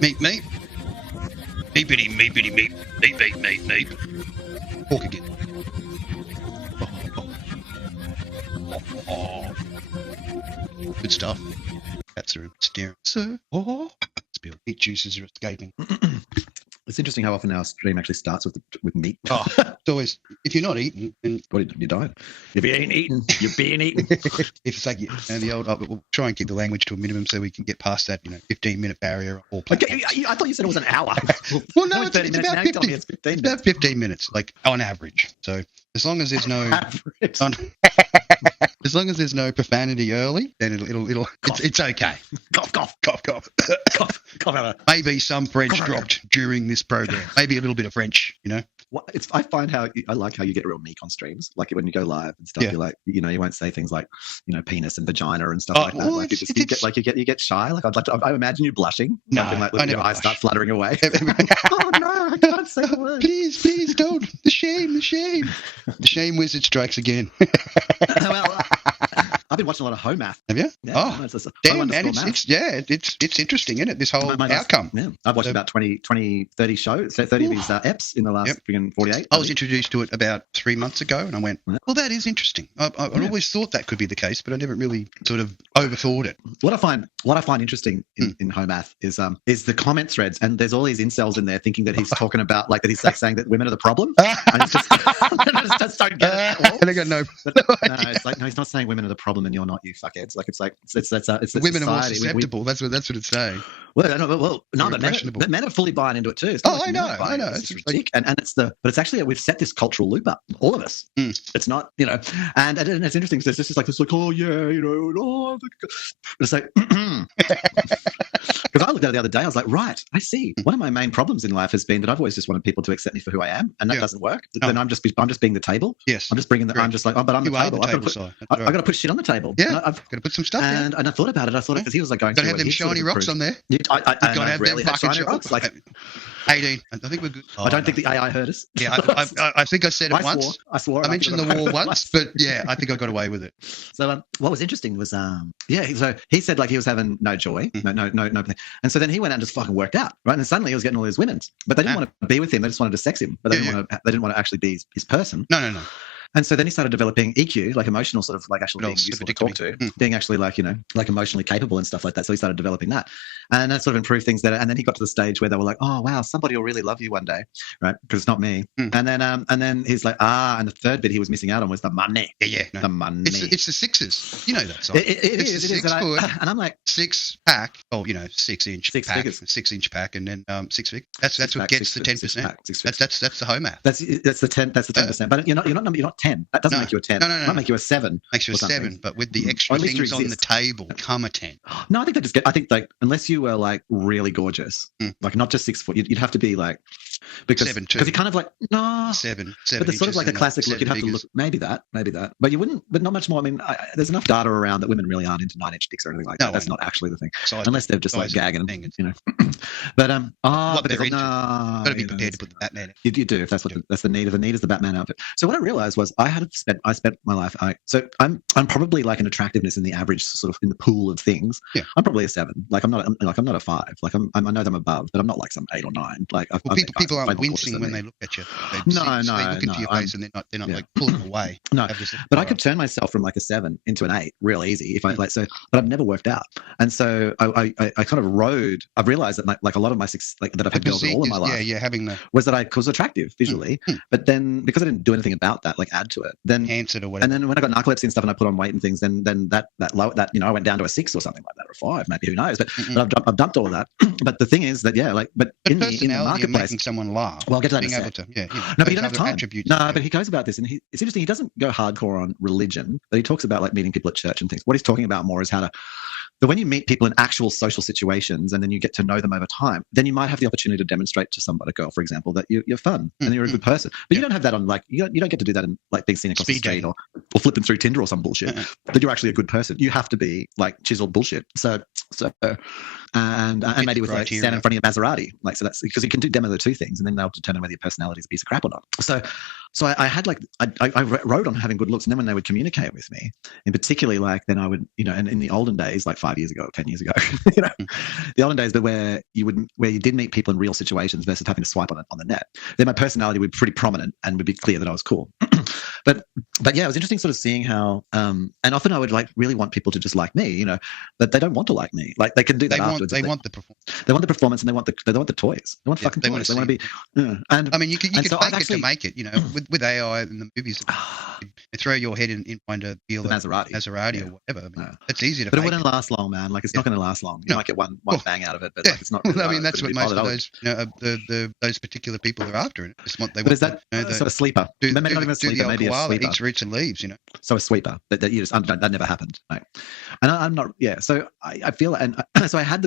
Meep, meep. Meepity, meepity, meep. Meep, meep, meep, meep. Walk again. Oh. Good stuff. Cats are staring. So, spill. Meat juices are escaping. It's interesting how often our stream actually starts with meat. Oh, it's always, if you're not eating, then you don't. If you ain't eating, you're being eaten. if it's like, the old, we'll try and keep the language to a minimum so we can get past that, 15-minute barrier. Or okay, I thought you said it was an hour. Well, no, it's about 15. It's 15 about 15 minutes, like on average. So as long as there's no as long as there's no profanity early, then it'll it's okay. Cough, cough, cough, cough, cough, cough. Maybe some French dropped during this program. Maybe a little bit of French, I find I like how you get real meek on streams. Like when you go live and stuff, you're like, you won't say things like, penis and vagina and stuff like that. Like you get shy. Like I imagine you blushing. No, your eyes start fluttering away. Oh no, I can't say the word. Please don't. The shame. The shame wizard strikes again. Well, I've been watching a lot of home math. Have you? Yeah, damn, and it's interesting, isn't it? This whole outcome. Yeah, I've watched about 30 shows, so 30 of these eps in the last 48. I was introduced to it about 3 months ago, and I went, well, that is interesting. I always thought that could be the case, but I never really sort of overthought it. What I find interesting in home math is the comment threads, and there's all these incels in there thinking that he's talking about that he's saying that women are the problem, and it's just don't get it at all. And they got no idea. It's like, no, he's not saying women are the problem and you're not, you fuckheads. Like it's women are more susceptible. That's what it's saying. Well, but men are fully buying into it too. I know. It's but it's actually, we've set this cultural loop up, all of us. It's not, and it's interesting because it's just like, oh yeah, but it's like, because I looked at it the other day, I was like, right, I see. One of my main problems in life has been that I've always just wanted people to accept me for who I am, and that doesn't work. Then I'm just being the table. Yes, I'm just bringing I'm just like, but I'm the table. I've got to put shit on the table. Yeah, I've got to put some stuff. And I thought about it. I thought because he was like going. Got to have them shiny rocks on there. I got to have them fucking rocks. Like 18. I think we're good. I don't think the AI heard us. Yeah, I think I said it once. I swore. I mentioned the war once, but yeah, I think I got away with it. So what was interesting was so he said he was having no joy, no, and so then he went out and just fucking worked out, right? And suddenly he was getting all these women, but they didn't want to be with him. They just wanted to sex him, but they didn't want to actually be his person. No. And so then he started developing EQ, like emotional sort of actually being useful to talk to, being actually like emotionally capable and stuff like that. So he started developing that, and that sort of improved things there. And then he got to the stage where they were like, oh wow, somebody will really love you one day, right? Because it's not me. And then he's like, and the third bit he was missing out on was the money. The money. It's the sixes. You know that song. It is. 6 foot. And I'm like 6 pack. Oh, 6 inch six pack, figures. 6 inch pack, and then 6 figures. That's what gets the 10%. That's the home math. That's the 10. That's the 10%. But you're not 10. That doesn't make you a 10. No. Might make you a 7. Makes you a 7, but with the extra things on the table, come a 10. No, I think they just get. I think unless you were like really gorgeous, like not just 6 foot, you'd have to be like because you're kind of like 7. But it's sort of like a classic look. You'd have to look maybe that, but you wouldn't. But not much more. I mean, there's enough data around that women really aren't into 9-inch dicks or anything like that. That's not actually the thing, unless they're just like gagging, But what they're into. Got to be prepared to put the Batman in. You do if that's what that's the need. The need is the Batman outfit. So what I realized was I spent my life. So I'm probably like an attractiveness in the average sort of in the pool of things. Yeah. I'm probably a 7. Like I'm not a 5. Like I know them above, but I'm not like some 8 or 9. Like people aren't wincing when they look at you. No. They look into your face and they're not like pulling away. No, but I could turn myself from like a 7 into an 8 real easy if I like so. But I've never worked out, and so I kind of rode. I've realized that like a lot of my that I've had girls all in my life. Having was that I was attractive visually, but then because I didn't do anything about that, like add to it, then enhance it or whatever. And then when I got narcolepsy and stuff, and I put on weight and things, then that I went down to a 6 or something like that, or 5, maybe, who knows? But I've dumped all of that. But the thing is that but in the marketplace, making someone laugh. Well, I'll get to that in a sec. No, but he doesn't have time. No, but he goes about this, and it's interesting. He doesn't go hardcore on religion, but he talks about like meeting people at church and things. What he's talking about more is how to But when you meet people in actual social situations and then you get to know them over time, then you might have the opportunity to demonstrate to somebody, a girl, for example, that you're fun and you're a good person. But you don't have that on like, you don't get to do that in like being seen across the street or flipping through Tinder or some bullshit. That you're actually a good person. You have to be like chiseled bullshit. And maybe with like stand in front of your Maserati, like, so that's because you can demo the two things and then they'll determine whether your personality is a piece of crap or not. So I had like, I wrote on having good looks, and then when they would communicate with me, and particularly like, then I would, and in the olden days, like 5 years ago, 10 years ago, the olden days, but where you did meet people in real situations versus having to swipe on the net, then my personality would be pretty prominent and would be clear that I was cool. But yeah, it was interesting sort of seeing how, and often I would like really want people to just like me, but they don't want to like me. Like they can do that afterwards. They want the performance. They want the performance, and they want the toys. They want fucking toys. They want to be. And I mean, you could fake it to make it. With AI in the movies, you throw your head in behind a deal of Maserati or whatever. I mean, it's easy to. But it wouldn't last long, man. Like it's not going to last long. You might get one bang out of it, but like, it's not. Well, I mean, that's what most of those those particular people are after. It's what they want. Is that so a sleeper? Maybe not even a sleeper. Maybe a sweeper. Eats roots and leaves. So a sweeper, but that you just that never happened. No. And I'm not. Yeah. So I feel, and so I had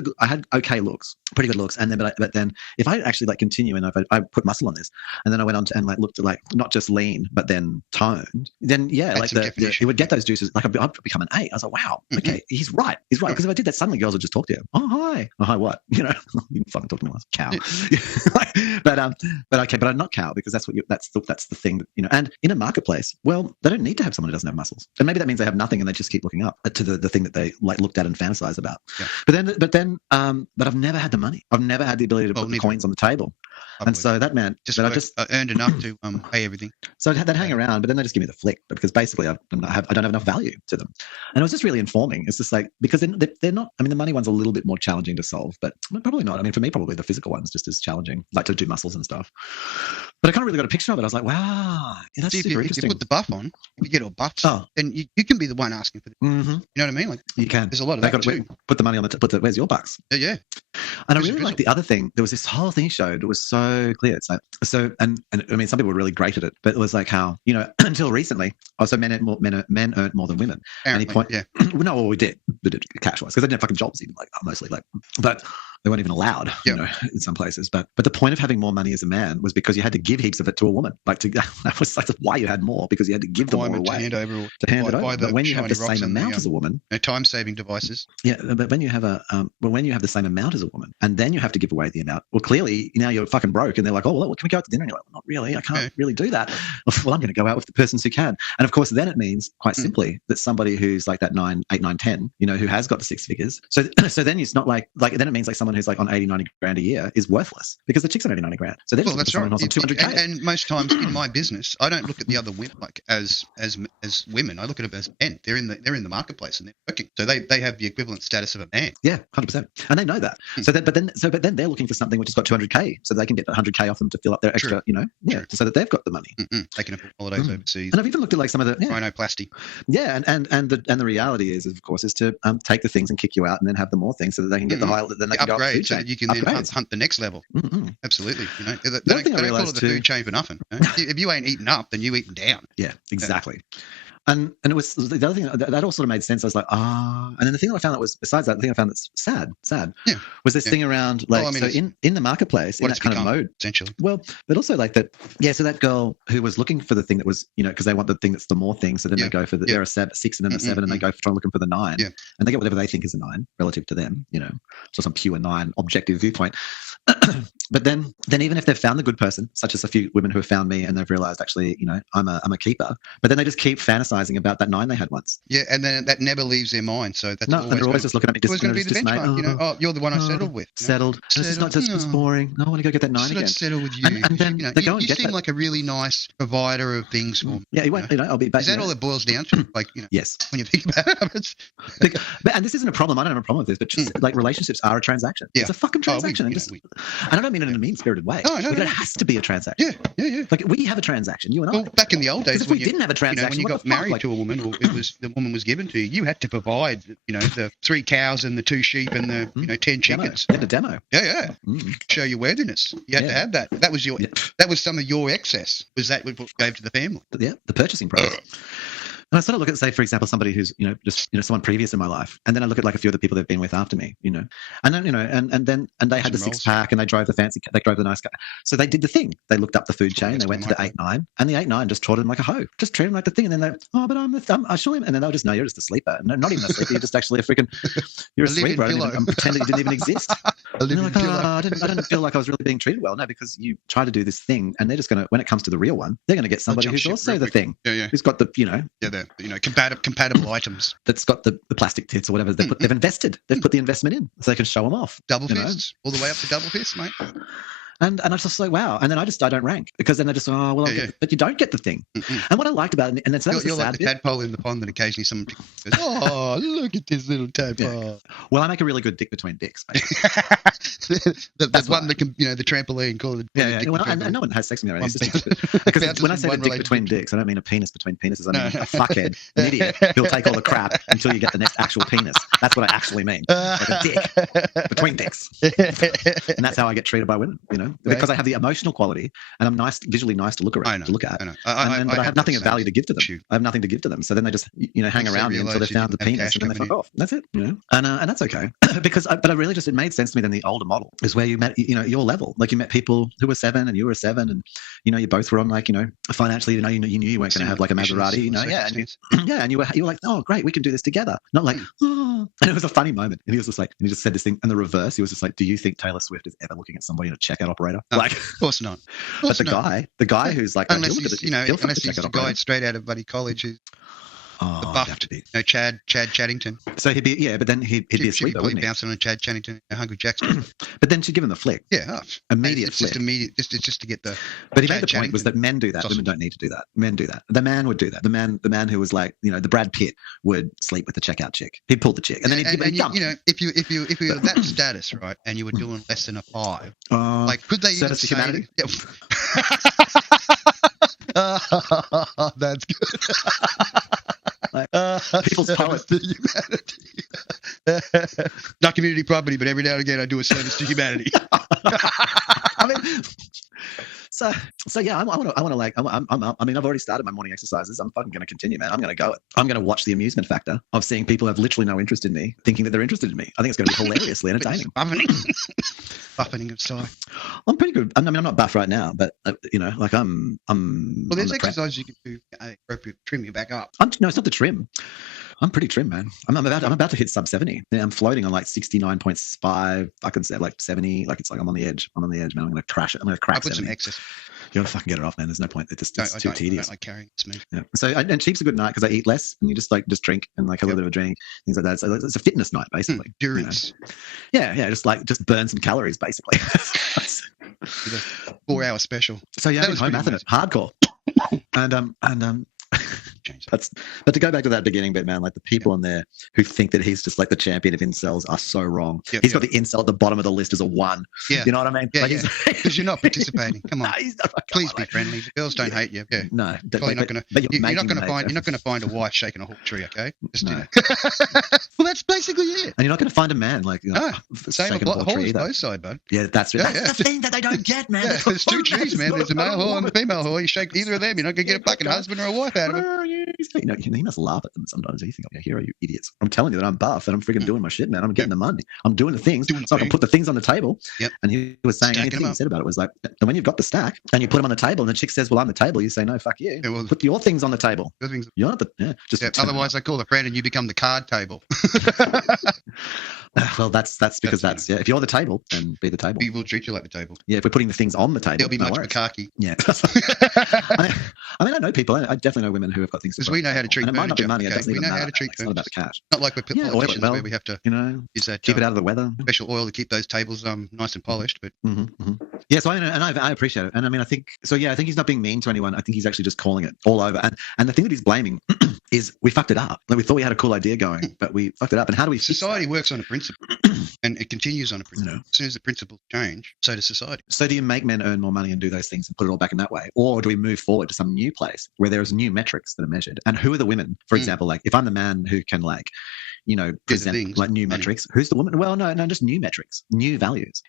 okay looks, pretty good looks, and then but then if I actually like continue and I put muscle on this, and then I went on to and like looked at like not just lean but then toned, then yeah, like it would get those juices. Like I'd become an 8. I was like, wow, okay, he's right, because if I did that, suddenly girls would just talk to you. Oh hi, what? You didn't fucking talk to me last cow. but okay, but I'm not cow because that's the thing that, and in a marketplace, well, they don't need to have someone who doesn't have muscles, and maybe that means they have nothing and they just keep looking up to the thing that they like looked at and fantasize about. Yeah. But I've never had the money. I've never had the ability to put the coins on the table. And so that meant I earned enough to pay everything. So they'd hang around, but then they just give me the flick because basically I don't have enough value to them. And it was just really informing. It's just like, because they're not, I mean, the money one's a little bit more challenging to solve, but probably not. I mean, for me, probably the physical one's just as challenging, like to do muscles and stuff. But I kind of really got a picture of it. I was like, wow, that's super interesting. If you put the buff on, if you get all buffs, then you can be the one asking for it. Mm-hmm. You know what I mean? Like, you can. There's a lot of that too. Put the money on where's your bucks? Yeah. And I really like the other thing. There was this whole thing he showed. It was so clear. It's like, and I mean, some people were really great at it, but it was like how, until recently, also men earned more than women. Apparently, no, well, we did cash-wise, because they didn't have fucking jobs even, like mostly, like, but they weren't even allowed, in some places. But the point of having more money as a man was because you had to give heaps of it to a woman. Like that was like why you had more, because you had to give them more away. To hand it over. But when you have the same amount as a woman, time-saving devices. Yeah, but when you have the same amount as a woman, and then you have to give away the amount, well, clearly now you're fucking broke, and they're like, oh, well, can we go out to dinner? And you're like, well, not really. I can't really do that. Well, I'm going to go out with the persons who can. And of course, then it means quite simply that somebody who's like that 8, 9, 10, who has got the 6 figures. So then it's not like then it means like someone who's like on 80, 90 grand a year is worthless because the chick's on 80, 90 grand. So then that's right. On 200K. And most times in my business, I don't look at the other women like as women. I look at them as men. They're in the marketplace and they're working. So they have the equivalent status of a man. Yeah, 100%. And they know that. But then they're looking for something which has got 200K, so they can get 100K off them to fill up their extra, so that they've got the money. They can afford holidays overseas. And I've even looked at like some of the rhinoplasty. Yeah, and the reality is of course, is to take the things and kick you out, and then have the more things so that they can get the higher. Then they can upgrade, go up so that you can then hunt the next level. Absolutely. They don't call it the food chain for nothing. If you ain't eating up, then you eating down. Yeah, exactly. And it was the other thing that all sort of made sense. I was like, and then the thing that I found that was, besides that, the thing I found that's sad was this thing around like, so in the marketplace, in that kind of mode, essentially. Well, but also like that, so that girl who was looking for the thing that was, because they want the thing that's the more thing, so then they go for they're a 6 and then a 7, and they go try looking for the 9, and they get whatever they think is a 9 relative to them, so some pure 9 objective viewpoint. But then even if they've found the good person, such as a few women who have found me and they've realized actually, I'm a keeper, but then they just keep fantasizing about that 9 they had once. Yeah, and then that never leaves their mind. So that's and they're always just looking at me. It's going to be the benchmark. You're the one I settled with. Settled. And it's not just boring. No, I want to go get that 9 again. Let's settle with you. And then they go and you get seem like a really nice provider of things for me. Yeah, I'll be back. Is that all it boils down to? Like, yes. When you think about it. And this isn't a problem. I don't have a problem with this, but just like relationships are a transaction. It's a fucking transaction. And I don't mean it in a mean-spirited way. No. It has to be a transaction. Yeah. Like we have a transaction, you and I. Well, back in the old days, if we didn't have a transaction, when you got married to a woman, or the woman was given to you, you had to provide, the 3 cows and the 2 sheep and the 10 chickens. You had a demo. Yeah. Show your worthiness. You had to have that. That was that was some of your excess. Was that what you gave to the family? Yeah, the purchasing price. And I sort of look at, say, for example, somebody who's, just, someone previous in my life. And then I look at like a few of the people they've been with after me, and then, and they had the six pack and they drove the nice car. So they did the thing. They looked up the food chain. They went to the 8-9 and the 8-9 just treated him like a hoe, just treated him like the thing. And then they, but I show him. And then they'll just know you're just a sleeper. No, not even a sleeper. You're just actually you're a sleeper. I'm pretending you didn't even exist. And they're like, I didn't feel like I was really being treated well. No, because you try to do this thing and they're just going to, when it comes to the real one, they're going to get somebody who's also the thing. Yeah. Who's got the, they're, compatible items. That's got the plastic tits or whatever. They've invested. They've put the investment in so they can show them off. Double fists, all the way up to double fists, mate. And I was just like, wow. And then I don't rank because then they just, but you don't get the thing. Mm-mm. And what I liked about it, and that's you're like the tadpole in the pond that occasionally someone goes, oh, look at this little tadpole. Yeah. Well, I make a really good dick between dicks. That's one that can, the trampoline, call it. And no one has sex with me already. Because when I say the dick between dicks, I don't mean a penis between penises. I mean a fuckhead, an idiot who'll take all the crap until you get the next actual penis. That's what I actually mean. Like a dick between dicks. And that's how I get treated by women, because I have the emotional quality and I'm visually nice to look at. But I have nothing of value to give to them. I have nothing to give to them. So then they just, hang around me until they found the penis and then they fuck off. That's it, And that's okay. But I really just, it made sense to me then the older model is where you met, your level. Like you met people who were 7 and you were 7 and, you both were on like, financially, you knew you weren't going to have like a Maserati, and you were like, oh, great, we can do this together. Not like, oh. And it was a funny moment. And he was just like, and he just said this thing in the reverse. He was just like, do you think Taylor Swift is ever looking at somebody in a checkout operator? Like, of course not. But the guy who's like, unless he's a guy straight out of bloody college who's the buffed, Chad Chaddington. So he'd be, but then he'd be a sleeper, wouldn't he? Bouncing on Chad Chaddington, Hungry Jackson. But then she'd give him the flick. Yeah, immediate it's flick. Just immediate, just to get the. But he made the point was that men do that. Women don't need to do that. Men do that. The man would do that. The man who was like, the Brad Pitt would sleep with the checkout chick. He'd pull the chick, and then he'd dump. If you were that status, right, and you were doing less than a 5, like could they even say humanity? That's good. People's poet. To humanity. Not community property, but every now and again I do a service to humanity. I mean, so yeah, I want to like, I've already started my morning exercises. I'm fucking going to continue, man. I'm going to go. I'm going to watch the amusement factor of seeing people who have literally no interest in me, thinking that they're interested in me. I think it's going to be hilariously entertaining. Buffing and stuff. I'm pretty good. I mean, I'm not buff right now, but like I'm. Well, there's exercises you can do appropriate trim you back up. No, it's not the trim. I'm pretty trim, man. I'm about to hit sub 70. I'm floating on like 69.5. I can say like 70. Like it's like I'm on the edge. Man. I'm going to crash it. I'm going to crack 70. Put some excess. You got to fucking get it off, man. There's no point. It's too tedious. I don't like carrying. It's me. Yeah. So and Cheap's a good night because I eat less and you just drink and like a little bit of a drink, things like that. So it's a fitness night basically. Endurance. Yeah. Just burn some calories basically. 4-hour special. So yeah, I'm home at it, hardcore. and but to go back to that beginning bit, man, like the people on there who think that he's just like the champion of incels are so wrong. He's got the incel at the bottom of the list as a 1. You know what I mean? Yeah, because you're not participating. Come on, please be friendly. The girls don't hate you. Yeah, no, you're not going to find a wife shaking a hook tree. Okay, just well, that's basically it. And you're not going to find a man like same whore is both side, bud. Yeah, that's the thing that they don't get, man. Yeah, there's 2 trees, man. There's a male whore and a female whore. You shake either of them, you're not going to get a fucking husband or a wife out of it. He must laugh at them sometimes. You think, here are you idiots? I'm telling you that I'm buff and I'm freaking doing my shit, man. I'm getting the money. I'm doing the things. So I can put the things on the table. Yep. And he was saying, anything he said about it was like, and when you've got the stack and you put them on the table and the chick says, well, I'm the table, you say, no, fuck you. Put your things on the table. You're not otherwise I call a friend and you become the card table. Well, that's because if you're the table, then be the table. We will treat you like the table. Yeah, if we're putting the things on the table, it'll be much bukkake. Yeah. I mean, I know people. I definitely know women who have got things. Because we know how to treat. And it might not be money. We know how to treat. It's not about the cash. Not like we're politicians where we have to, use that keep it out of the weather. Special oil to keep those tables nice and polished. But yeah, so I appreciate it, and I mean, I think he's not being mean to anyone. I think he's actually just calling it all over. And the thing that he's blaming is we fucked it up. Like we thought we had a cool idea going, but we fucked it up. And how do we? Society works on a principle, and it continues on a principle. As soon as the principles change, so does society. So do you make men earn more money and do those things and put it all back in that way, or do we move forward to some new place where there's new metrics that are measured? And who are the women, for example? Like if I'm the man who can present like new metrics. Who's the woman? Well, no, just new metrics, new values.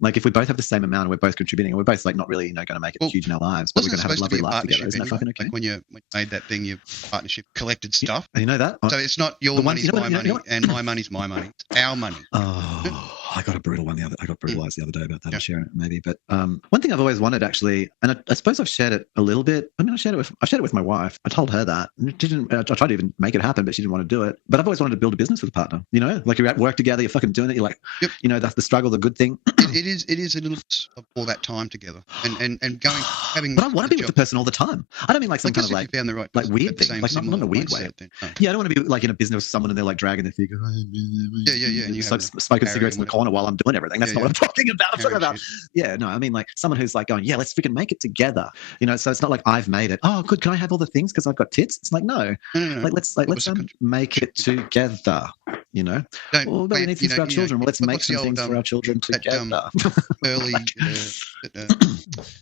Like if we both have the same amount and we're both contributing and we're both like not really, going to make it huge in our lives, but we're going to have a lovely life together. Isn't that fucking okay? Like when you made that thing, your partnership collected stuff. And you know that? So it's not your money's my money and my money's my money. It's our money. Oh, I got a brutal one I got brutalized the other day about that. I'm sharing it maybe, but one thing I've always wanted actually, and I suppose I've shared it a little bit. I mean, I shared it with my wife. I told her that. I tried to even make it happen, but she didn't want to do it. But I've always wanted to build a business with a partner. Like you're at work together, you're fucking doing it. You're like, that's the struggle, the good thing. It is a little all that time together and going having. But I want to be with the person all the time. I don't mean like some kind of like found the right like weird thing, like not in a weird way. No. Yeah, I don't want to be like in a business with someone and they're like dragging their feet. Yeah. And you smoking cigarettes in the corner while I'm doing everything. That's not what I'm talking about. I'm talking about I mean like someone who's like going, let's freaking make it together. So it's not like I've made it. Oh, good. Can I have all the things because I've got tits? It's like no. Like let's make it together. Well, we need things for our children. Well, let's make some things for our children together. Early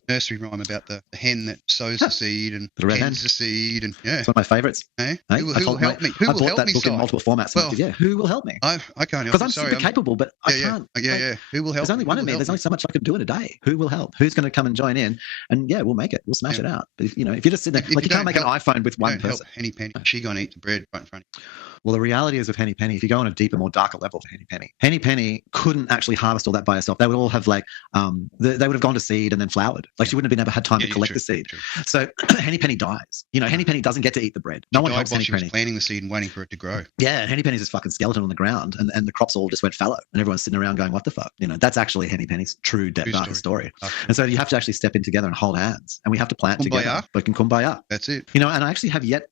nursery rhyme about the hen that sows the seed and tends the seed, and it's one of my favourites. Hey? Who will help me? Who I will bought help that me? book in multiple formats. Well, who will help me? I can't help because I'm super capable, but I can't. Who will help? There's only one of me. There's only so much I can do in a day. Who will help? Who's going to come and join in? And we'll make it. We'll smash it out. But if you just sit there, like you can't make an iPhone with one person. Henny Penny, she gonna eat the bread right in front of you. Well, the reality is with Henny Penny, if you go on a deeper, more darker level for Henny Penny couldn't actually harvest all that by herself. They would all have like, they would have gone to seed and then flowered. Like she wouldn't have had time to collect the seed. True. So Henny Penny dies. Henny Penny doesn't get to eat the bread. No one helps Henny Penny. She was planting the seed and waiting for it to grow. Yeah, Henny Penny's this fucking skeleton on the ground, and the crops all just went fallow, and everyone's sitting around going, "What the fuck?" That's actually Henny Penny's true darker story. And so you have to actually step in together and hold hands, and we have to plant together. But can kumbaya. That's it. And I actually have yet.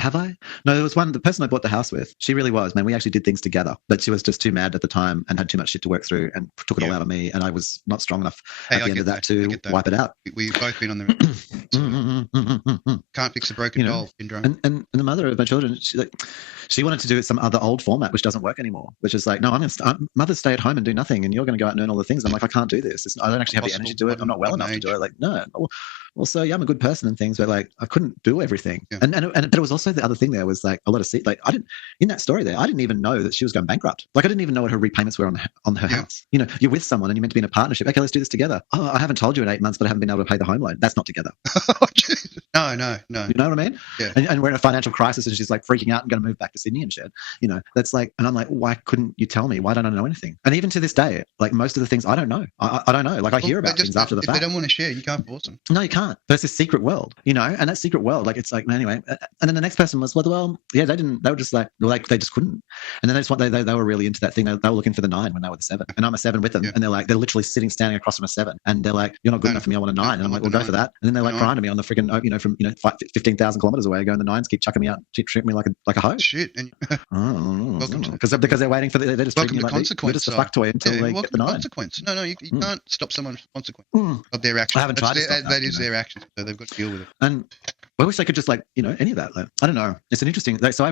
Have I? No, there was the person I bought the house with. She really was, man. We actually did things together, but she was just too mad at the time and had too much shit to work through and took it all out of me. And I was not strong enough at the end of that to wipe it out. We've both been on the can't fix a broken doll syndrome. And the mother of my children, she wanted to do it some other old format, which doesn't work anymore, which is like, no, mothers stay at home and do nothing, and you're going to go out and earn all the things. I'm like, I can't do this. I don't actually have the energy to do it. I'm not well enough to do it. Like, no. Well, so I'm a good person and things, but like I couldn't do everything. Yeah. But it was also the other thing there was like a lot of like I didn't in that story there. I didn't even know that she was going bankrupt. Like I didn't even know what her repayments were on her house. You're with someone and you're meant to be in a partnership. Okay, let's do this together. Oh, I haven't told you in 8 months, but I haven't been able to pay the home loan. That's not together. No. You know what I mean? Yeah. And we're in a financial crisis, and she's like freaking out and going to move back to Sydney and shit. That's like, and I'm like, why couldn't you tell me? Why don't I know anything? And even to this day, like most of the things I don't know. I don't know. Like I hear about things after the fact. If they don't want to share, you can't force them. No, you can't. There's this secret world, and that secret world, like it's like anyway. And then the next person was, they didn't. They were just like they just couldn't. And then they were really into that thing. They were looking for the 9 when they were the 7, and I'm a 7 with them. Yeah. And they're literally standing across from a 7, and they're like, you're not good enough for me. I want a 9. And I'm like, we'll go for that. And then they're like crying to me on the freaking, from 15,000 kilometers away, going, the 9s keep chucking me out, treating me like a hoe. Shit. Because they're waiting for they're just treating me like you're just a fuck toy until they get the 9. Consequence. No, you can't stop someone's consequence of their actions. I haven't tried to stop that. That is their actions, so they've got to deal with it. And I wish they could just any of that. Like, I don't know. It's an interesting. So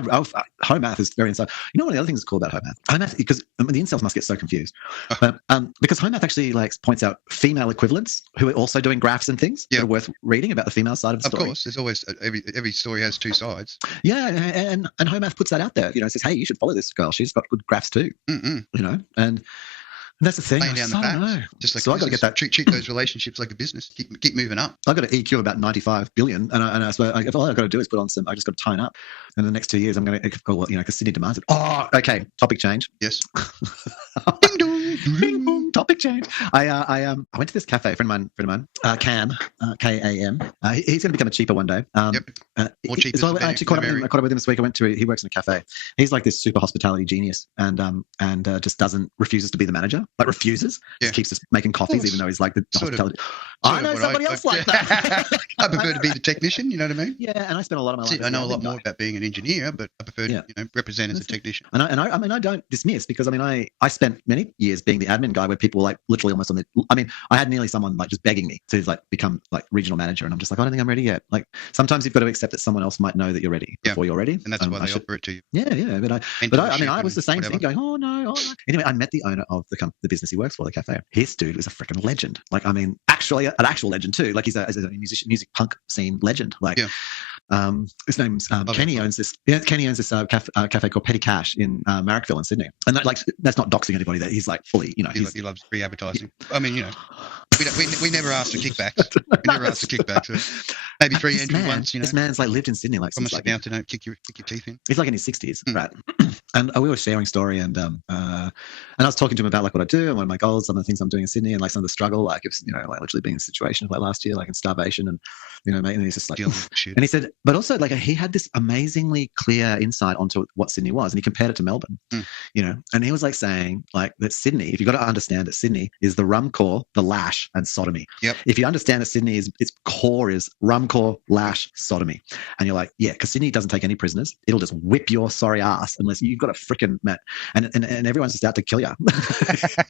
home math is very inside. One of the other things that's cool about home math. Home math, because the incels must get so confused, but because home math actually points out female equivalents who are also doing graphs and things that are worth reading about the female side of the story. Of course, there's always every story has 2 sides. Yeah, and home math puts that out there. It says, hey, you should follow this girl. She's got good graphs too. And that's the thing. Laying down the facts. Just like so I got to get that. Treat those relationships like a business. Keep moving up. I got an EQ of about 95 billion, and I swear, if all I've got to do is put on some, I just got to tone up. And in the next 2 years, I'm going to, because Sydney demands it. Oh, okay. Topic change. Yes. Ding dong, ding dong. Topic change. I went to this cafe. A friend of mine, Cam, Kam. He's going to become a cheaper one day. More cheaper. So I actually caught up with him this week. He works in a cafe. He's like this super hospitality genius, and just refuses to be the manager. Like refuses. Just keeps us making coffees, even though he's like the hospitality. I know somebody else like that. I prefer to be the technician. You know what I mean? Yeah, and I spent a lot of my life. I know a lot more about being an engineer, but I prefer to represent as a technician. And I don't dismiss, because I spent many years being the admin guy where people were like literally almost on the. I had nearly someone like just begging me to become like regional manager, and I'm just like, I don't think I'm ready yet. Like sometimes you've got to accept that someone else might know that you're ready before you're ready, and that's why they offer it to you. Yeah. But I was the same thing, going, oh no. Anyway, I met the owner of the business he works for, the cafe. His dude was a freaking legend. Actually an actual legend too. Like he's a musician, music punk scene legend. His name's Kenny owns this. Yeah, Kenny owns this cafe called Petty Cash in Marrickville in Sydney. And that's not doxing anybody. That he's like fully, he loves free advertising. I mean, we never asked for kickbacks. We never asked for kickbacks. So maybe free entry once. This man's like lived in Sydney like since like to don't kick your teeth in. He's like in his 60s, right? And we were sharing story, and I was talking to him about like what I do and one of my goals, some of the things I'm doing in Sydney, and like some of the struggle, like if like literally being in a situation of like last year, like in starvation, and mate, and he's just like, and he said, but also like he had this amazingly clear insight onto what Sydney was, and he compared it to Melbourne, and he was like saying like that Sydney, if you've got to understand that Sydney is the rum core, the lash, and sodomy. Yep. If you understand that Sydney is its core is rum core, lash, sodomy, and you're like, yeah, because Sydney doesn't take any prisoners, it'll just whip your sorry ass unless you've got a freaking mat, and everyone's just out to kill you.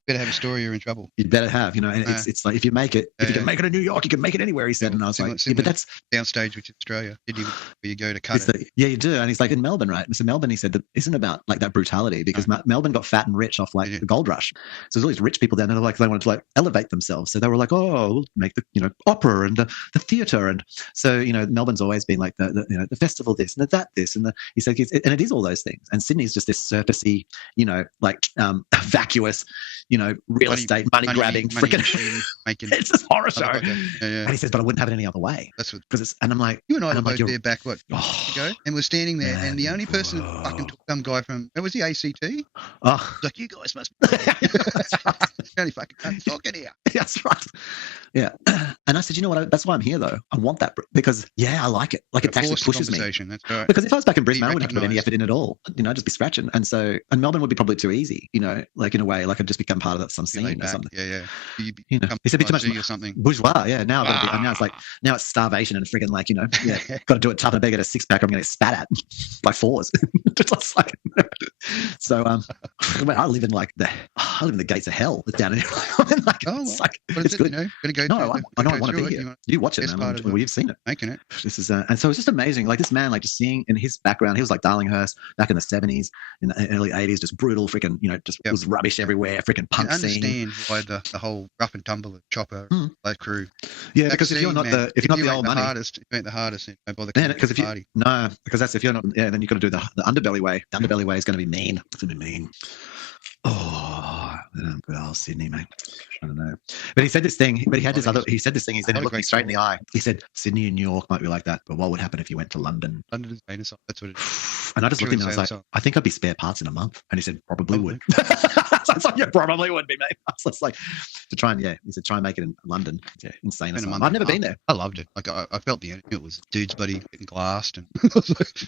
Better have a story, you're in trouble. You'd better have, and it's like if you make it, if you can make it in New York, you can make it anywhere. He said, and I was like, but that's downstage, which is Australia. Where you go to cut it. Yeah, you do. And he's like, in Melbourne, right? So Melbourne, he said, that isn't about like that brutality, because Melbourne got fat and rich off like the gold rush. So there's all these rich people down there, like they wanted to like elevate themselves. So they were like, oh, we'll make the opera and the theatre, and so Melbourne's always been like the festival this and that this, and he said, and it is all those things. And Sydney's just this surfacey, like vacuous, real estate money grabbing, freaking making. It's this horror show. And he says, but I wouldn't have it any other way. That's what. Because and I'm like, you and I were both there back ago, and we're standing there, and the only person who fucking took some guy from was the ACT. Like, you guys must be only fucking can't talk in here. That's right. Yeah. And I said, you know what? That's why I'm here, though. I want that because, I like it. Like, it actually pushes me. That's right. Because if I was back in Brisbane, I wouldn't have to put any effort in at all. I'd just be scratching. And Melbourne would be probably too easy, like in a way, like I'd just become part of some scene or something. Yeah. He said, be too much or something. Bourgeois. Yeah. Now it's like, now it's starvation and friggin' like, got to do it tough and big at a six pack. I'm going to get spat at by fours. Just like, so, I live in the gates of hell down in here. It's good. Gonna go. No, I don't want to be here. You watch it, man. Well, you've seen it. Making it. This is, and so it's just amazing. Like this man, like just seeing in his background, he was like Darlinghurst back in the 70s, in the early 80s, just brutal, freaking, just was rubbish everywhere, freaking punk scene. I understand why the whole rough and tumble of Chopper, that crew. Yeah, because if you're not the old money, if you ain't the hardest, don't bother. Because if that's if you're not, then you've got to do the underbelly way. The underbelly way is going to be mean. It's going to be mean. Oh, good old Sydney, mate. I don't know. But he said this thing, he said this thing, he said, look me straight in the eye. He said, Sydney and New York might be like that, but what would happen if you went to London? London is famous. That's what it is. And I just looked at him and I was like, I think I'd be spare parts in a month. And he said, probably would. So it's like, yeah, probably would be, mate. I was just like, he said, try and make it in London. Yeah, insane. I've never been there. I loved it. Like, I felt the energy. It was dudes bloody getting glassed. And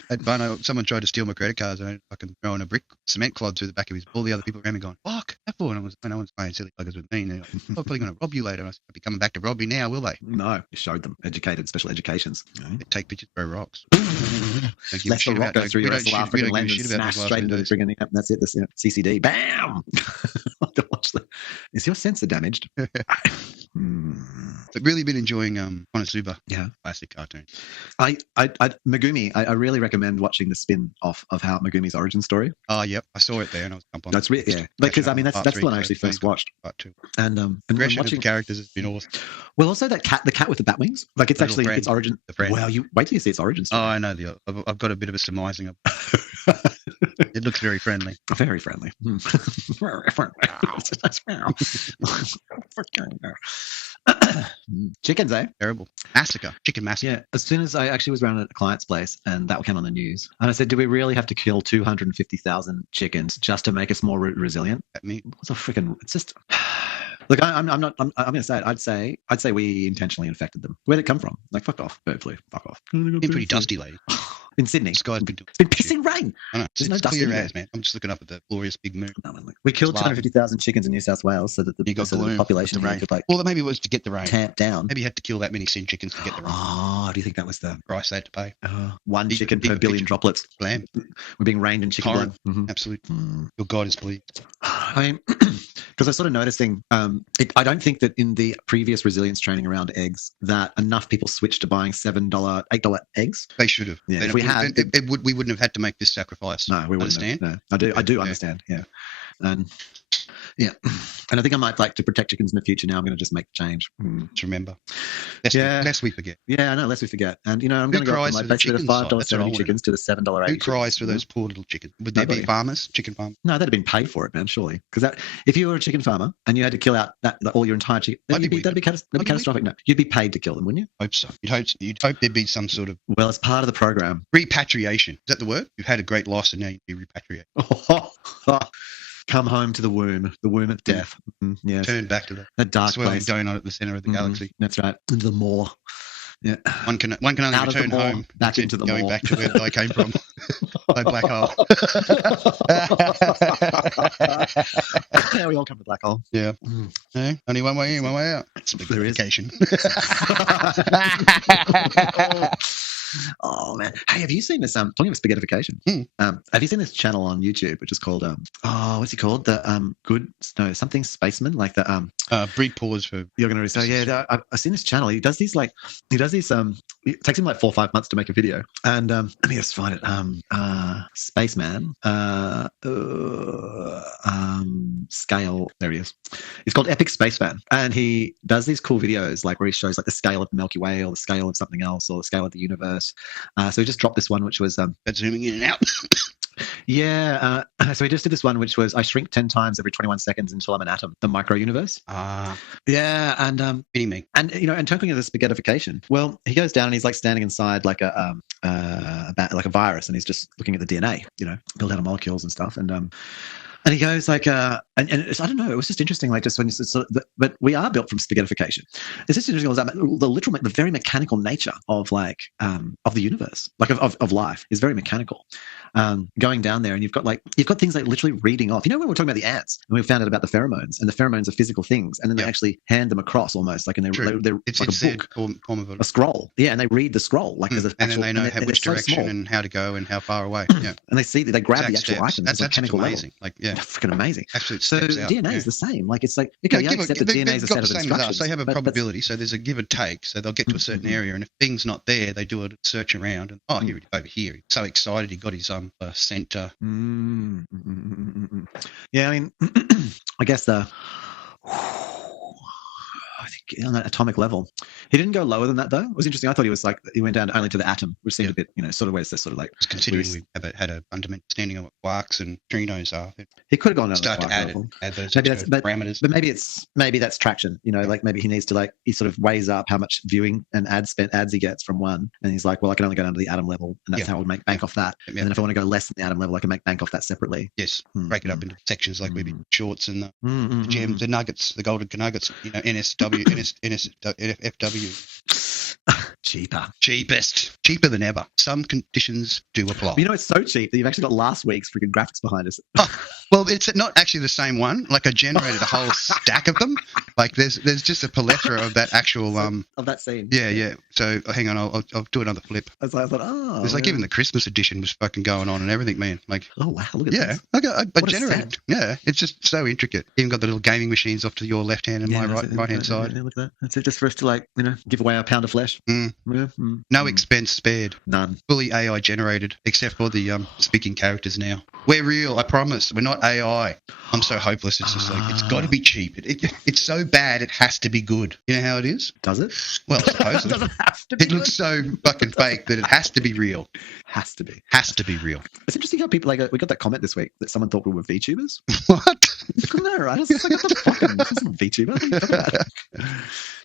had fun. Someone tried to steal my credit cards and I fucking throwing a brick cement clod through the back of his. All the other people around me going, fuck, that for? And no one's playing silly buggers with me. And they're like, I'm probably going to rob you later. I'll be coming back to rob you now, will they? No, you showed them educated, special educations. They take pictures, throw rocks. Let the rock go through your freaking lens and smash straight into the friggin' that's it. This CCD, bam. Is your sensor damaged? I've really been enjoying Konosuba. Yeah, classic cartoon. Megumi. I really recommend watching the spin off of how Megumi's origin story. Oh, yep, I saw it there, and I was up on. That's really because I mean that's the one I actually first watched. Part 2. And watching watching the characters has been awesome. Well, also the cat with the bat wings. Like it's actually its origin. Well, you wait till you see its origin story. Oh, I know I've got a bit of a surmising of. It looks very friendly. Very friendly. Very friendly. Chickens, eh? Terrible. Massacre. Chicken massacre. Yeah. As soon as I actually was around at a client's place and that came on the news, and I said, do we really have to kill 250,000 chickens just to make us more resilient? What's a freaking, it's just... Look, I'm going to say it. I'd say we intentionally infected them. Where'd it come from? Like, fuck off. Bird flu. Fuck off. Been pretty dusty lately. In Sydney. It's been pissing rain. I know. There's no dust in there, man. I'm just looking up at the glorious big moon. We killed 250,000 chickens in New South Wales so that the population could well, maybe it was to get the rain. Tamp down. Maybe you had to kill that many sin chickens to get the rain. Oh, do you think that was the price they had to pay? One chicken per billion droplets. Blam. We're being rained in chicken blood. Mm-hmm. Absolutely. Your God is pleased. I mean, because I started noticing, I don't think that in the previous resilience training around eggs that enough people switched to buying $7, $8 eggs. They should have. Yeah, if we had, we wouldn't have had to make this sacrifice. No, we wouldn't. Understand? No, I do understand. Yeah, and yeah. And I think I might like to protect chickens in the future. Now I'm going to just make the change. Just remember, lest we forget. Yeah, I know. Lest we forget. And I'm going to go from basically the $5.70 chickens to the $7.80. Who cries for those poor little chickens? Would there be farmers, chicken farmers? No, they'd have been paid for it, man. Surely, because if you were a chicken farmer and you had to kill out all your entire chicken, that'd be catastrophic. No, you'd be paid to kill them, wouldn't you? Hope so. You'd hope there'd be some sort of as part of the program, repatriation. Is that the word? You've had a great loss and now you'd be repatriated. Come home to the womb of death. Yes. Turn back to the dark swirling place. donut at the center of the galaxy. That's right. Into the maw. Yeah. One can only return home back into the going maw. back to where I came from. By black hole. Yeah, we all come to black hole. Yeah. Yeah. Only one way in, one way out. Spaghettification. Oh man! Hey, have you seen this? Talking of spaghettification, have you seen this channel on YouTube which is called what's it called? The something spaceman, like the brief pause for you're going to say I've seen this channel. He does these it takes him like 4 or 5 months to make a video, and let me just find it. Spaceman scale. There he is. It's called Epic Spaceman, and he does these cool videos like where he shows like the scale of the Milky Way or the scale of something else or the scale of the universe. So he just dropped this one which was zooming in and out. Yeah. So he just did this one which was I shrink 10 times every 21 seconds until I'm an atom, the micro universe. Yeah, and me. And and talking of the spaghettification, well, he goes down and he's like standing inside like a virus, and he's just looking at the DNA, build out of molecules and stuff, and he goes like, and it's, I don't know, it was just interesting, like just when it's sort of, but we are built from spaghettification. It's just interesting that the very mechanical nature of of the universe, like of life, is very mechanical. Going down there, and you've got things like literally reading off. When we're talking about the ants, and we found out about the pheromones, and the pheromones are physical things, and then they actually hand them across almost like, and they're it's like a book, form of a scroll. Yeah, and they read the scroll like as a and then they know which direction and how to go and how far away. Yeah, and they grab the actual items. That's mechanical amazing. Level. Freaking amazing. Absolute. So DNA is the same. Like it's like except the DNA is a set of instructions. They have a probability, so there's a give and take. So they'll get to a certain area, and if things not there, they do a search around, and here over here. He's so excited, he got his center. Yeah, I mean, I guess I think on that atomic level, he didn't go lower than that though. It was interesting. I thought he went down only to the atom, which seemed a bit, sort of where it's sort of like. Considering we had a fundamental understanding of what quarks and neutrinos are, he could have gone down start to add those parameters. But maybe that's traction. Like maybe he needs to he sort of weighs up how much viewing and ads he gets from one, and he's like, well, I can only go down to the atom level, and that's how I would make bank off that. And then if I want to go less than the atom level, I can make bank off that separately. Yes, break it up into sections like maybe shorts and the gems, the nuggets, the golden nuggets. NSW, FW. Cheaper than ever. Some conditions do apply. It's so cheap that you've actually got last week's freaking graphics behind us. Well, it's not actually the same one. Like I generated a whole stack of them. Like there's just a plethora of that actual of that scene. Yeah. So hang on, I'll do another flip. I thought, it's like even the Christmas edition was fucking going on and everything, man. Like oh wow, look at this. I generated. Yeah, it's just so intricate. Even got the little gaming machines off to your left hand and my right hand side. Yeah, look at that. That's it, just for us to give away our pound of flesh. No expense spared. None. Fully AI generated, except for the speaking characters now. We're real, I promise. We're not AI. I'm so hopeless. It's just like, it's got to be cheap. It's so bad, it has to be good. You know how it is? Does it? Well, supposedly. Does it have to be It looks so fucking fake that it has to be real. Has to be. Has to be real. It's interesting how people, we got that comment this week that someone thought we were VTubers. What? No, right? It's like, this isn't VTuber.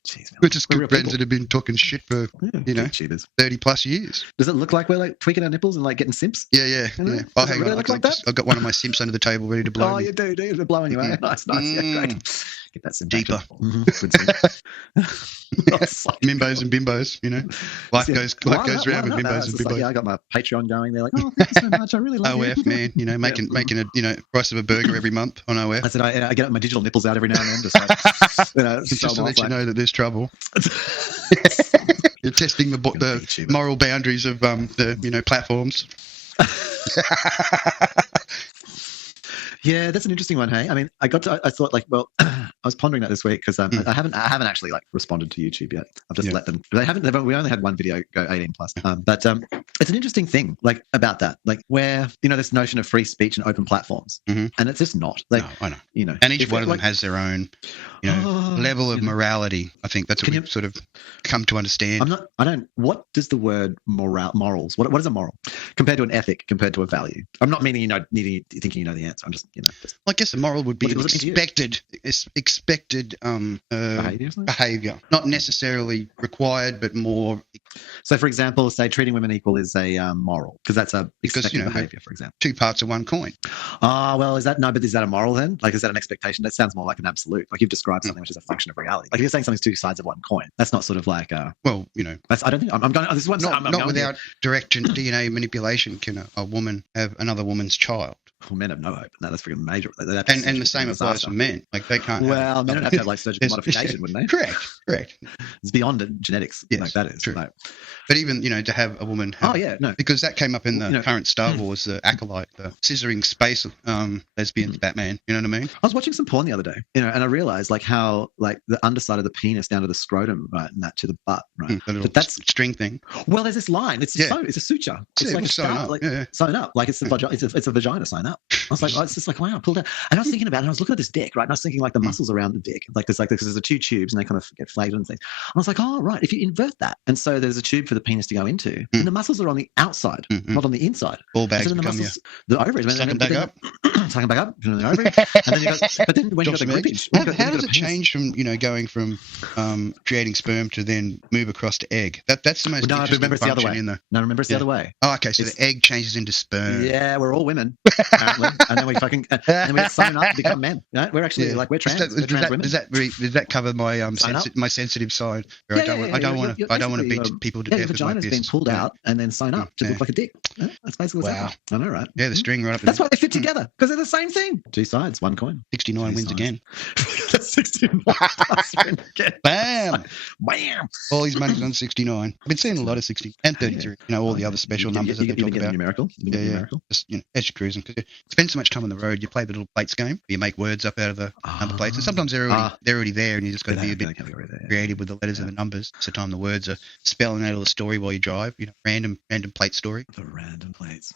Jeez, man. We're just good friends that have been talking shit for, VTubers. 30 plus years. Does it look like we're tweaking our nipples and getting simps? Yeah. Oh, hang on. I've got one of my simps under the table ready to blow. Oh, you do. They're blowing you out. Nice. Yeah, great. Get that simp deeper. Mimbos and bimbos, Life goes round with mimbos and bimbos. I got my Patreon going. They're like, oh, thank you so much. I really love OF, you. man, making a price of a burger every month on OF. I said, I get my digital nipples out every now and then. Just to let you know that there's trouble. You're testing the moral boundaries of the platforms. Yeah, that's an interesting one. Hey, I mean, I thought was pondering that this week because I haven't actually like responded to YouTube yet. I've just let them. We only had one video go 18 plus. But it's an interesting thing, like about that, like where this notion of free speech and open platforms, and it's just not. Like, no, I know. And each one of them has their own, level of morality. I think that's what we've sort of come to understand. What does the word morals? What is a moral compared to an ethic? Compared to a value? I'm not meaning thinking you know the answer. I'm just Well, I guess the moral would be expected behavior, not necessarily required, but more. So, for example, say treating women equal is a moral because that's a expected behavior. For example, two parts of one coin. Well, is that a moral then? Like, is that an expectation? That sounds more like an absolute. Like you've described something which is a function of reality. Like if you're saying something's two sides of one coin, that's not sort of like I don't think I'm going. This is what I'm not without direct DNA manipulation can a woman have another woman's child. Well, men have no hope. No, that's freaking major. And the same applies for men. Like they can't. Well, men would have to have like surgical modification, wouldn't they? Correct. It's beyond genetics. Yes, like that is. True. Like, but even to have a woman. Because that came up in the current Star Wars, the Acolyte, the scissoring space lesbians Batman. You know what I mean? I was watching some porn the other day, and I realized like how like the underside of the penis down to the scrotum, right, and that to the butt, right. But that's string thing. Well, there's this line. It's a suture. It's like a scar, sewn up. Like it's the vagina. It's a vagina sewn up. I was like, it's just like, wow, pulled out. And I was thinking about it, and I was looking at this dick, right? And I was thinking like the muscles around the dick, because there's the two tubes and they kind of get flagged and things. And I was like, oh, right, if you invert that, and so there's a tube for the penis to go into, and the muscles are on the outside, not on the inside. Ball bags so become the ovaries. Sucking back up. Sucking back up, the ovary. And then but then when you got the grippage. How does it change from, going from creating sperm to then move across to egg? That's the most interesting function in the... No, remember it's the other way. Oh, okay, so the egg changes into sperm. Yeah, we're all women, apparently. And then we fucking... and we get sewn up to become men. Right? We're actually we're trans. We're trans women. Does that cover my my sensitive side? I don't want to beat people to death. The vagina's been pulled out and then sewn up to look like a dick. That's basically what's happening. I know, right? Yeah, the string right up. That's why they fit together, because they're the same thing. Two sides, one coin. 69 wins again. 69 wins again. Bam! Bam! All his money's on 69. I've been seeing a lot of 60 and 33. All the other special numbers that they talk about. Numerical. Just as you're cruising, because you spend so much time on the road, you play the little plates game. You make words up out of the number plates, and sometimes they're already there, and you just got to be a bit creative with the letters and the numbers. So time the words are spelling out a story while you drive. Random plate story. The random plates.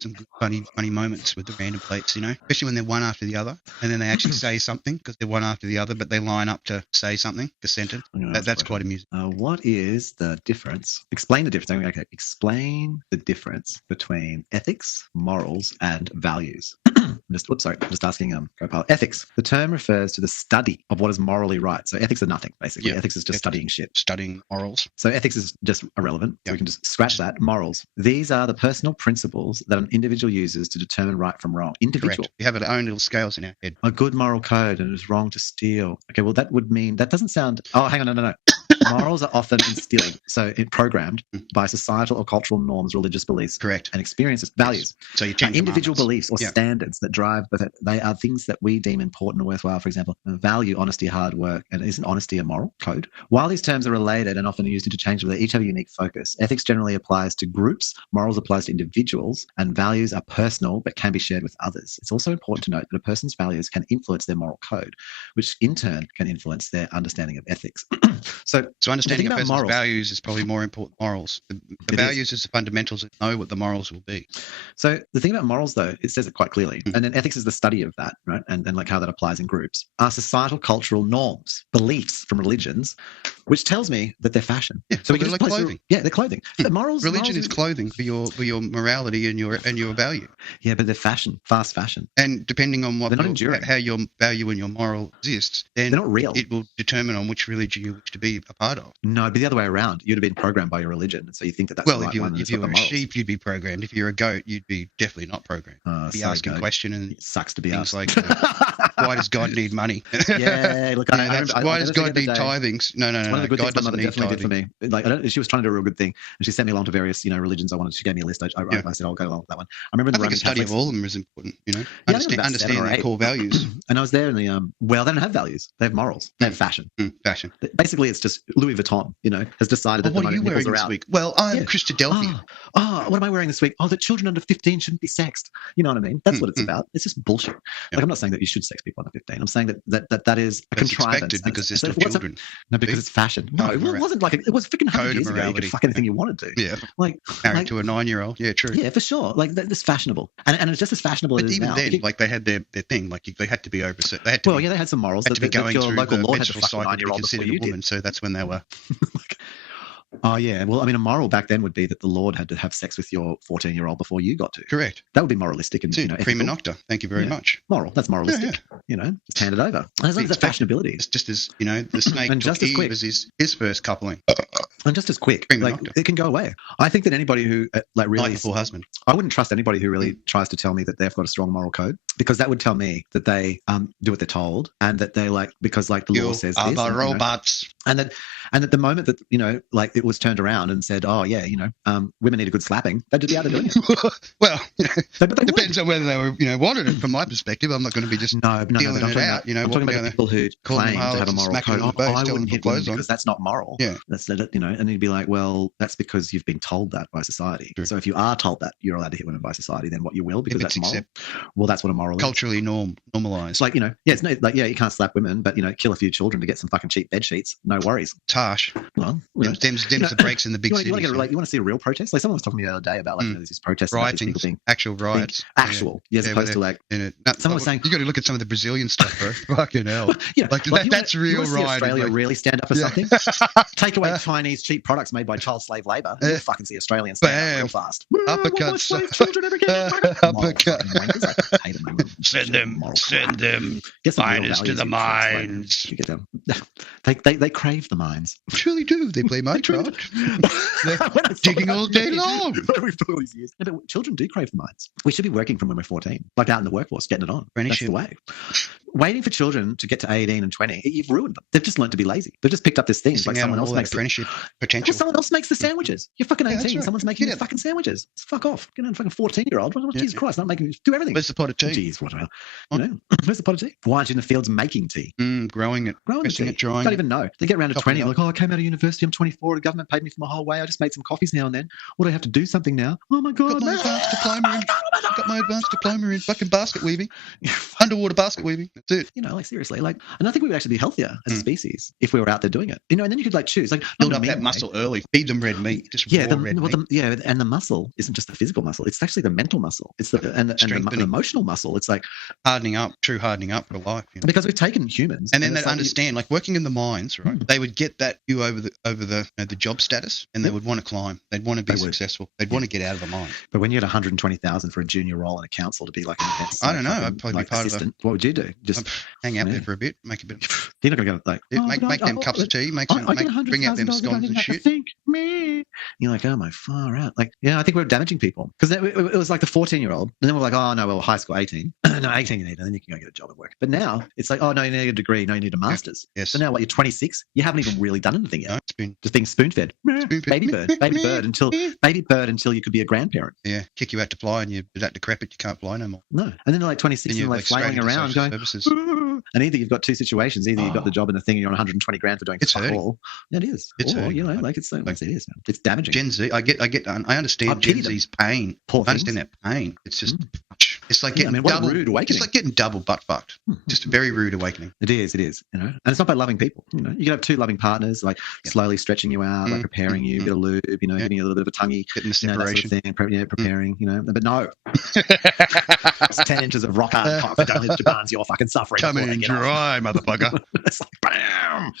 Some good, funny moments with the random plates. Especially when they're one after the other, and then they actually say something because they're one after the other, but they line up to say something, the sentence. That's quite amusing. What is the difference? Explain the difference. Okay, explain the difference between ethics, morals, and values. Just asking COPILOT. Ethics. The term refers to the study of what is morally right. So ethics are nothing, basically. Yeah. Ethics is just studying shit. Studying morals. So ethics is just irrelevant. So we can just scratch that. Morals. These are the personal principles that an individual uses to determine right from wrong. Individual. Correct. We have our own little scales in our head. A good moral code, and it is wrong to steal. Okay, well, that would mean... That doesn't sound... Oh, hang on, no. Morals are often instilled, programmed by societal or cultural norms, religious beliefs, correct, and experiences, values. So you individual beliefs or standards that drive, but they are things that we deem important or worthwhile. For example, value, honesty, hard work, and isn't honesty a moral code? While these terms are related and often used interchangeably, they each have a unique focus. Ethics generally applies to groups, morals applies to individuals, and values are personal but can be shared with others. It's also important to note that a person's values can influence their moral code, which in turn can influence their understanding of ethics. So understanding a person's values is probably more important than morals. The values is the fundamentals that know what the morals will be. So the thing about morals, though, it says it quite clearly. And then ethics is the study of that, right? And like how that applies in groups. Are societal cultural norms, beliefs from religions, which tells me that they're fashion. Yeah, so they're like clothing. They're clothing. Religion is clothing for your morality and your value. Yeah, but they're fashion, fast fashion. And depending on how your value and your moral exists, then they're not real. It will determine on which religion you wish to be a part of. No, but the other way around. You'd have been programmed by your religion, and so you think that's well. The right if you were a sheep, you'd be programmed. If you're a goat, you'd be definitely not programmed. Be asking questions and it sucks to be things asked. Like, why does God need money? Yeah, look, why does God need tithings? No. One of the good God things my doesn't mother need definitely tithing. did for me. Like, she was trying to do a real good thing, and she sent me along to various, religions. She gave me a list. I said, I'll go along with that one. I remember I think a study of all of them is important. Understanding their core values. And I was there in the they don't have valuus. They have morals. They have fashion. Fashion. Basically, it's just Louis Vuitton. Has decided that what are you wearing this week? Well, I'm Christadelphia. What am I wearing this week? Oh, that children under 15 shouldn't be sexed. You know what I mean? That's what it's about. It's just bullshit. Like, I'm not saying that you should sex people. people under 15. I'm saying that is a contrivance because they're still children. No, because it's fashion. No, it wasn't like it was freaking 100 years ago. You could fuck anything you wanted to. Yeah, married to a 9-year-old. Yeah, true. Yeah, for sure. Like it's fashionable, and it's just as fashionable as even now. then, like they had their thing. Like they had to be over. They had to. They had some morals. Had to be going your through local the law had to menstrual fuck a cycle to be 9-year-old considered a woman. So that's when they were. Oh, yeah. Well, I mean, a moral back then would be that the Lord had to have sex with your 14-year-old before you got to. Correct. That would be moralistic and prima nocta. Thank you very much. Moral. That's moralistic. Yeah. Just hand it over. As long as it's fashionability. It's just as, the snake and took Eve as his first coupling. And just as quick. It can go away. I think that anybody who really... Like your husband. I wouldn't trust anybody who really tries to tell me that they've got a strong moral code, because that would tell me that they do what they're told, and that they because the law says this. The robots. And that the moment that, it was turned around and said, oh, yeah, women need a good slapping, they'd be out there doing it. Well, it depends on whether they were, wanted it from my perspective. I'm not going to be just dealing it out. I'm talking about people who claim to have a moral code. I wouldn't hit women because that's not moral. Yeah. And you'd be like, well, that's because you've been told that by society. True. So if you are told that you're allowed to hit women by society, then what you will, because that's moral. Well, that's what a moral is. Culturally normalized. You can't slap women, but, kill a few children to get some fucking cheap bed sheets. No worries. It's harsh. Well, them's the breaks in the big cities. You want to see a real protest? Like someone was talking to me the other day about there's this protest. Rioting. Actual riots. As opposed to someone was saying. You got to look at some of the Brazilian stuff, bro. Fucking hell. That's real rioting. Australia really stand up for something? Take away Chinese cheap products made by child slave labour. You'll fucking see Australians stand up real fast. Uppercuts. Children ever get Uppercut. I hate them. Send them. Miners to the mines. You get them. They crave the mines. Surely do. They play Minecraft. They're digging all day long. All these years. No, but children do crave the mines. We should be working from when we're 14, like out in the workforce, getting it on. That's the way. Waiting for children to get to 18 and 20, you've ruined them. They've just learned to be lazy. They've just picked up this thing. Like someone else makes apprenticeship potential. Well, someone else makes the sandwiches. You're fucking 18. Right. Someone's making the fucking sandwiches. Fuck off. Get on, fucking 14-year-old. Jesus Christ, not making do everything. Where's the pot of tea? Jeez, what the hell? Where's the pot of tea? Why aren't you in the fields making tea? Growing it, pressing it, drying. Don't even know. They get around to 20. I'm like, I came out of university. I'm 24. The government paid me for my whole way. I just made some coffees now and then. What do I have to do something now? Oh my God. Got my advanced diploma in fucking basket weaving. Underwater basket weaving. That's it. Seriously. And I think we would actually be healthier as a species if we were out there doing it. And then you could choose. Build up that muscle early. Feed them red meat. Just raw red meat. And the muscle isn't just the physical muscle. It's actually the mental muscle. It's the emotional muscle. It's like hardening up for life. Because we've taken humans. And then they understand, working in the mines, right? They would get that view over the job status, and they would want to climb. They'd want to be successful. They'd want to get out of the mine. But when you had 120,000 for a junior role in a council to be an I don't know. I'd probably be part assistant. What would you do? Just hang out there for a bit, make a bit. You're not going to go make them cups of tea, bring out them scones and shit. You're like, oh my far out. I think we're damaging people because it was like the 14-year-old, and then we're like, oh no, well, high school 18, no 18 you need, and then you can go get a job at work. But now it's like, oh no, you need a degree, no, you need a master's. Yes. So now you're 26, you haven't even really done anything yet. No, it's been just being spoon-fed. Baby bird until you could be a grandparent. Yeah, kick you out to fly, and you're that decrepit, you can't fly no more. No, and then they're 26 and flailing around going. And either you've got two situations. Either you've got the job and the thing, and you're on 120 grand for doing fuck all. It is. It's hurting. It is. Man. It's damaging. Gen Z, I understand Gen Z's pain. I understand that pain. It's just, it's like getting double. Rude awakening. It's like getting double butt fucked. Just a very rude awakening. It is. And it's not by loving people. You can have two loving partners, slowly stretching you out, preparing you, a bit of lube, giving you a little bit of a tonguey, getting the separation, that sort of thing, preparing, But no, it's 10 inches of rock hard cock. Don't let Japan's your fucking suffering. Come in dry, motherfucker. It's like, bam.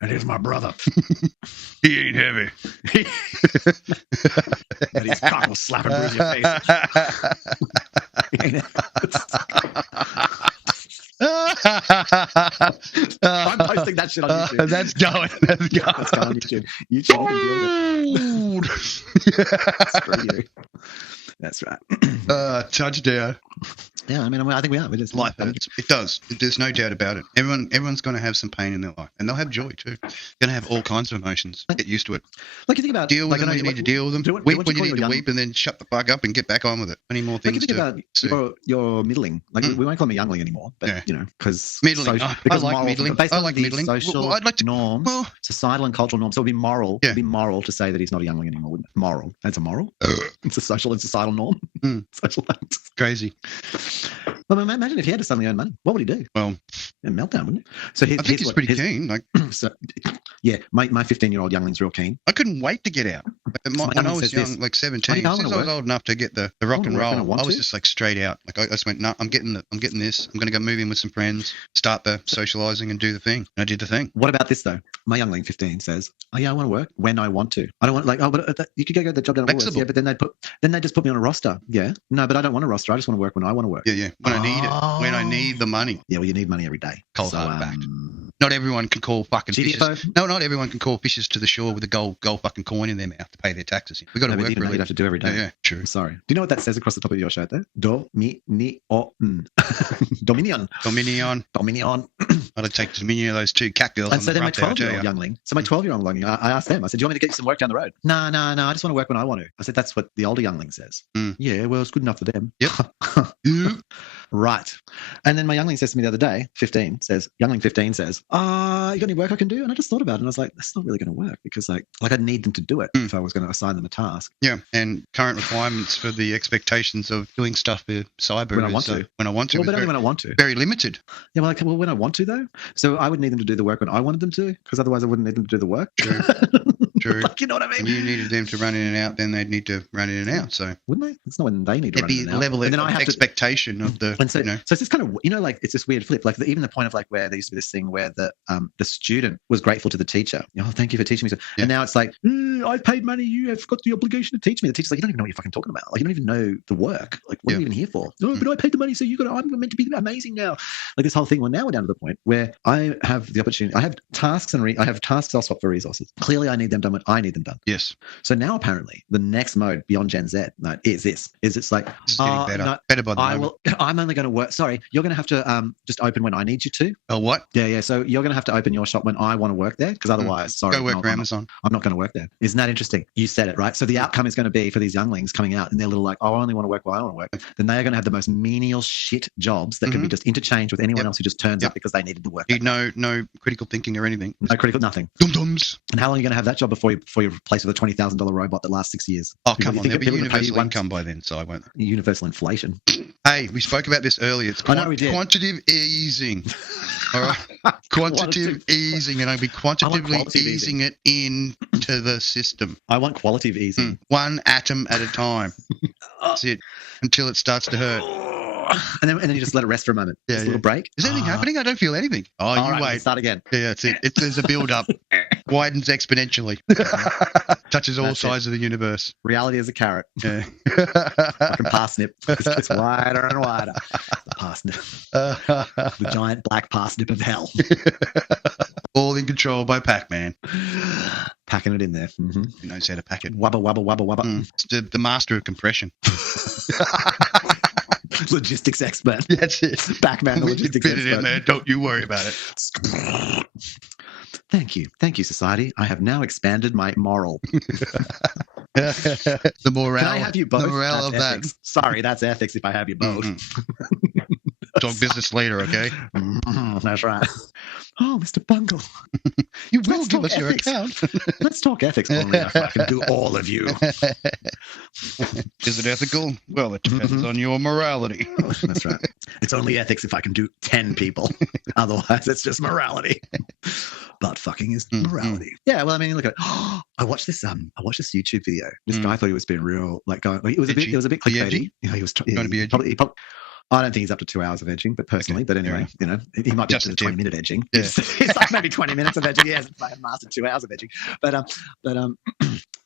And here's my brother. He ain't heavy. And his cock will slap and bruise your face. I'm posting that shit on YouTube. That's going. That's going on YouTube. YouTube can deal with it. Screw you. That's right. Touchdown. Yeah, I think we are. Life hurts. It does. There's no doubt about it. Everyone's going to have some pain in their life, and they'll have joy too. They're going to have all kinds of emotions. Get used to it. You think about deal with them when you need to deal with them. Weep when you need to weep, and then shut the fuck up and get back on with it. Any more things? You think about your middling. We won't call them a youngling anymore, but because middling. I like middling. Based on middling. Social norms, societal and cultural norms. So it'd be moral. It'd be moral to say that he's not a youngling anymore. Wouldn't it? Moral. That's a moral. It's a social and societal societal norm. Social norms. Crazy. Well, imagine if he had to suddenly earn money. What would he do? Well, meltdown, wouldn't he? So I think he's pretty keen. Like, so, yeah, my 15-year-old youngling's real keen. I couldn't wait to get out. When I was young, like 17, since I was old enough to get the rock and roll, I was just like straight out. Like I just went, no, I'm getting this. I'm going to go move in with some friends, start the socializing, and do the thing. And I did the thing. What about this though? My youngling 15 says, "Oh yeah, I want to work when I want to. I don't want but you could go get the job done at Woolworths. Yeah, but then they just put me on a roster. Yeah, no, but I don't want a roster. I just want to work when I want to work. Yeah. When I need it, when I need the money. Yeah, well, you need money every day. Cold hard fact. Not everyone can call fucking fishes. No, not everyone can call fishes to the shore with a gold fucking coin in their mouth to pay their taxes. We got to work. You'd have to do every day. Yeah, true. I'm sorry. Do you know what that says across the top of your shirt there? Dominion. Dominion. I'd take Dominion of those two cat girls. And so then my 12-year-old youngling. I asked them. I said, "Do you want me to get you some work down the road?" No. I just want to work when I want to. I said, "That's what the older youngling says." Yeah, well, it's good enough for them. Yep. Right. And then my youngling says to me the other day, youngling 15 says, you got any work I can do? And I just thought about it and I was like, that's not really going to work because like I'd need them to do it if I was going to assign them a task. Yeah. And current requirements for the expectations of doing stuff for cyber when I want to. Well, but only when I want to. Very limited. Yeah, well, when I want to though. So I would need them to do the work when I wanted them to because otherwise I wouldn't need them to do the work. True. Like, you know what I mean? And you needed them to run in and out, then they'd need to run in and out. So wouldn't they? It's not when they need to run in and out. Level of expectation of the. And so, so it's just kind of like it's this weird flip. Like even the point of like where there used to be this thing where the student was grateful to the teacher. Oh, thank you for teaching me. And now it's like I've paid money. You have got the obligation to teach me. The teacher's like, you don't even know what you're fucking talking about. Like you don't even know the work. Like what are you even here for? No, but I paid the money, so I'm meant to be amazing now. Like this whole thing. Well, now we're down to the point where I have the opportunity. I have tasks I have tasks I'll swap for resources. Clearly, I need them done when I need them done. Yes. So now apparently the next mode beyond Gen Z is it's like it's getting better. No, better by the moment. I'm only going to work. Sorry, you're going to have to just open when I need you to. Oh, what? Yeah. So you're going to have to open your shop when I want to work there because otherwise, sorry, go work for Amazon. I'm not going to work there. Isn't that interesting? You said it right. So the outcome is going to be for these younglings coming out and they're little like, I only want to work while I want to work. Then they are going to have the most menial shit jobs that can be just interchanged with anyone else who just turns up because they needed the work. No critical thinking or anything. No critical nothing. Dum-dums. And how long are you going to have that job before you replace with a $20,000 robot that lasts 6 years? Oh, come on. There'll be universal income by then, so I won't. Universal inflation. Hey, we spoke about this earlier. It's quantitative easing. All right? Quantitative easing, and I'll be quantitatively easing it into the system. I want qualitative easing. One atom at a time. That's it. Until it starts to hurt. And then you just let it rest for a moment. Just a little break. Is anything happening? I don't feel anything. Oh, you right, wait. Start again. Yeah, that's it. There's a build-up. Widens exponentially. Touches all sides of the universe. Reality is a carrot. Yeah. Like a parsnip. It gets wider and wider. The parsnip. The giant black parsnip of hell. All in control by Pac-Man. Packing it in there. Mm-hmm. He knows how to pack it. Wubba, wubba, wubba, wubba. It's the master of compression. Logistics expert. That's it. Pac-Man, the logistics expert. Fit it in there. Don't you worry about it. Thank you, society. I have now expanded my moral. The morale. Can I have you both? The morale of ethics. That. Sorry, that's ethics if I have you both. Dog business later, okay? That's right. Oh, Mr. Bungle. You will give us your account. Let's talk ethics only if I can do all of you. Is it ethical? Well, it depends on your morality. That's right. It's only ethics if I can do 10 people. Otherwise, it's just morality. Butt fucking is morality. Yeah, well, I mean, look at I watched this YouTube video. This guy thought he was being real, like going. It was a bit clickbaity. He was trying to be edgy. I don't think he's up to 2 hours of edging, but personally, but anyway, you know, he might be up to the 20-minute edging. Yeah. It's like maybe 20 minutes of edging. He hasn't mastered 2 hours of edging, but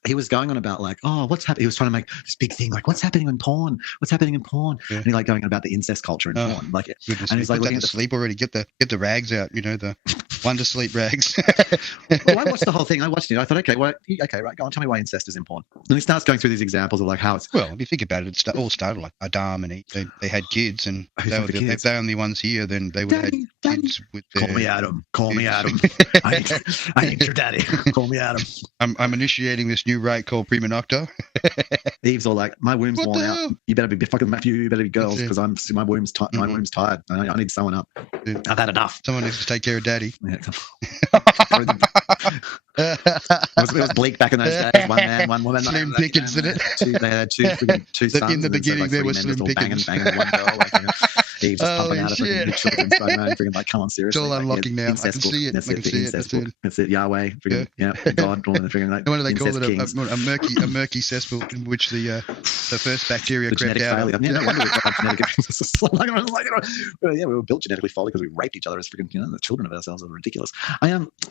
he was going on about like, oh, what's happening? He was trying to make this big thing, like, what's happening in porn? What's happening in porn? Yeah. And he like going on about the incest culture in porn, like it. And he's like, looking at the sleep already. Get the rags out, you know, the Wonder Sleep rags. Well, I watched the whole thing. I watched it. I thought, okay, right, go on, tell me why incest is in porn. And he starts going through these examples of like how it's. Well, if you think about it, it all started like Adam and Eve. They had kids, and if they're only ones here, then they would have had kids with their. Call me Adam. Call me Adam. I ain't your daddy. Call me Adam. I'm initiating this new rite called prima nocta. Eve's all like, my womb's worn out. You better be fucking Matthew. You better be girls because my womb's tired. My womb's tired. I need someone up. I've had enough. Someone needs to take care of daddy. Yeah. It was bleak back in those days. One man, one woman. Slim Pickens, isn't it? They had two sons. In the beginning, there was Slim Pickens. Banging one girl. Eve just pumping out of freaking children. Freaking like, come on, seriously. It's all unlocking now. I can see it. That's it. Yahweh. Freaking, God. Freaking, like, what do they call it? A murky cesspool in which the first bacteria crept out. No wonder we were built genetically faulty because we raped each other as freaking, the children of ourselves are ridiculous.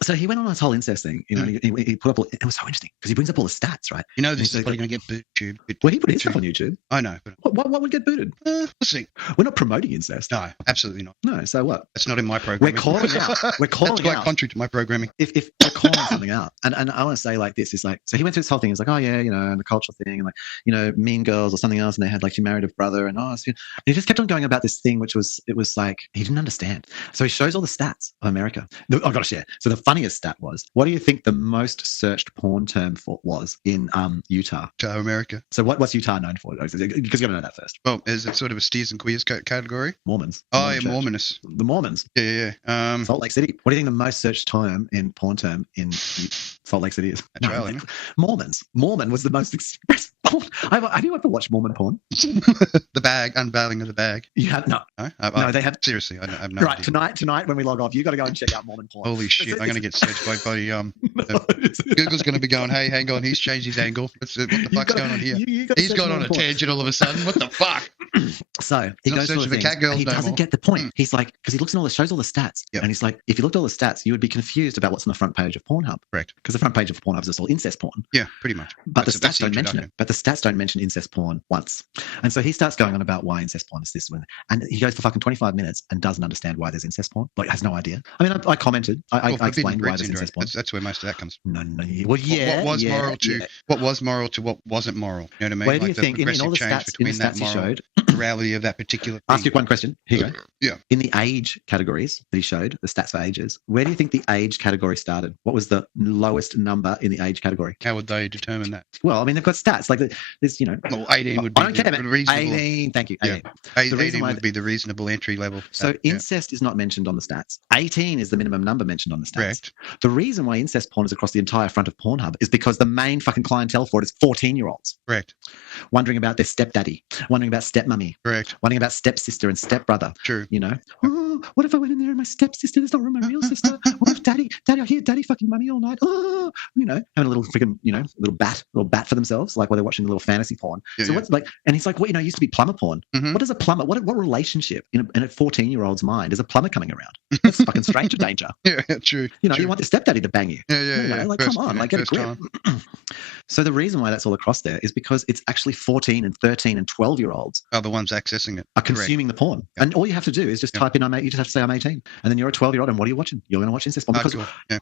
So he went on this whole incest thing. He put up. It was so interesting because he brings up all the stats, right? This is probably going to get booted. Well, he put his stuff on YouTube. I know. But what would get booted? Let's see. We're not promoting incest. No, absolutely not. No. So what? That's not in my programming. We're calling out. That's quite contrary to my programming. If we're calling something out, and I want to say like this, it's like, so he went through this whole thing. He's like, oh yeah, and the cultural thing, and like, Mean Girls or something else, and they had like, she married a brother, and and he just kept on going about this thing, which was, it was like he didn't understand. So he shows all the stats of America. I've got to share. So the funniest stat was, what do you think the most searched porn term was in Utah? America. So what's Utah known for? Because you got to know that first. Well, is it sort of a steers and queers category? Mormons. Oh, yeah, Mormons. The Mormons. Yeah. Salt Lake City. What do you think the most searched term in porn term in Salt Lake City is? Mormons. Mormon was the most expressed porn. Have you ever watched Mormon porn? The bag, unveiling of the bag. You have not. No, they have. Seriously, I have no right, idea. Tonight when we log off, you got to go and check out Mormon porn. Holy shit! I'm going to get searched by bloody Google's going to be going, hey, hang on, he's changed his angle. What the fuck's going on here? He's gone on a tangent all of a sudden. What the fuck? So he goes through the cat girls. He doesn't get the point. He's like, because he looks at all the shows, all the stats, and he's like, if you looked at all the stats, you would be confused about what's on the front page of Pornhub. Correct. Because the front page of Pornhub is just all incest porn. Yeah, pretty much. But the stats don't mention it. But the stats don't mention incest porn once. And so he starts going on about why incest porn is this one, and he goes for fucking 25 minutes and doesn't understand why there's incest porn. Like, has no idea. I mean, I commented. I explained why there's incest porn. That's where most of that comes from. No. Well, yeah. What was moral to what wasn't moral? You know what I mean? Where do you think in all the stats he showed? Morality of that particular thing. Ask you one question. Here you go. Yeah. In the age categories that he showed, the stats for ages, where do you think the age category started? What was the lowest number in the age category? How would they determine that? Well, I mean, they've got stats. Like, there's, Well, 18 would be reasonable. 18, thank you. 18. Yeah. 18 would be the reasonable entry level. So incest is not mentioned on the stats. 18 is the minimum number mentioned on the stats. Correct. The reason why incest porn is across the entire front of Pornhub is because the main fucking clientele for it is 14-year-olds. Correct. Wondering about their stepdaddy, wondering about stepmummy. Correct. Wondering about stepsister and stepbrother. True. Oh, what if I went in there and my stepsister is not my real sister? What if daddy, I hear daddy fucking mummy all night? Oh, having a little freaking, little bat for themselves, like while they're watching a little fantasy porn. What's like, and he's like, well, it used to be plumber porn. Mm-hmm. What is a plumber? What relationship in a 14-year-old's mind is a plumber coming around? That's fucking stranger danger. Yeah, true. You want the stepdaddy to bang you. Yeah. Like, come on, like, get a grip. So the reason why that's all across there is because it's actually 14 and 13 and 12-year-olds are the ones accessing it, are consuming the porn. Yeah. And all you have to do is just type in, you just have to say, I'm 18. And then you're a 12-year-old, and what are you watching? You're going to watch incest porn. Because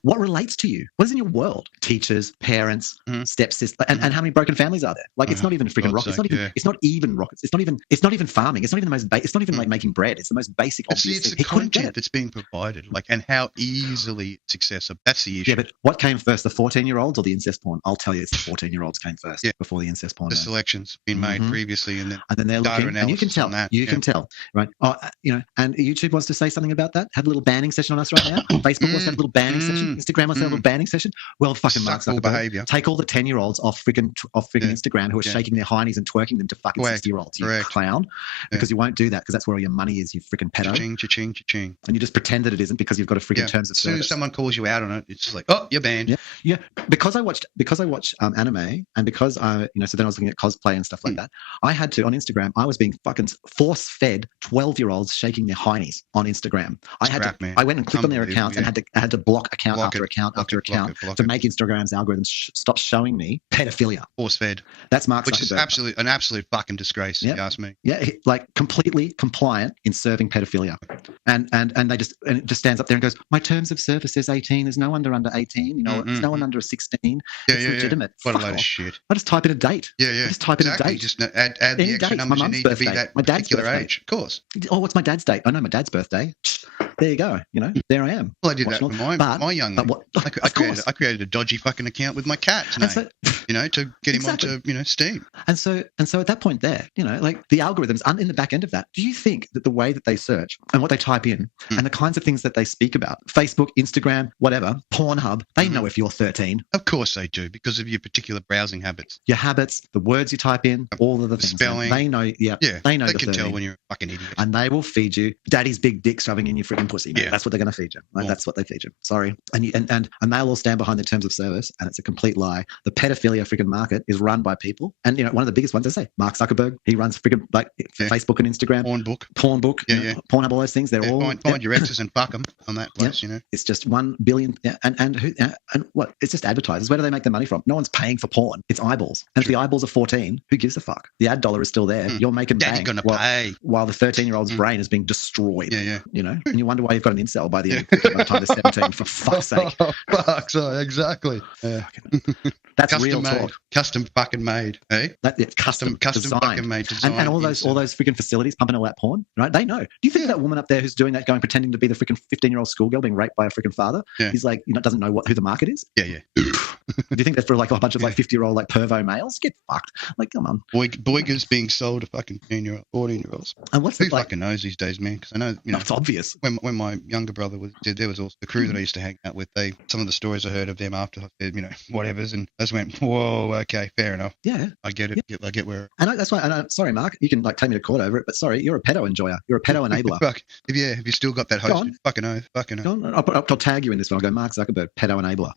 what relates to you? What is in your world? Teachers, parents, stepsisters, and how many broken families are there? Like, it's not even freaking rockets. It's not even rockets. It's not even farming. It's not even the most it's not even like making bread. It's the most basic obvious it's thing. the content that's being provided, and how easily it's accessible. That's the issue. Yeah, but what came first, the 14-year-olds or the incest porn? I'll tell you, it's the 14-year-olds came first before the incest porn. The selection's been made previously, and then they're looking, and you can tell. You can tell, right? And YouTube wants to say something about that. Have a little banning session on us right now. Facebook wants to have a little banning session. Instagram wants to have a little banning session. Well, fucking Mark Zuckerberg, behavior. Take all the 10-year-olds off freaking Instagram who are shaking their heinies and twerking them to fucking 60-year-olds. You clown, because you won't do that because that's where all your money is. You freaking pedo. Cha-ching. And you just pretend that it isn't because you've got a freaking terms of service. As soon as someone calls you out on it, it's just like, oh, you're banned. Yeah. Because I watch anime, and because so then I was looking at cosplay and stuff like that. I had to on Instagram. I was being fucking force-fed 12-year-olds shaking their heinies on Instagram. I went and clicked on their accounts and had to block account after account to make Instagram's algorithm stop showing me pedophilia. Force-fed. That's Mark Zuckerberg. Which is an absolute fucking disgrace, if you ask me. Yeah, like completely compliant in serving pedophilia, and it just stands up there and goes, my terms of service says 18. There's no one under 18. There's no one under 16. It's legitimate. What a load of shit. I just type in a date. Yeah. Just type in a date. Just add the extra numbers you need to be that particular age. Of course. Oh, what's my dad's date? I know my dad's birthday. birthday. There you go. There I am. Well, I did that for my young. I created a dodgy fucking account with my cat's name. So, to get him onto Steam. And so at that point there, like the algorithms in the back end of that. Do you think that the way that they search and what they type in and the kinds of things that they speak about, Facebook, Instagram, whatever, Pornhub, they know if you're 13? Of course they do, because of your particular browsing habits. Your habits, the words you type in, all of the things. Spelling. They know. Yeah. They know. They can tell when you're a fucking idiot. And they will feed you daddy's big dick shoving in your freaking pussy. Yeah. That's what they're going to feed you. Like, that's what they feed you. Sorry. And they'll all stand behind their terms of service, and it's a complete lie. The pedophilia freaking market is run by people. And, one of the biggest ones, I say, Mark Zuckerberg, he runs freaking Facebook and Instagram. Pornbook. Pornhub, all those things. They're all... Find your exes and fuck them on that place, It's just 1 billion. And what? It's just advertisers. Where do they make their money from? No one's paying for porn. It's eyeballs. And if the eyeballs are 14, who gives a fuck? The ad dollar is still there. You're making Daddy bang gonna pay. while the 13-year-old's brain is being destroyed. And you wonder why you've got an incel by the time they're 17, for fuck's sake. Exactly. Yeah. That's custom real made. talk. Custom fucking made, eh? Custom fucking made design. And all those freaking facilities pumping all that porn, right? They know. Do you think that woman up there who's doing that, pretending to be the freaking 15-year-old schoolgirl being raped by a freaking father, he's like, doesn't know who the market is? Yeah. Do you think that's for like a bunch of 50-year-old pervo males? Get fucked. Like, come on. Boygers being sold to fucking 15-year-old, 14-year-olds. And what's who fucking knows these days, man? Because I know, it's obvious. When my younger brother there was also the crew that I used to hang out with. Some of the stories I heard of them after, whatever's, and I just went, whoa, okay, fair enough. Yeah, I get it. I get where. And that's why. And sorry, Mark, you can take me to court over it, but sorry, you're a pedo enjoyer. You're a pedo enabler. Fuck. If you still got that hosted, fucking oath. I'll tag you in this one. I'll go, Mark Zuckerberg, pedo enabler.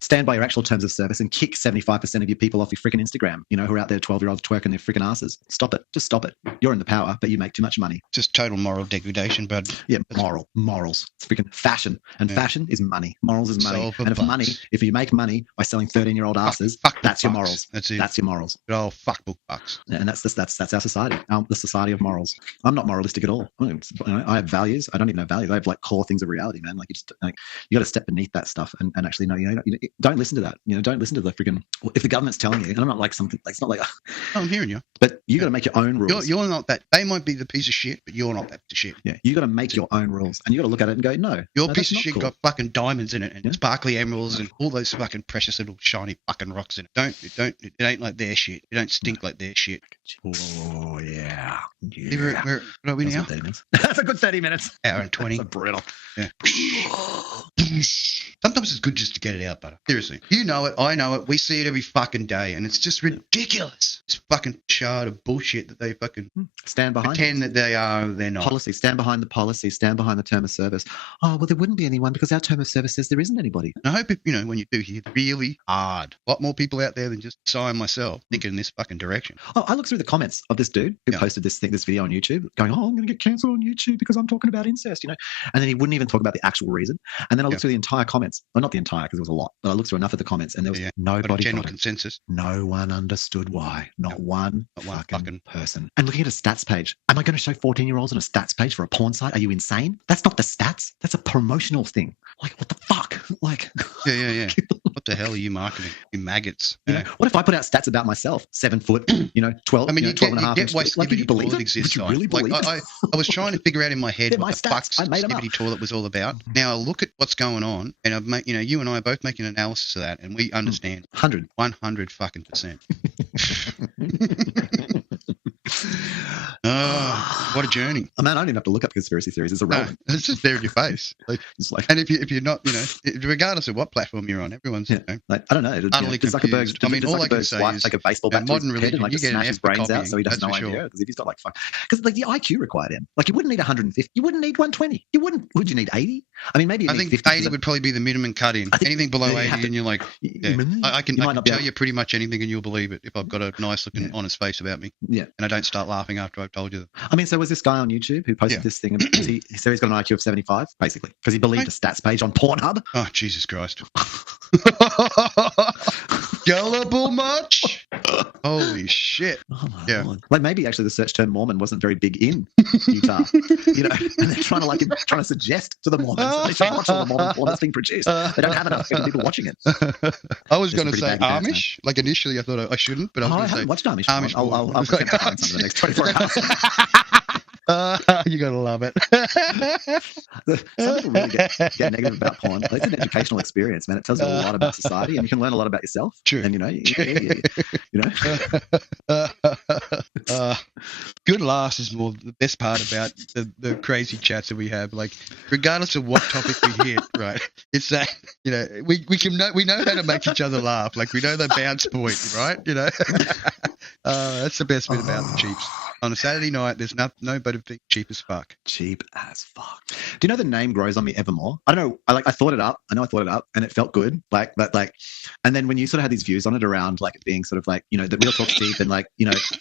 Stand by your actual terms of service and kick 75% of your people off your freaking Instagram. Who are out there, 12-year-olds twerking their freaking asses. Stop it. Just stop it. You're in the power, but you make too much money. Just total moral degradation, bud. Yeah, morals. It's freaking fashion, and fashion is money. Morals is money, and if you make money by selling 13-year-old asses, that's your morals. That's your morals. Oh, fuck book bucks. And that's our society. The society of morals. I'm not moralistic at all. I have values. I don't even have values. I have core things of reality, man. You got to step beneath that stuff and actually know. Don't listen to that. Don't listen to the freaking. If the government's telling you, and I'm not like something. It's not like. I'm hearing you. But you got to make your own rules. You're not that. They might be the piece of shit, but you're not that piece of shit. Yeah, you got to make your own rules, and you got to look at it and go, no. Your piece of shit got fucking diamonds in it, and sparkly emeralds, and all those fucking precious little shiny fucking rocks in it. It ain't like their shit. It don't stink like their shit. Oh yeah. Where are we now? That's a good 30 minutes. Hour and 20. That's brutal. Yeah. Sometimes it's good just to get it out, butter. Seriously. You know it. I know it. We see it every fucking day, and it's just ridiculous. This fucking shard of bullshit that they fucking stand behind. Pretend that they are, they're not. Policy. Stand behind the policy. Stand behind the term of service. Oh, well, there wouldn't be anyone because our term of service says there isn't anybody. And I hope, when you do hear really hard, a lot more people out there than just Si and myself thinking in this fucking direction. Oh, I looked through the comments of this dude who posted this video on YouTube going, I'm going to get cancelled on YouTube because I'm talking about incest, And then he wouldn't even talk about the actual reason. And then I looked through the entire comments. Well, not the entire because it was a lot, but I looked through enough of the comments and there was nobody. General consensus. No one understood why. Not one fucking person. And looking at a stats page, am I going to show 14-year-olds on a stats page for a porn site? Are you insane? That's not the stats. That's a promotional thing. Like, what the fuck? Like, yeah. What the hell are you marketing? You maggots. What if I put out stats about myself? 7 foot, 12. I mean, you 12 and a half inches. Like, you believe it exists. Would you really believe it? I was trying to figure out in my head what the fuck Snippety toilet was all about. Now I look at what's going on, and I've made, you and I are both making an analysis of that, and we understand 100 fucking %. Oh, what a journey! Man, I don't even have to look up conspiracy theories. It's irrelevant. No, it's just there in your face. And if you're not, regardless of what platform you're on, everyone's I don't know. Utterly confused. All I can say is take a baseball bat to his head and just smash his brains out so he doesn't know idea. Because if he's got because the IQ required him, you wouldn't need 150, you wouldn't need 120, you wouldn't. Would you need 80? I mean, maybe. I think 80 would probably be the minimum cut in. Anything below 80, and you're like, I can tell you pretty much anything, and you'll believe it if I've got a nice looking honest face about me. Yeah, and I don't start laughing after I've told you that. I mean, so was this guy on YouTube who posted this thing? He said he's got an IQ of 75, basically, because he believed a stats page on Pornhub. Oh, Jesus Christ. Gullible much? Holy shit. Oh my God. Like maybe actually the search term Mormon wasn't very big in Utah, and they're trying to suggest to the Mormons that they should watch all the Mormon porn that's being produced. They don't have enough people watching it. I was going to say Amish. Like initially I thought I shouldn't, but I was going to say watched Amish. Amish I'll find some in the next 24 hours. You gotta love it. Some people really get negative about porn. It's an educational experience, man. It tells you a lot about society, and you can learn a lot about yourself. True. And Good laughs is more the best part about the crazy chats that we have. Like, regardless of what topic we hit, right? It's that we know how to make each other laugh. Like, we know the bounce point, right? That's the best bit about the Cheeps. On a Saturday night, there's no better thing cheap as fuck. Cheap as fuck. Do you know the name grows on me evermore? I don't know. I thought it up. I know I thought it up, and it felt good. And then when you sort of had these views on it around like it being sort of like the real talk's cheap and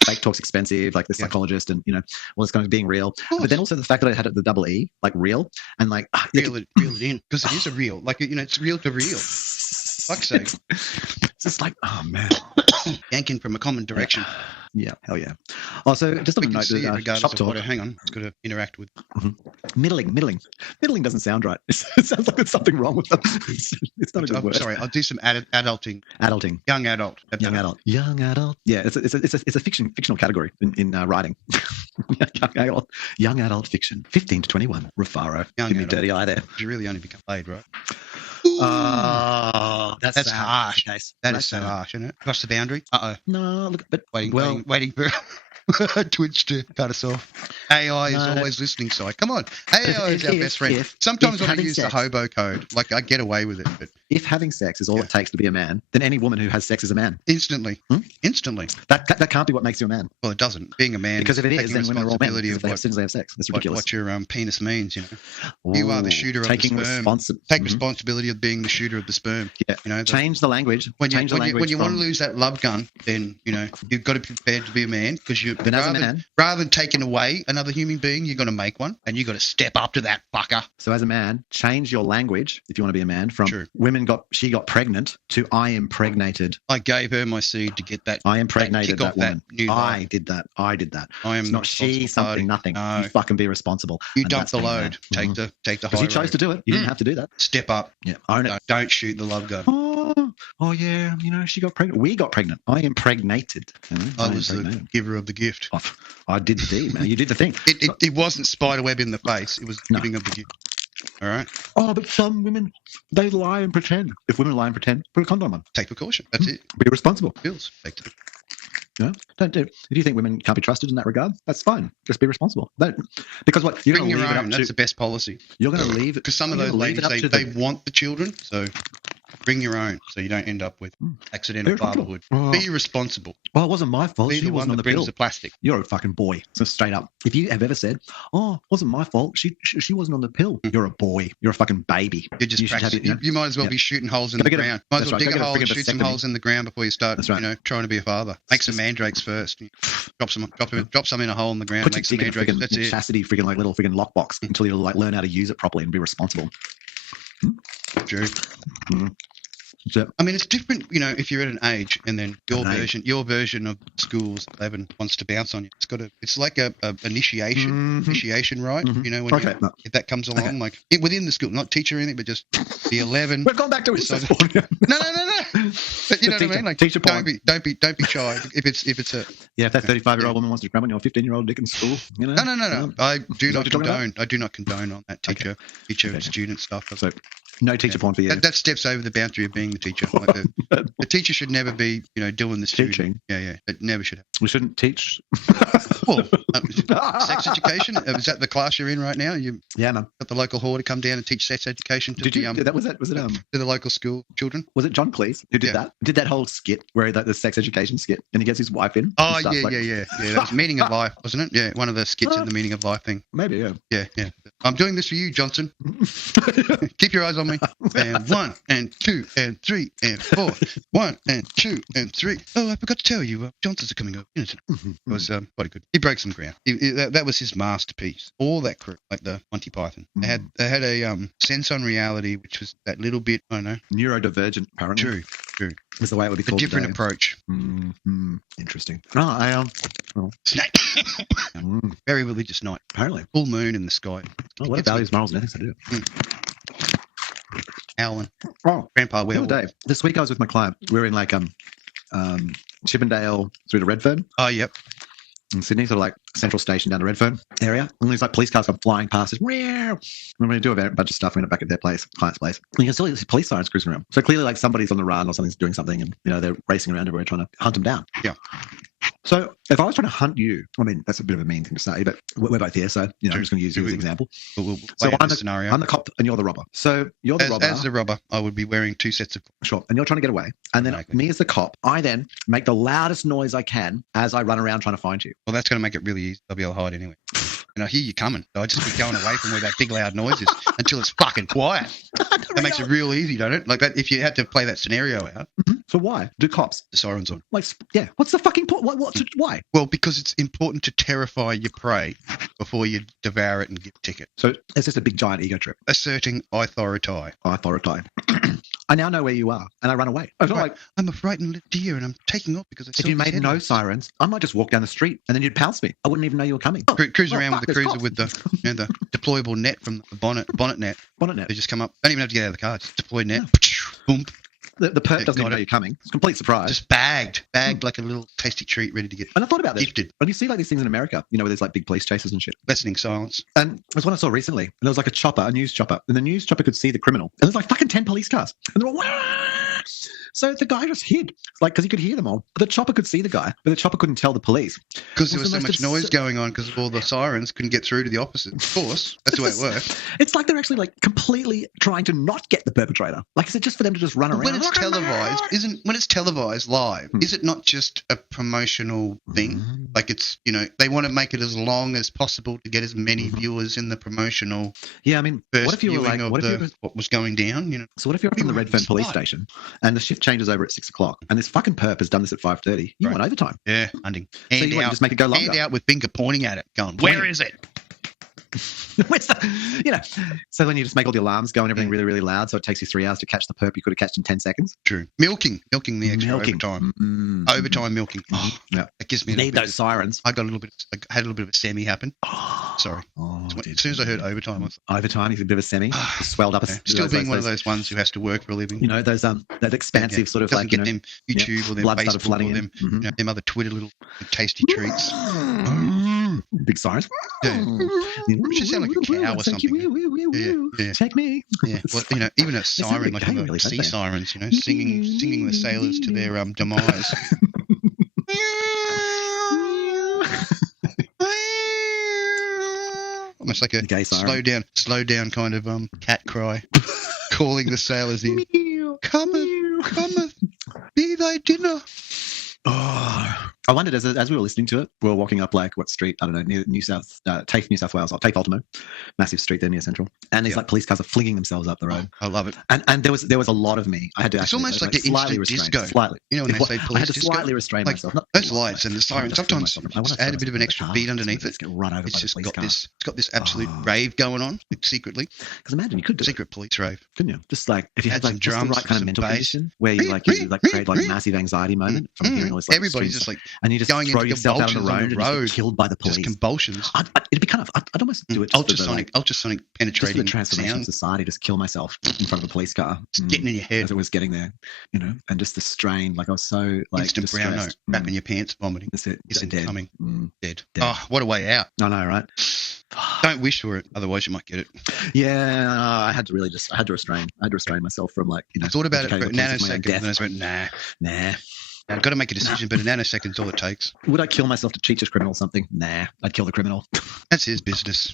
fake talk's expensive, like the psychologist and all this kind of being real. But then also the fact that I had it the double E, like real, and like reel it in, because it is a real. Like it's real to real. Fuck's sake. It's just like, oh man. Yanking from a common direction. Yeah, hell yeah. Also, just on a note, shop talk. Hang on, it's got to interact with. Middling doesn't sound right. It sounds like there's something wrong with it. It's not a good word. Sorry, I'll do some adulting. Young adult. Young adult. Yeah, it's a fictional category in writing. Young adult fiction. 15 to 21. Rafaro. Give me dirty eye there. You really only become paid, right? Oh, that's harsh. That is so harsh, isn't it? Cross the boundary. No, look, but waiting for Twitch to cut us off. AI is always listening, so come on. AI is our best friend. Sometimes when I use the hobo code, like I get away with it. But if having sex is all it takes to be a man, then any woman who has sex is a man. Instantly. Instantly. That can't be what makes you a man. Well, it doesn't. Being a man, because if it is, then women are all men. If as soon as they have sex, that's ridiculous. What your penis means, you are the shooter of the sperm. Take responsibility of being the shooter of the sperm. Yeah. Change the language. When you want to lose that love gun, then you've got to be prepared to be a man, because rather than taking away another human being, you're going to make one, and you've got to step up to that fucker. So as a man, change your language if you want to be a man from she got pregnant to I impregnated. I gave her my seed to get that. I impregnated that woman. I did that. I am it's not she something nothing. No. You fucking be responsible. You dump the load. Take the high road. You chose to do it. You didn't have to do that. Step up. Yeah, own it. Don't shoot the love gun. Oh yeah, she got pregnant. We got pregnant. I impregnated. I was the giver of the gift. I did indeed, man. You did the thing. It wasn't spiderweb in the face. It was the giving of the gift. All right. Oh, but some women, they lie and pretend. If women lie and pretend, put a condom on. Take precaution. That's it. Be responsible. Bills. Don't do. If you think women can't be trusted in that regard, that's fine. Just be responsible. Because what you're going to leave your it up. That's the best policy. You're going to leave it because some of those ladies they want the children, so bring your own, so you don't end up with accidental fatherhood. Be responsible. Well, it wasn't my fault. Be she the wasn't one on that the brings pill. the plastic. You're a fucking boy. So straight up. If you have ever said, "Oh, it wasn't my fault. She wasn't on the pill," you're a boy. You're a fucking baby. You might as well be shooting holes in the ground. Might as well dig a hole and shoot some holes in the ground before you start. Trying to be a father. Make some mandrakes first. Drop some in a hole in the ground. Make some mandrakes. That's it. Chastity, little lockbox until you learn how to use it properly and be responsible. True. I mean, it's different, if you're at an age and then your version of school's 11 wants to bounce on you. It's like a initiation rite. If that comes along, like within the school, not teacher or anything, but just the 11. We're going back to it. No. But you know what I mean? Like, teacher don't be shy. If it's a if that 35-year-old woman wants to grab on your 15-year-old dick in school, No. I do not condone on that teacher student stuff. So no teacher porn for you. That steps over the boundary of being the teacher. Like the teacher should never be, doing this teaching. Yeah. It never should happen. We shouldn't teach. Well, sex education. Is that the class you're in right now? Yeah, man. Got the local hall to come down and teach sex education to to the local school children. Was it John Cleese who did that? Did that whole skit where the sex education skit, and he gets his wife in? Oh yeah. That was Meaning of Life, wasn't it? Yeah, one of the skits in the Meaning of Life thing. Maybe, yeah. Yeah. I'm doing this for you, Johnson. Keep your eyes on me. And 1 and 2 and 3 and 4. 1 and 2 and 3. Oh, I forgot to tell you, Johnsons are coming over. It was quite good. He broke some ground. That was his masterpiece. All that crew, like the Monty Python. They had a Sense on Reality, which was that little bit, I don't know. Neurodivergent, apparently. True. Is the way it would be called. A different today. approach. Interesting. Snake. Very religious night. Apparently. Full moon in the sky. What values, morals, and ethics I do. Alan. Grandpa Werewolf. Dave. This week I was with my client. We were in Chippendale through to Redfern. Oh, yep. in Sydney, sort of like Central Station down the Redfern area. And these like police cars come flying past us. And we do a bunch of stuff. We end up back at their place, client's place. And you can still see police sirens cruising around. So clearly, like somebody's on the run or something's doing something, and they're racing around everywhere trying to hunt them down. Yeah. So if I was trying to hunt you, I mean that's a bit of a mean thing to say, but we're both here, so I'm just going to use you as an example. So I'm the cop and you're the robber. So you're the robber. As the robber, I would be wearing 2 sets of clothes. Sure, and you're trying to get away. And then me as the cop, I then make the loudest noise I can as I run around trying to find you. Well, that's going to make it really easy. I'll be able to hide anyway. And I hear you coming. So I just be going away from where that big loud noise is until it's fucking quiet. That makes it real easy, don't it? Like that, if you had to play that scenario out. Mm-hmm. So why do cops? The sirens on. Like, yeah. What's the fucking point? Why? Well, because it's important to terrify your prey before you devour it and get a ticket. So it's just a big giant ego trip. Asserting authority. I now know where you are, and I run away. I'm a frightened little deer, and I'm taking off because if you made no sirens, I might just walk down the street, and then you'd pounce me. I wouldn't even know you were coming. Cruising around with the cruiser with the the deployable net from the bonnet net. Bonnet net. They just come up. Don't even have to get out of the car. Just deploy net. Yeah. Boom. The perp doesn't even know you're coming. It's a complete surprise. Just bagged like a little tasty treat ready to get And I thought about this. gifted. When you see like these things in America, where there's like big police chases and shit. Lessening silence. And there's one I saw recently, and there was like a news chopper, and the news chopper could see the criminal. And there's like fucking 10 police cars. And they're all, wah! So the guy just hid, because he could hear them all. But the chopper could see the guy, but the chopper couldn't tell the police. Because there was so much noise going on because of all the sirens, couldn't get through to the officers. Of course, that's the way it works. It's like they're actually like completely trying to not get the perpetrator. Like, is it just for them to just run around? When it's televised live, is it not just a promotional thing? Like it's, they want to make it as long as possible to get as many viewers in the promotional. Yeah, I mean, what if you were like, what was going down? So what if you're up in the Redfern police station and the shift changes over at 6 o'clock, and this fucking perp has done this at 5:30? You want overtime? Yeah, hunting. So you want to just make it go longer. Hand out with finger pointing at it, going, "Where is it?" Where's the, so when you just make all the alarms go and everything really, really loud, so it takes you 3 hours to catch the perp you could have catched in 10 seconds. True. Milking the extra overtime. Overtime milking. Oh, yeah. It gives me. Need those sirens. I had a little bit of a semi happen. Sorry. As soon as I heard overtime, overtime, he's a bit of a semi. Swelled up. Still being one of those ones who has to work for a living. Those that expansive sort of like get them YouTube or them Facebook or them them other Twitter little tasty treats. Big sirens. Yeah. It should sound like a cow or something. Yeah. Take me. Yeah. Well, even a siren, like a sea sirens, singing the sailors to their demise. Almost like a slow down kind of cat cry, calling the sailors in. Cometh, be thy dinner. Oh, I wondered as we were listening to it, we were walking up like what street? I don't know, near TAFE, New South Wales, or TAFE Ultimo, massive street there near Central, and these like police cars are flinging themselves up the road. I love it. And there was a lot of me. I had to. It's almost like an instant disco. Slightly. When they say police I had to disco, slightly restrain myself. Those lights and the sirens. Sometimes just add a bit of an extra beat underneath it. Get run over it's by just the got police this. It's got this absolute rave going on secretly. Because imagine you could do secret police rave, couldn't you? Just like if you had like drums, just the right kind of mental bass. Condition where you create like a massiid anxiety moment from hearing all this. Like, everybody's just like, and you just throw yourself down the road and get killed by the police. Just convulsions. It'd be kind of. I'd almost do it. Ultrasonic penetrating. Just for the transformation of society, just kill myself in front of a police car. It's getting in your head as it was getting there, and just the strain. Like I was so like instant brown note, wrapping your pants, vomiting. That's it. Isn't dead. Coming. Dead. Oh, what a way out. I know, right? Don't wish for it, otherwise you might get it. Yeah, I had to restrain. I had to restrain myself from like I thought about it for a nanosecond, and I just went, nah. I've got to make a decision, but a nanosecond's all it takes. Would I kill myself to cheat this criminal or something? Nah, I'd kill the criminal. That's his business.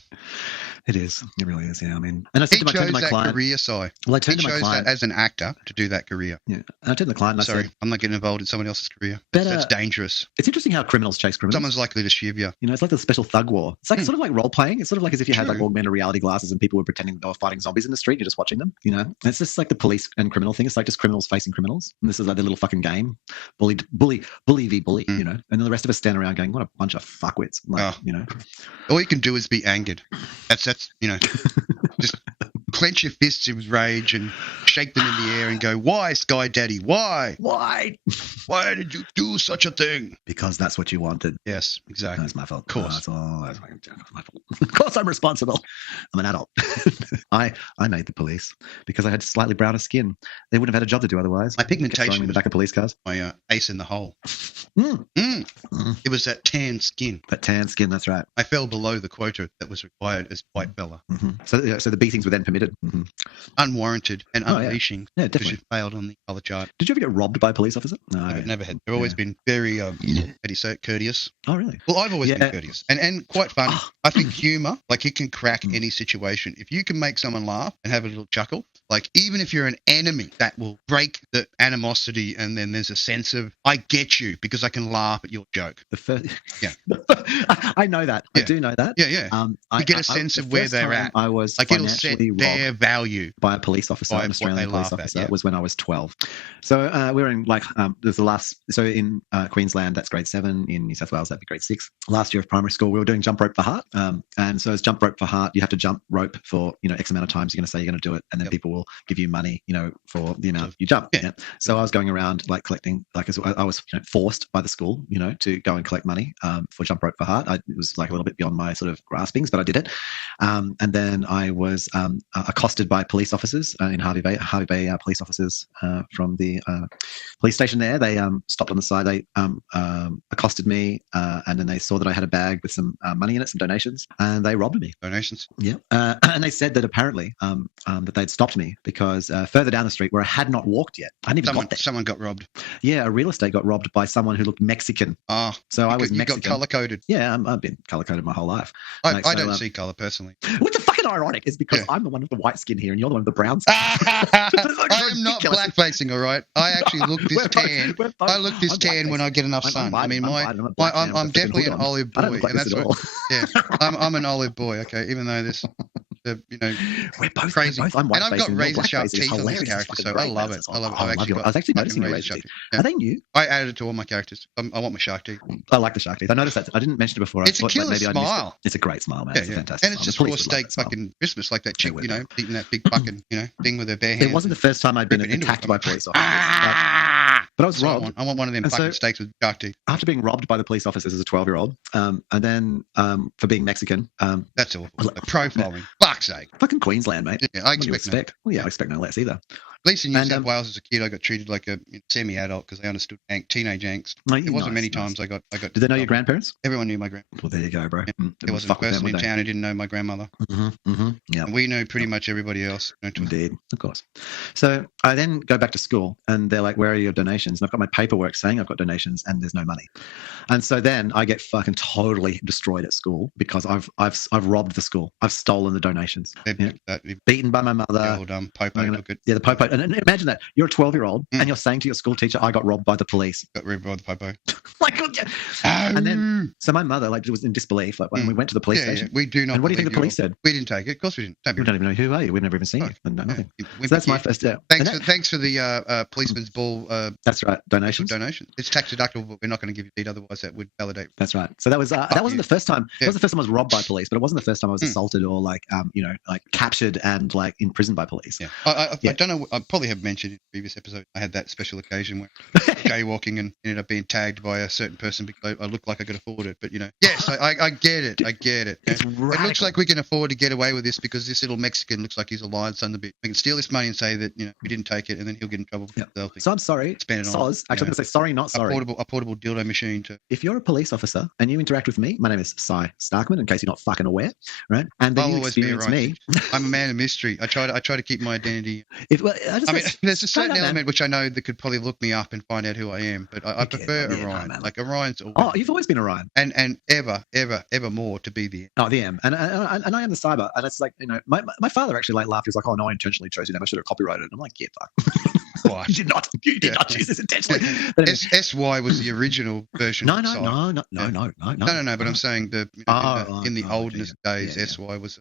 It is. It really is. Yeah. I mean, and I said to my client, career side. Well, I turned to my client that as an actor to do that career. Yeah, and I turned to the client. And Sorry, I said, I'm not getting involved in someone else's career. That's dangerous. It's interesting how criminals chase criminals. Someone's likely to shiv you. It's like the special thug war. It's like sort of like role playing. It's sort of like as if you had like augmented reality glasses and people were pretending they were fighting zombies in the street. You're just watching them. And it's just like the police and criminal thing. It's like just criminals facing criminals. And this is like the little fucking game, bully v bully. And then the rest of us stand around going, "What a bunch of fuckwits!" Like, All you can do is be angered. That's just clench your fists with rage and shake them in the air and go, "Why, Sky Daddy? Why? Why? Why did you do such a thing?" Because that's what you wanted. Yes, exactly. That's my fault. Of course. That's my fault. Of course I'm responsible. I'm an adult. I made the police because I had slightly browner skin. They wouldn't have had a job to do otherwise. My pigmentation in the back of police cars. My ace in the hole. It was that tan skin. That tan skin, that's right. I fell below the quota that was required as white fella. So the beatings were then permitted. Unwarranted and unleashing. Yeah, definitely. Which failed on the color chart. Did you ever get robbed by a police officer? No, I've never had. They've always been very, how do you say it, courteous. Oh, really? Well, I've always been courteous and quite funny. I think humor, like it can crack any situation. If you can make someone laugh and have a little chuckle, like even if you're an enemy, that will break the animosity, and then there's a sense of, I get you because I can laugh at your joke. I know that. Yeah. I do know that. Yeah. You get a sense of where they're at. I was like it'll set their value by a police officer, an Australian police officer, was when I was 12. So we were in there's the last. So in Queensland, that's grade 7. In New South Wales, that'd be grade 6. Last year of primary school, we were doing jump rope for heart. And so as jump rope for heart, you have to jump rope for X amount of times. You're going to say you're going to do it, and then people will give you money, for the amount you jump. Yeah. So I was going around like collecting, like I was forced by the school, to go and collect money for jump rope for heart. It was like a little bit beyond my sort of graspings, but I did it. And then I was accosted by police officers in Harvey Bay police officers from the police station there. They stopped on the side. They accosted me, and then they saw that I had a bag with some money in it, some donations, and they robbed me. Donations? Yeah. And they said that apparently that they'd stopped me because further down the street where I had not walked yet, I hadn't even got there. Someone got robbed. Yeah, a real estate got robbed by someone who looked Mexican. So I was Mexican. You got colour-coded. Yeah, I've been colour-coded my whole life. I don't see colour personally. Which is fucking ironic, is because I'm the one with the white skin here and you're the one with the brown skin. I am not blackfacing, all right? I actually look this tan. I look this tan when I get enough sun. I mean, I'm definitely an olive boy. I don't look like this at all. Yeah, I'm an olive boy, okay, even though this... we're both crazy. I'm and I've got razor sharp teeth on this character, so I love it. I was actually noticing the razor teeth. Are they new? I added it to all my characters. I want my shark teeth. I like the shark teeth. I noticed that. I didn't mention it before. It's a killer smile. It's a great smile, man. Yeah, it's a fantastic and it's just raw steak fucking Christmas, like that chick, eating that big fucking, thing with her bare hands. It wasn't the first time I'd been attacked by police officers. But I was robbed. I want one of them fucking steaks with shark teeth. After being robbed by the police officers as a 12-year-old, and then for being Mexican. That's awful. Profiling. Fuck's sake. Fucking Queensland, mate. Yeah, I expect no. I expect no less either. At least in New South Wales as a kid, I got treated like a semi-adult because they understood teenage angst. It wasn't many times I got. Did they know your grandparents? Everyone knew my grandparents. Well, there you go, bro. Yeah. There wasn't a person in town who didn't know my grandmother. Yeah. And we knew pretty much everybody else. Indeed, of course. So I then go back to school, and they're like, "Where are your donations?" And I've got my paperwork saying I've got donations, and there's no money. And so then I get fucking totally destroyed at school because I've robbed the school. I've stolen the donations. Beaten by my mother. The old popo. The popo. And imagine that. You're a 12-year-old and you're saying to your school teacher, I got robbed by the police. Got robbed by the popo. And then, so my mother was in disbelief. Like when we went to the police station. We do not. And what do you think the police said? We didn't take it. Of course we didn't. We don't even know who are you. We've never even seen you. Nothing. So that's my first step. Thanks for the policeman's ball. That's right. Donations. It's tax deductible, but we're not going to give you deed. Otherwise, that would validate. That's right. So that wasn't the first time. That was the first time I was robbed by police, but it wasn't the first time I was assaulted or like captured and like imprisoned by police. Yeah. I don't know. I probably have mentioned in previous episode. I had that special occasion where jaywalking and ended up being tagged by a certain person because I looked like I could afford it. But yes, I get it. I get it. It looks like we can afford to get away with this because this little Mexican looks like he's a lion son of a bitch. We can steal this money and say that we didn't take it, and then he'll get in trouble for himself. So I'm sorry. Spend it on. Actually, I'm going to say sorry, not sorry. A portable dildo machine to. If you're a police officer and you interact with me, my name is Cy Starkman. In case you're not fucking aware, right? And then you experience me. I'm a man of mystery. I try to keep my identity. There's a certain element which I know that could probably look me up and find out who I am, but I prefer Orion. Like Orion's always. Oh, you've always been Orion. And ever more to be the M. Oh, the M. And I am the cyber. And it's like, my father actually laughed. He was like, oh, no, I intentionally chose your name. I should have copyrighted it. I'm like, yeah, fuck. What? You did not choose this intentionally. SY was the original version. No. But I'm saying in the oldness days, SY was.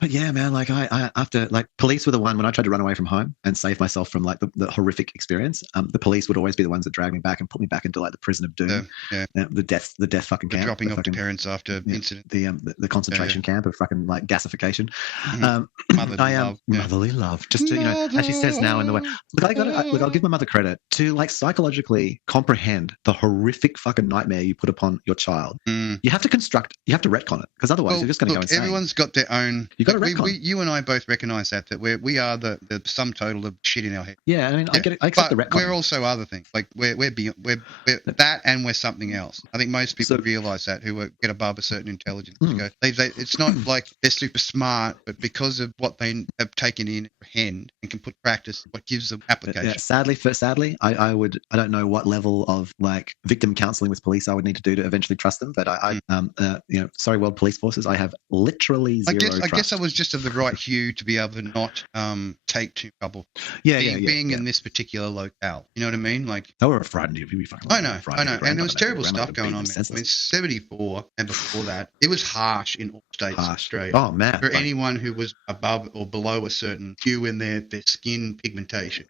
But yeah, man, like I after like police were the one when I tried to run away from home and save myself from like the horrific experience. The police would always be the ones that drag me back and put me back into like the prison of doom. The death fucking camp. Dropping off the parents after incident. The concentration camp of fucking like gasification. Motherly love. Just to, as she says now in the way. Look, I'll give my mother credit to like psychologically comprehend the horrific fucking nightmare you put upon your child. You have to retcon it because otherwise you're just going to go insane. Everyone's got their own. You and I both recognise that we are the sum total of shit in our head. Yeah, I mean, I get it. I accept the retcon. We're also other things. Like we're that, and we're something else. I think most people realise that who get above a certain intelligence. It's not like they're super smart, but because of what they have taken in hand and can put practice, what gives them application. Yeah, sadly, I don't know what level of like victim counselling with police I would need to do to eventually trust them. But sorry, world police forces, I have literally zero trust. I guess I was just of the right hue to be able to not take too trouble. Being in this particular locale, you know what I mean? Like they were frightened of you. I know, and there was terrible stuff going on. I mean, 74 and before that, it was harsh in all states of Australia. Oh man, for anyone who was above or below a certain hue in their skin pigmentation.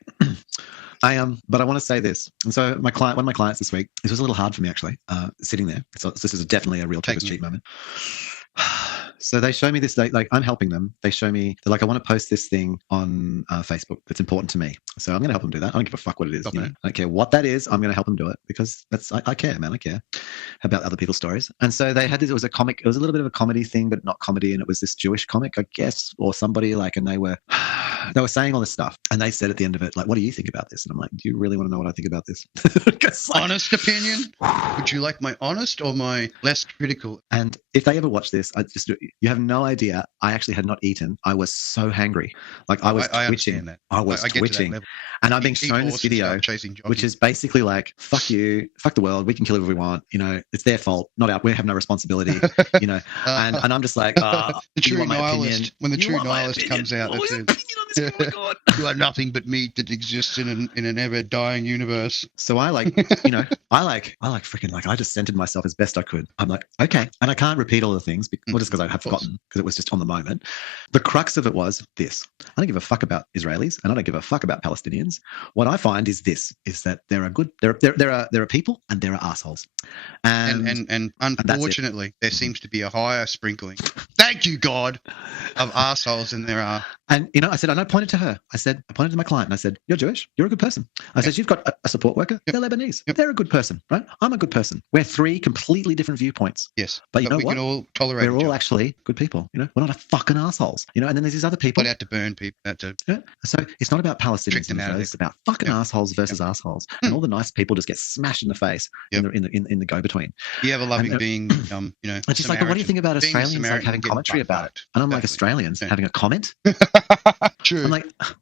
But I want to say this. And so one of my clients this week, this was a little hard for me actually, sitting there. So this is definitely a real Cheep moment. So they show me this, like I'm helping them. They show me, they're like, I want to post this thing on Facebook that's important to me. So I'm going to help them do that. I don't give a fuck what it is. I don't care what that is. I'm going to help them do it because I care, man. I care about other people's stories. And so they had this, it was a comic. It was a little bit of a comedy thing, but not comedy. And it was this Jewish comic, I guess, or somebody like, and they were saying all this stuff. And they said at the end of it, like, what do you think about this? And I'm like, do you really want to know what I think about this? Honest opinion? Would you like my honest or my less critical? And if they ever watch this, you have no idea. I actually had not eaten. I was so hangry. Like I was twitching. I was twitching. And I'm being shown this video, which is basically like, fuck you, fuck the world. We can kill whoever we want. It's their fault, not our. We have no responsibility. And I'm just like, the true nihilist. When the true nihilist comes out, that's it. Oh my God. You are nothing but meat that exists in an ever dying universe. So I freaking like I just centered myself as best I could. I'm like, okay, and I can't repeat all the things, just because I have forgotten, because it was just on the moment. The crux of it was this: I don't give a fuck about Israelis, and I don't give a fuck about Palestinians. What I find is that there are people and there are assholes, and unfortunately there seems to be a higher sprinkling. Thank you, God, of assholes than there are. And I said, and I pointed to her. I pointed to my client and I said, you're Jewish. You're a good person. I said, you've got a support worker. Yep. They're Lebanese. Yep. They're a good person, right? I'm a good person. We're three completely different viewpoints. Yes. But you know we what? Can all tolerate We're all actually good people. We're not a fucking assholes. And then there's these other people. But out to burn people. So it's not about Palestinians. It's about fucking assholes versus assholes. And all the nice people just get smashed in the face in the go-between. You have a loving being, It's just like, but what do you think about Australians like having commentary about it? And I'm like, Australians having a comment? True.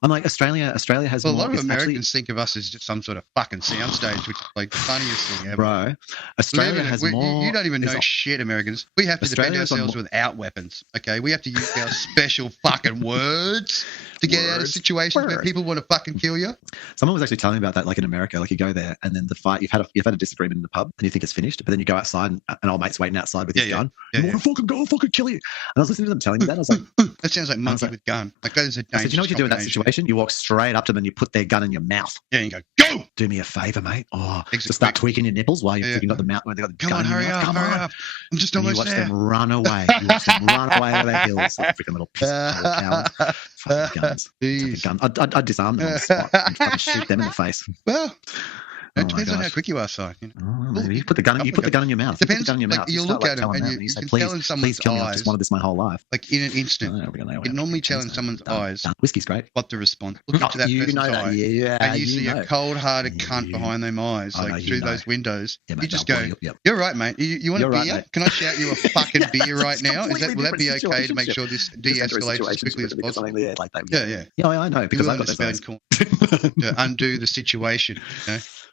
I'm like Australia has a lot of Americans think of us as just some sort of fucking soundstage, which is like the funniest thing ever. Bro, Australia has more. You don't even know shit, Americans. We have to defend ourselves without weapons. Okay, we have to use our special fucking words to get out of situations where people want to fucking kill you. Someone was actually telling me about that, like in America, like you go there and then the fight, you've had a disagreement in the pub and you think it's finished, but then you go outside and an old mate's waiting outside with his gun. I want to fucking go, fucking kill you. And I was listening to them telling me that. I was like, that sounds like monkey with gun. Like that is a dangerous. I said, you know what you do in that situation? You walk straight up to them and you put their gun in your mouth. Yeah, and you go, go! Do me a favor, mate. Just start tweaking your nipples while you've got the mouth. They got the Come gun on, hurry up. I'm just almost there. You watch them run away. You watch them run away over the hills. Like freaking little piss cowards. Fucking guns. I'd disarm them on the spot and fucking shoot them in the face. Well, it depends on how quick you are, Si. You put the gun in your mouth. It depends. You look at them and you say, please kill me. I've just wanted this my whole life. Like in an instant. You normally tell in someone's eyes. Whiskey's great. What the response. Look into that person's eye. And you see a cold-hearted cunt behind them eyes, like through those windows. You just go, you're right, mate. You want a beer? Can I shout you a fucking beer right now? Will that be okay to make sure this de-escalates as quickly as possible? Yeah, I know, because I've got those eyes. To undo the situation.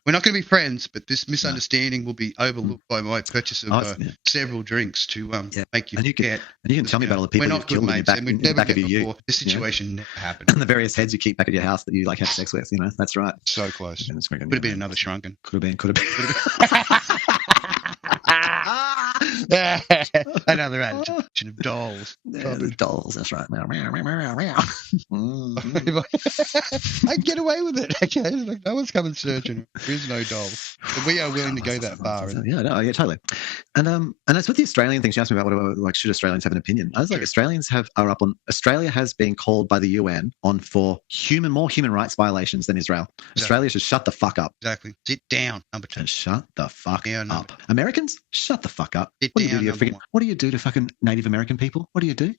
we're not going to be friends, but this misunderstanding will be overlooked by my purchase of several drinks to make you forget. And you can tell me about all the people we're you've not good killed mates, and we've never met before. This situation never happened. And the various heads you keep back at your house that you like have sex with, that's right. So close. Could have been another shrunken. Could have been. Another addition of dolls. Dolls, that's right. I get away with it. Okay, like, no one's coming searching. There is no dolls. But we are willing to go that far. Yeah, totally. And it's with the Australian things. You asked me about like should Australians have an opinion? I was like, Australia has been called by the UN on for more human rights violations than Israel. Exactly. Australia should shut the fuck up. Exactly. Sit down. Number 2. And shut the fuck up. Americans, shut the fuck up. What do you do to fucking Native American people? What do you do?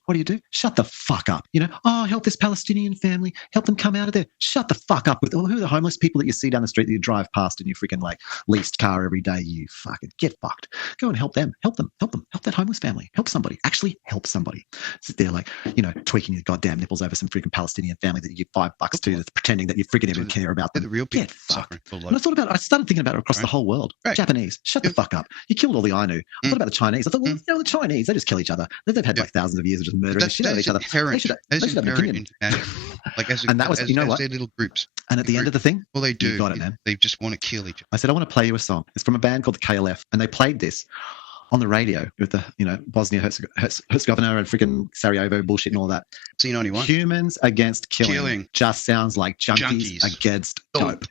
Shut the fuck up. Help this Palestinian family. Help them come out of there. Shut the fuck up. Who are the homeless people that you see down the street that you drive past in your freaking like leased car every day? You fucking get fucked. Go and help them. Help them. Help that homeless family. Help somebody. Actually help somebody. Sit there like, tweaking your goddamn nipples over some freaking Palestinian family that you give $5 to that's pretending that you freaking even care about them. The real people. Get fucked. And I started thinking about it across the whole world. Right. Japanese, shut the fuck up. You killed all the Ainu. I thought about the Chinese. I thought, the Chinese, they just kill each other. They've had like thousands of years of just murdering the shit out of each other. They should have an opinion. Like as their little groups. And at the end of the thing, well, they do. You got it, man. They just want to kill each other. I said, I want to play you a song. It's from a band called the KLF, and they played this on the radio with the Bosnia Herzegovina and freaking Sarajevo bullshit and all that. C91. Humans against killing just sounds like junkies. Against dope.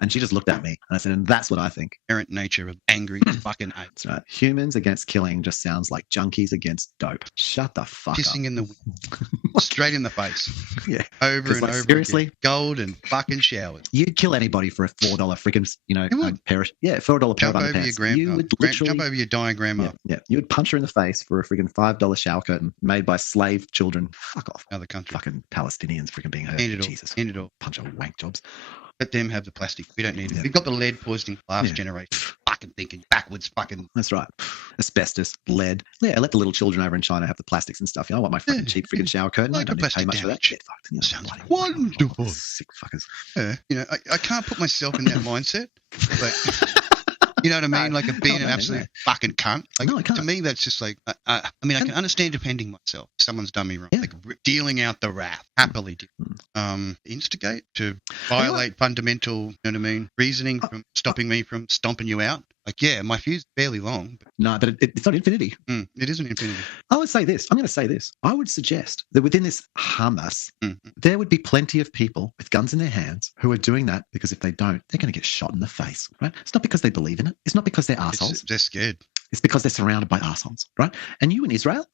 And she just looked at me and I said, and that's what I think. Inherent nature of angry fucking hate. That's right. Humans against killing just sounds like junkies against dope. Shut the fuck Kissing up. in the wind. Straight in the face. Yeah. Over and over. Seriously? Again. Gold and fucking showers. You'd kill anybody for a $4 freaking, pair of, $4 pair of underpants. You would literally jump over your dying grandma. Yeah. You would punch her in the face for a freaking $5 shower curtain made by slave children. Fuck off. Another country. Fucking Palestinians freaking being hurt. Jesus. End it all. Bunch of wank jobs. Let them have the plastic. We don't need it. We've got the lead poisoning last generation. Fucking thinking backwards. Fucking. That's right. Asbestos, lead. Yeah, let the little children over in China have the plastics and stuff. I want my fucking cheap freaking shower curtain. I don't need to pay much for that. Get fucked. Sounds wonderful. Sick fuckers. Yeah. I can't put myself in that mindset, but. You know what I mean? Like being an absolute fucking cunt. Like, no, I can't. To me, that's just like, I can understand defending myself. If someone's done me wrong. Yeah. Like dealing out the wrath. Happily. Instigate to violate fundamental, reasoning from stopping me from stomping you out. Like, my fuse is fairly long. But... No, but it's not infinity. It isn't infinity. I would say this. I'm going to say this. I would suggest that within this Hamas, there would be plenty of people with guns in their hands who are doing that because if they don't, they're going to get shot in the face, right? It's not because they believe in it. It's not because they're assholes. They're scared. It's because they're surrounded by assholes, right? And you in Israel,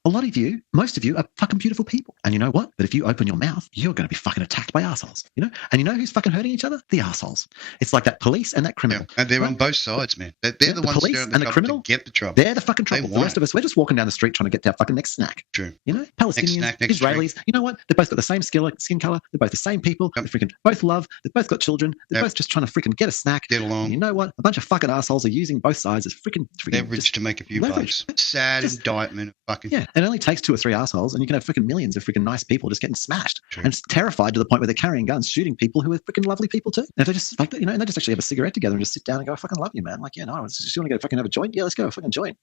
most of you are fucking beautiful people. And you know what? But if you open your mouth, you're going to be fucking attacked by assholes, And you know who's fucking hurting each other? The assholes. It's like that police and that criminal. Yeah. And they're on both sides, man. They're the ones police and the criminal to get the trouble. They're the fucking trouble. The rest of us, we're just walking down the street trying to get to our fucking next snack. True. Palestinians, next Israelis. drink. You know what? They've both got the same skin color. They're both the same people. They freaking both love. They've both got children. They're both just trying to freaking get a snack. Get along. And you know what? A bunch of fucking assholes are using both sides as freaking leverage to make a few bucks. Sad indictment of fucking. Yeah, and it only takes 2 or 3 assholes, and you can have freaking millions of freaking nice people just getting smashed. True. And terrified to the point where they're carrying guns, shooting people who are freaking lovely people too. And if they just and they just actually have a cigarette together and just sit down and go, I fucking love you, man. Like, I just want to go fucking have a joint. Yeah, let's go fucking joint.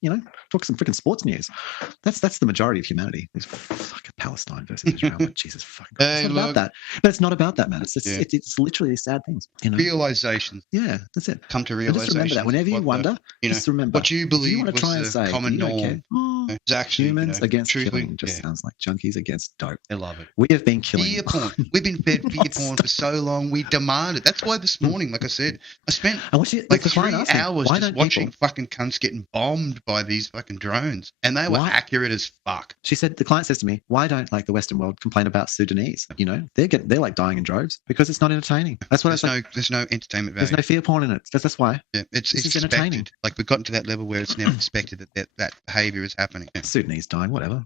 Talk some freaking sports news. That's the majority of humanity. It's fucking Palestine versus Israel. Jesus fucking God. It's not about that. But it's not about that, man. It's literally these sad things. Realizations. Yeah, that's it. Come to realizations. Just remember that. Whenever you wonder, just remember what you believe you want to try and say common norm. It's actually humans against killing just sounds like junkies against dope. I love it. We have been killing fear porn. We've been fed fear porn for so long. We demand it. That's why this morning, like I said, I spent like 3 hours just watching fucking cunts getting bombed by these fucking drones, and they were accurate as fuck. She said, the client says to me, "Why don't the Western world complain about Sudanese? They're like dying in droves because it's not entertaining." That's what there's no entertainment value. There's no fear porn in it. That's why. Yeah, it's entertaining. Like we've gotten to that level where it's now expected that behaviour is happening. Yeah. Sudanese dying, whatever.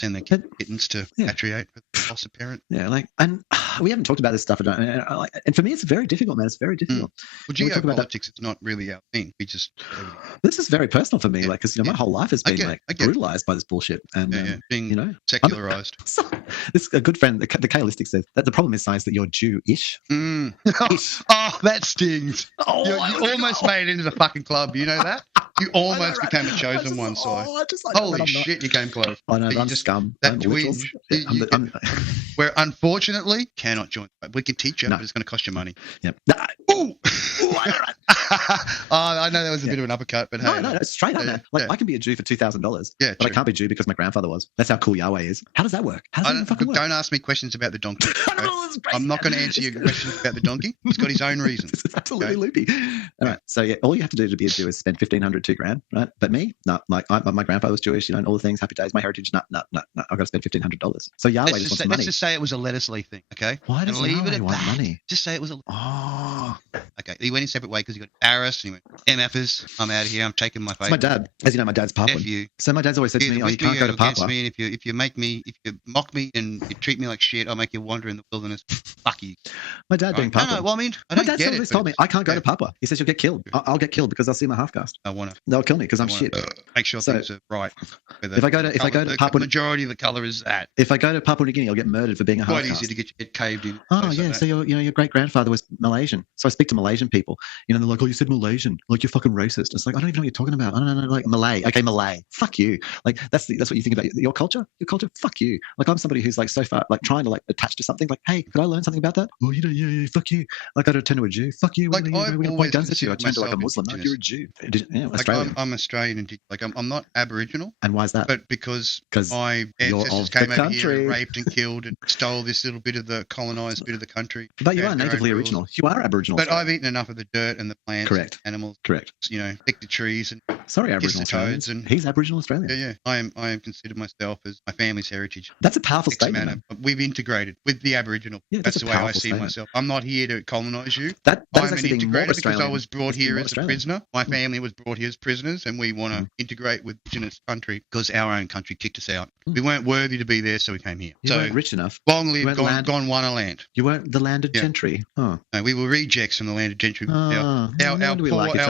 send their kittens to repatriate for the foster parent. Yeah, like, and we haven't talked about this stuff, and for me, it's very difficult, man. It's very difficult. Well, geopolitics is not really our thing. We just this is very personal for me, like, because my whole life has been brutalized by this bullshit, and being secularized. This a good friend, the Kabbalistic says that the problem is science that you're Jew-ish. Oh, that stings. Oh, you almost made it into the fucking club. You know that? You almost became a chosen one, Si. Holy shit, you came close. I know, I'm just scum. That twinge. Where unfortunately cannot join. We can teach you, but it's going to cost you money. Yep. Ooh! I know that was a bit of an uppercut, but hey. No, straight up, man. Like, I can be a Jew for $2,000, but I can't be a Jew because my grandfather was. That's how cool Yahweh is. How does that work? How does that fucking work? Don't ask me questions about the donkey. Okay? I'm not going to answer your questions about the donkey. He's got his own reasons. It's absolutely loopy. All right. So, all you have to do to be a Jew is spend $1,500, $2,000, right? But me, no. Like, my grandfather was Jewish, and all the things, happy days, my heritage, no. I've got to spend $1,500. So Yahweh just wants money. Let's just say it was a lettuce leaf thing, okay? Why does Yahweh want money? Just say it was a... Oh. Okay. He went his separate way because he got embarrassed, and he went, MFers, I'm out of here, I'm taking my faith. My dad, as you know, my dad's Papuan. So my dad's always said to me, you can't go to Papua. Me, and if you mock me and you treat me like shit, I'll make you wander in the wilderness. Fuck you. My dad being Papuan. No, well, I mean, I don't get it. My dad told me, I can't go to Papua. He says, you'll get killed. I'll get killed because they'll see my half caste. They'll kill me because I'm shit. Make sure things are right. If I go to Papua, the majority of the colour is that. If I go to Papua New Guinea, I'll get murdered for being a half caste. Quite easy to get your head caved in. Oh yeah, so your great grandfather was Malaysian. So I speak to Malaysian people. They're like, oh, you said Malaysian, like you're fucking racist. It's like, I don't even know what you're talking about. I don't know, like Malay. Okay, Malay. Fuck you. Like that's what you think about your culture. Your culture. Fuck you. Like I'm somebody who's like so far like trying to like attach to something. Like, hey, could I learn something about that? Oh, yeah, fuck you. Like I don't turn to a Jew. Fuck you. Like we're gonna point guns at you. I turn to like a Muslim. No, you're a Jew. Australian. I'm Australian. Like I'm not Aboriginal. And why is that? But because my ancestors came over here and raped and killed and stole this little bit of the colonised bit of the country. But you are natively original. You are Aboriginal. But I've eaten enough of the dirt and the plants, and animals. Correct. Pick the trees and Aboriginal Australians. And he's Aboriginal Australian. Yeah. I am considered myself as my family's heritage. That's a powerful statement. We've integrated with the Aboriginal. Yeah, that's the way I see myself. I'm not here to colonise you. I'm an integrator because I was brought here as a prisoner. My family was brought here as prisoners, and we want to integrate with Indigenous country because our own country kicked us out. We weren't worthy to be there, so we came here. You weren't rich enough. Long live gone won a land. You weren't the landed gentry. Oh. No, we were rejects from the landed gentry. Our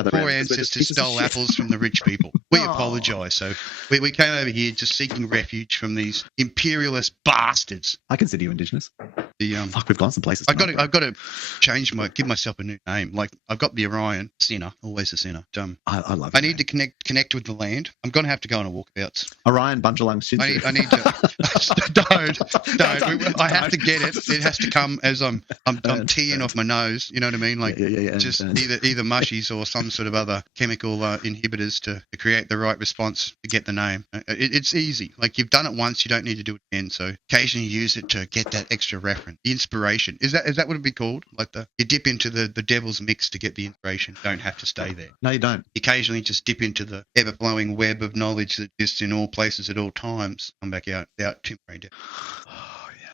poor ancestors stole apples from the rich people. We apologise. So we came over here just seeking refuge from these imperialist bastards. I consider you Indigenous. Fuck, we've gone some places. I've got to give myself a new name. Like I've got the Orion sinner, always a sinner. I love. I need to connect with the land. I'm going to have to go on a walkabouts. Orion Bunjalung Shinsu. I need to. Don't. I have to get it. It has to come as I'm teeing off my nose. You know what I mean? Like just either mushies or some sort of other chemical inhibitors to create the right response to get the name. It's easy. Like you've done it once, you don't need to do it again. So occasionally you use it to get that extra reference. The inspiration. Is that what it'd be called? Like you dip into the devil's mix to get the inspiration. You don't have to stay there. No, you don't. You occasionally just dip into the ever-flowing web of knowledge that exists in all places at all times. Come back out without too much depth.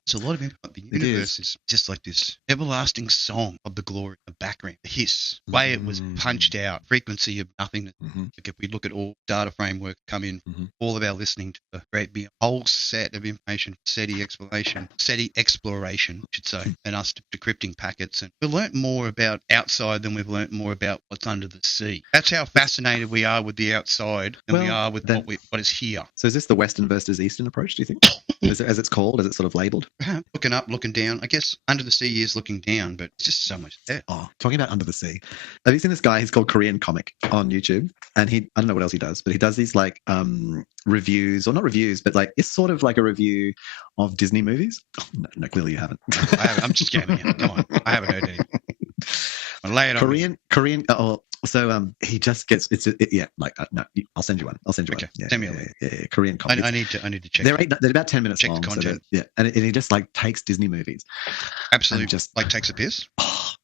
It's a lot of input. The universe is just like this everlasting song of the glory, the background, the hiss, the way it was punched out, frequency of nothingness. Like if we look at all data frameworks come in, all of our listening to the great big whole set of information, SETI exploration, I should say, and us decrypting packets. And we've learnt more about outside than we've learnt more about what's under the sea. That's how fascinated we are with the outside than we are with what is here. So is this the Western versus Eastern approach, do you think? As it's called, as it's sort of labelled? Looking up, looking down. I guess under the sea is looking down, but it's just so much there. Oh, talking about under the sea. Have you seen this guy? He's called Korean Comic on YouTube. And I don't know what else he does, but he does these like reviews, or not reviews, but like it's sort of like a review of Disney movies. Oh, no, clearly you haven't. I'm just scamming you. Come on. I haven't heard anything. Lay it on Korean. So he just gets no. I'll send you one. Okay. Yeah, send me a link. Yeah, Korean comics. I need to check. They're about 10 minutes long. Check the content. So and he just like takes Disney movies. Absolutely. Just like takes a piss.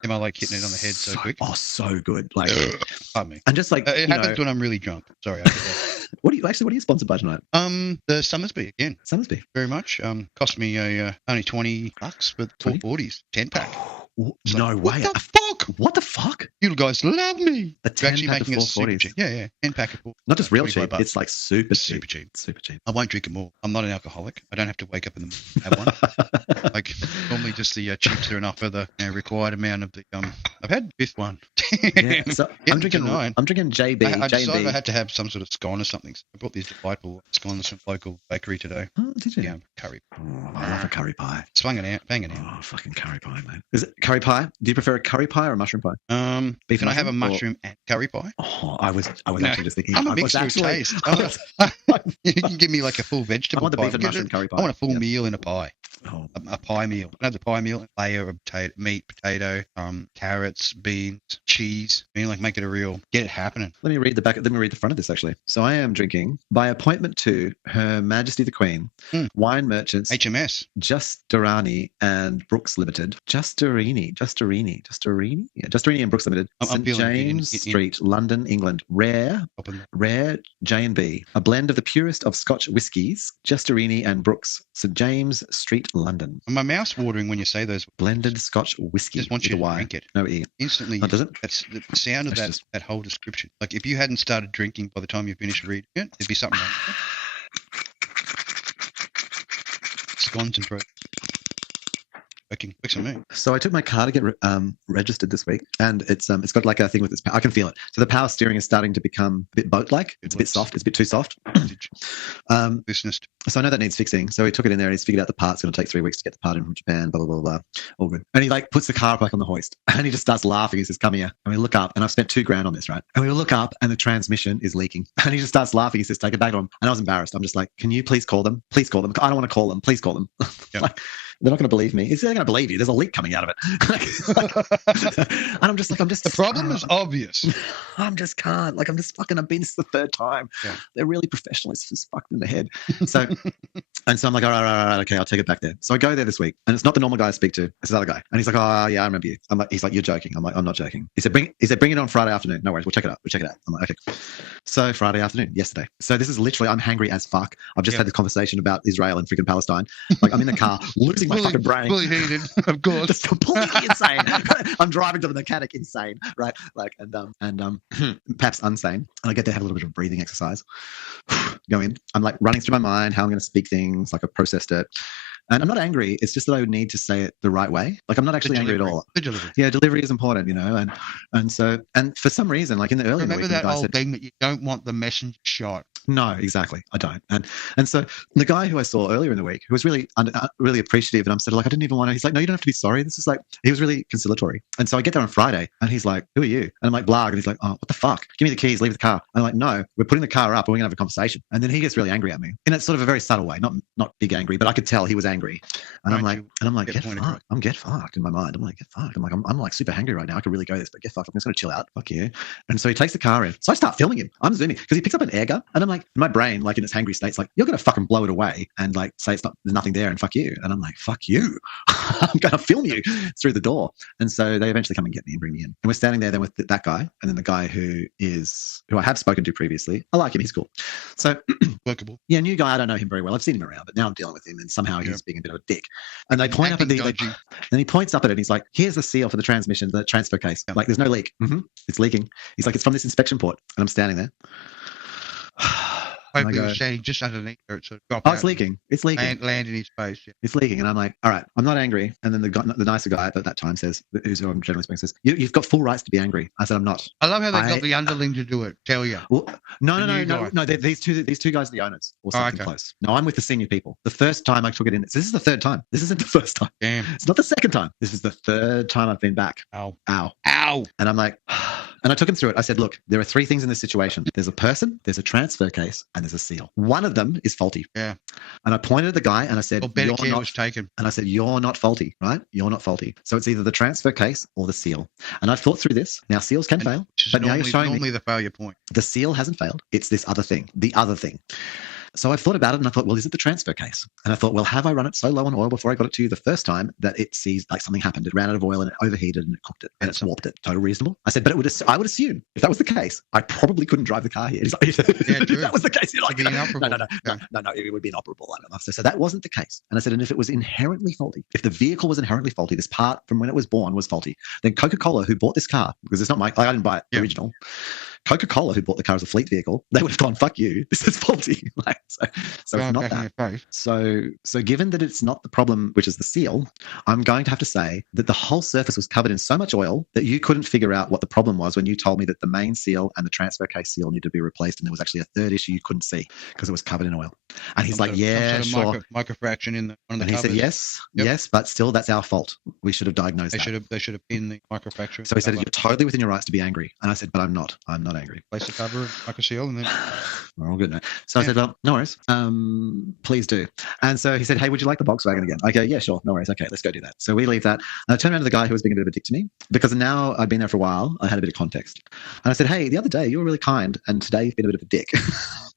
Am I like hitting it on the head so quick? Oh, so good. Like, pardon me. And just like it happens when I'm really drunk. Sorry. I get that. What are you sponsored by tonight? The Summersby again. Summersby. Very much. Cost me only $20 for 440s 10-pack. No way. What the fuck? What the fuck? You guys love me. A 10 pack of 440s. Yeah. 10 pack of 440s. Not just real cheap. $25. It's like super cheap. Super cheap. I won't drink them all. I'm not an alcoholic. I don't have to wake up in the morning and have one. Like normally, just the cheaps are enough for the required amount of the. I've had the fifth one. Yeah, so I'm drinking JB. I decided I had to have some sort of scone or something. So I brought these delightful scones from a local bakery today. Oh, did you? Yeah, curry. Oh, I love a curry pie. Swung it out, bang it out. Oh, fucking curry pie, man. Is it curry pie? Do you prefer a curry pie or a mushroom pie? Can I have a mushroom and curry pie? Oh, I was actually just thinking. I'm a mixture of taste. You can give me like a full vegetable. I want the pie. beef and mushroom curry pie. I want a full meal in a pie. Oh. A pie meal. I have the pie meal, a layer of meat, potato, carrots, beans, cheese. I mean, like make it a real, get it happening. Let me read the front of this actually. So I am drinking by appointment to Her Majesty the Queen, wine merchants, HMS, Justerini and Brooks Limited. Justerini and Brooks Limited. St James Street, London, England. Rare J&B, a blend of the purest of Scotch whiskies. Justerini and Brooks, St James Street, London. My mouth's watering when you say those words. Blended Scotch whiskey. Just want you to drink it. No E. Instantly. Oh, does it? That's the sound of that whole description. Like if you hadn't started drinking by the time you finished reading it, there'd be something wrong. Scones and throat. So I took my car to get registered this week, and it's got like a thing with its. I can feel it. So the power steering is starting to become a bit boat-like. It's a bit soft. It's a bit too soft. So I know that needs fixing. So he took it in there and he's figured out the parts. It's going to take 3 weeks to get the part in from Japan. Blah blah blah blah. All good. And he like puts the car back on the hoist, and he just starts laughing. He says, "Come here." And we look up, and I've spent $2,000 on this, right? And we look up, and the transmission is leaking. And he just starts laughing. He says, "Take it back on." And I was embarrassed. I'm just like, "Can you please call them? Please call them. I don't want to call them. Please call them." Yep. Like, they're not going to believe me. They're going to believe you. There's a leak coming out of it. And I'm just. The problem is obvious. I'm just can't. Like, I'm just fucking. I've been this the third time. Yeah. They're really professional. It's just fucked in the head. So, and so I'm like, all right, okay, I'll take it back there. So I go there this week, and it's not the normal guy I speak to. It's another guy, and he's like, oh yeah, I remember you. I'm like, he's like, you're joking. I'm like, I'm not joking. He said, bring it on Friday afternoon. No worries, we'll check it out. I'm like, okay. So Friday afternoon, yesterday. So this is literally, I'm hangry as fuck. I've just had this conversation about Israel and freaking Palestine. Like, I'm in the car, losing my fucking brain. Fully heated, of course. Just completely insane. I'm driving to the mechanic, insane, right? Like, and perhaps unsane. And I get there, have a little bit of breathing exercise. Go in. I'm like running through my mind how I'm going to speak things. Like, I've processed it. And I'm not angry. It's just that I would need to say it the right way. Like, I'm not actually angry at all. Delivery is important, you know. And for some reason, like in the early remember week, that old thing that you don't want the messenger shot. No, exactly. I don't. And so the guy who I saw earlier in the week, who was really really appreciative, and I'm sort of like, I didn't even want to. He's like, no, you don't have to be sorry. This is like, he was really conciliatory. And so I get there on Friday, and he's like, who are you? And I'm like, Blarg. And he's like, oh, what the fuck? Give me the keys, leave the car. And I'm like, no, we're putting the car up, and we're gonna have a conversation. And then he gets really angry at me in a sort of a very subtle way, not big angry, but I could tell he was angry. And I'm like, get fucked. I'm get fucked in my mind. I'm like, get fucked. I'm like super hangry right now. I could really go this, but get fucked. I'm just gonna chill out. Fuck you. And so he takes the car in. So I start filming him. I'm zooming because he picks up an air gun, and I'm like, my brain, like in its hangry state, it's like, you're gonna fucking blow it away and like say there's nothing there and fuck you. And I'm like, fuck you. I'm gonna film you through the door. And so they eventually come and get me and bring me in. And we're standing there then with that guy, and then the guy who I have spoken to previously. I like him. He's cool. So workable. Yeah, new guy. I don't know him very well. I've seen him around, but now I'm dealing with him, and somehow he's being a bit of a dick. And they point up at then he points up at it. And he's like, "Here's the seal for the transmission, the transfer case. Like, there's no leak. It's leaking." He's like, "It's from this inspection port." And I'm standing there. Hopefully it was standing just underneath there. It's leaking. It's leaking. Land in his face. Yeah. It's leaking. And I'm like, all right, I'm not angry. And then the nicer guy at that time says, who's who I'm generally speaking, says, you've got full rights to be angry. I said, I'm not. I love how they got the underling to do it. Tell you. Well, no. These two guys are the owners or something close. No, I'm with the senior people. The first time I took it in, this is the third time. This isn't the first time. Damn. It's not the second time. This is the third time I've been back. Ow. And I'm like, and I took him through it. I said, look, there are three things in this situation. There's a person, there's a transfer case, and there's a seal. One of them is faulty. Yeah. And I pointed at the guy and I said, better care was taken. And I said, you're not faulty, right? You're not faulty. So it's either the transfer case or the seal. And I've thought through this. Now, seals can fail. But now you're showing me the failure point. The seal hasn't failed. It's this other thing, the other thing. So I thought about it and I thought, well, is it the transfer case? And I thought, well, have I run it so low on oil before I got it to you the first time that it sees like something happened? It ran out of oil and it overheated and it cooked it and it's warped it. Totally reasonable. I said, but I would assume if that was the case, I probably couldn't drive the car here. He's like, if that was the case, you're like, no, it would be inoperable. I don't know. So that wasn't the case. And I said, and if it was inherently faulty, if the vehicle was inherently faulty, this part from when it was born was faulty, then Coca-Cola, who bought this car, because it's not I didn't buy it original. Coca-Cola, who bought the car as a fleet vehicle, they would have gone, fuck you, this is faulty. So it's not that. So given that it's not the problem, which is the seal, I'm going to have to say that the whole surface was covered in so much oil that you couldn't figure out what the problem was when you told me that the main seal and the transfer case seal needed to be replaced, and there was actually a third issue you couldn't see because it was covered in oil. And he's like, yeah, sure. Microfraction in one of the and he covers. Said, yes, but still that's our fault. We should have diagnosed that. They should have pinned the microfracture. So he said, you're totally within your rights to be angry. And I said, but I'm not angry. Place the cover, micro seal, and then we're all good now. So I said, well, no worries. Please do. And so he said, hey, would you like the Volkswagen again? I go, yeah, sure, no worries. Okay, let's go do that. So we leave that. And I turned around to the guy who was being a bit of a dick to me because now I'd been there for a while. I had a bit of context. And I said, hey, the other day you were really kind and today you've been a bit of a dick.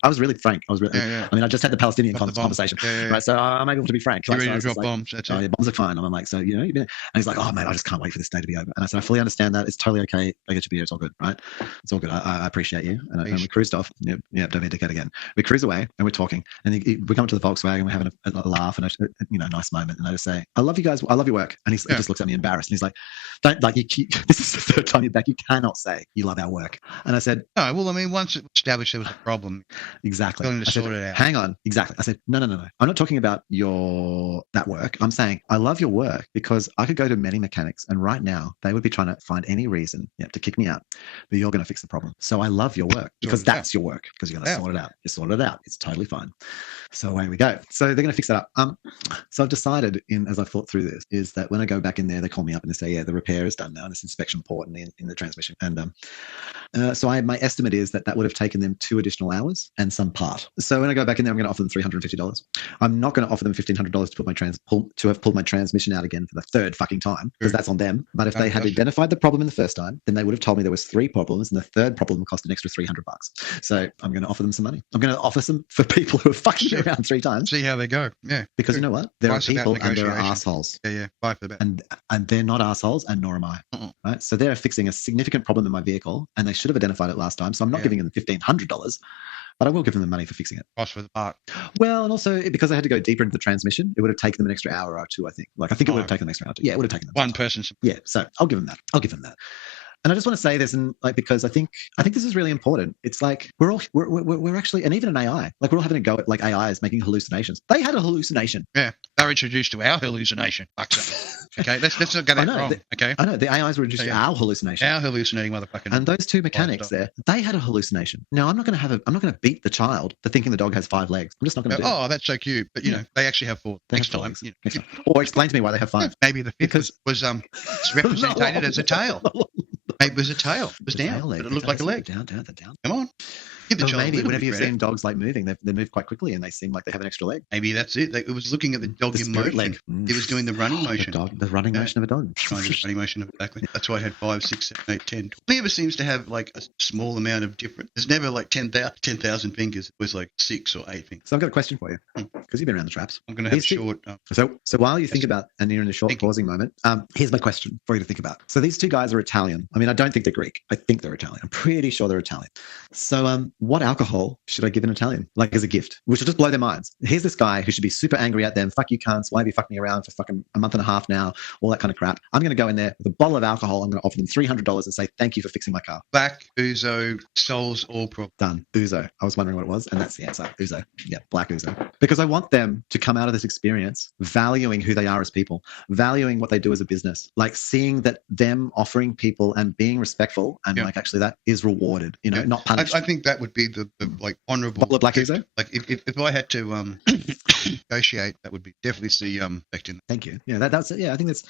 I was really frank. I mean, I just had the Palestinian conversation. Right? So I'm able to be frank. You're ready to drop bombs. That's it. Yeah, bombs are fine. I'm like, so, you know, and he's like, oh, man, I just can't wait for this day to be over. And I said, I fully understand that. It's totally okay. I get your beer. It's all good, right? It's all good. I appreciate you. And we cruised off. Yeah, don't be a dickhead again. We cruise away and we're talking. And we come to the Volkswagen. We're having a laugh and a nice moment. And I just say, I love you guys. I love your work. And he just looks at me embarrassed. And he's like, don't, like, this is the third time you're back. You cannot say you love our work. And I said, no, well, I mean, once it was established there was a problem. Exactly. To sort it out. Hang on. Exactly. I said, no. I'm not talking about that work. I'm saying I love your work because I could go to many mechanics and right now they would be trying to find any reason to kick me out, but you're going to fix the problem. So I love your work because that's your work because you're going to sort it out. You sort it out. It's totally fine. So away we go. So they're going to fix that up. So I've decided as I've thought through this is that when I go back in there, they call me up and they say, yeah, the repair is done now. And this inspection report in the transmission. And so my estimate is that would have taken them 2 additional hours and some part. So when I go back in there, I'm going to offer them $350. I'm not going to offer them $1,500 to have pulled my transmission out again for the third fucking time because that's on them. But if they had identified the problem in the first time, then they would have told me there was 3 problems and the third problem cost an extra $300. So I'm going to offer them some money. I'm going to offer some for people who have fucked around 3 times. See how they go. Yeah. Because you know what? There are people and there are assholes. Yeah. Buy for that. And they're not assholes and nor am I. Right? So they're fixing a significant problem in my vehicle and they should have identified it last time. So I'm not giving them $1,500. But I will give them the money for fixing it. Cost for the part. Well, and also because I had to go deeper into the transmission, it would have taken them an extra hour or 2, I think. Like, I think it would have taken them an extra hour. Yeah, it would have taken them. One person. Yeah, so I'll give them that. And I just want to say this, and like because I think this is really important. It's like we're actually, and even in AI, like we're all having a go at like AI is making hallucinations. They had a hallucination. Yeah, they're introduced to our hallucination. Okay, let's not get that wrong. Okay, I know the AIs were introduced to our hallucination. Our hallucinating motherfucking. And those 2 mechanics there, they had a hallucination. Now I'm not going to beat the child for thinking the dog has 5 legs. I'm just not going to do it. Oh, that's so cute. But you know, they actually have 4 next time. Or explain to me why they have 5. Maybe the 5th was represented as a tail. Maybe it was a tail. It was down, but it looked like a leg. Down. Come on. Give the child maybe whenever you've seen dogs like moving, they move quite quickly and they seem like they have an extra leg. Maybe that's it. It was looking at the dog in motion. Leg. It was doing the running motion. The running motion of a dog. The running motion, exactly. That's why I had 5, 6, 7, 8, 10. It never seems to have like a small amount of different. There's never like 10,000 fingers. It was like 6 or 8 fingers. So I've got a question for you because you've been around the traps. I'm going to have short. So while you think about, and you're in a short pausing moment, here's my question for you to think about. So these 2 guys are Italian. I mean, I don't think they're Greek. I think they're Italian. I'm pretty sure they're Italian. So what alcohol should I give an Italian, like as a gift, which will just blow their minds? Here's this guy who should be super angry at them. Fuck you cunts. Why have you fucked me around for fucking a month and a half now? All that kind of crap. I'm going to go in there with a bottle of alcohol. I'm going to offer them $300 and say, thank you for fixing my car. Black Ouzo solves all problems. Done. Ouzo. I was wondering what it was. And that's the answer. Ouzo. Yeah. Black Ouzo. Because I want them to come out of this experience valuing who they are as people, valuing what they do as a business, like seeing that them offering people and being respectful and like actually that is rewarded, you know, not punished. I think that would be the like honorable bottle of Black Ouzo. Like if I had to negotiate, that would be definitely see effect in. Thank you. Yeah, that's it. Yeah, I think that's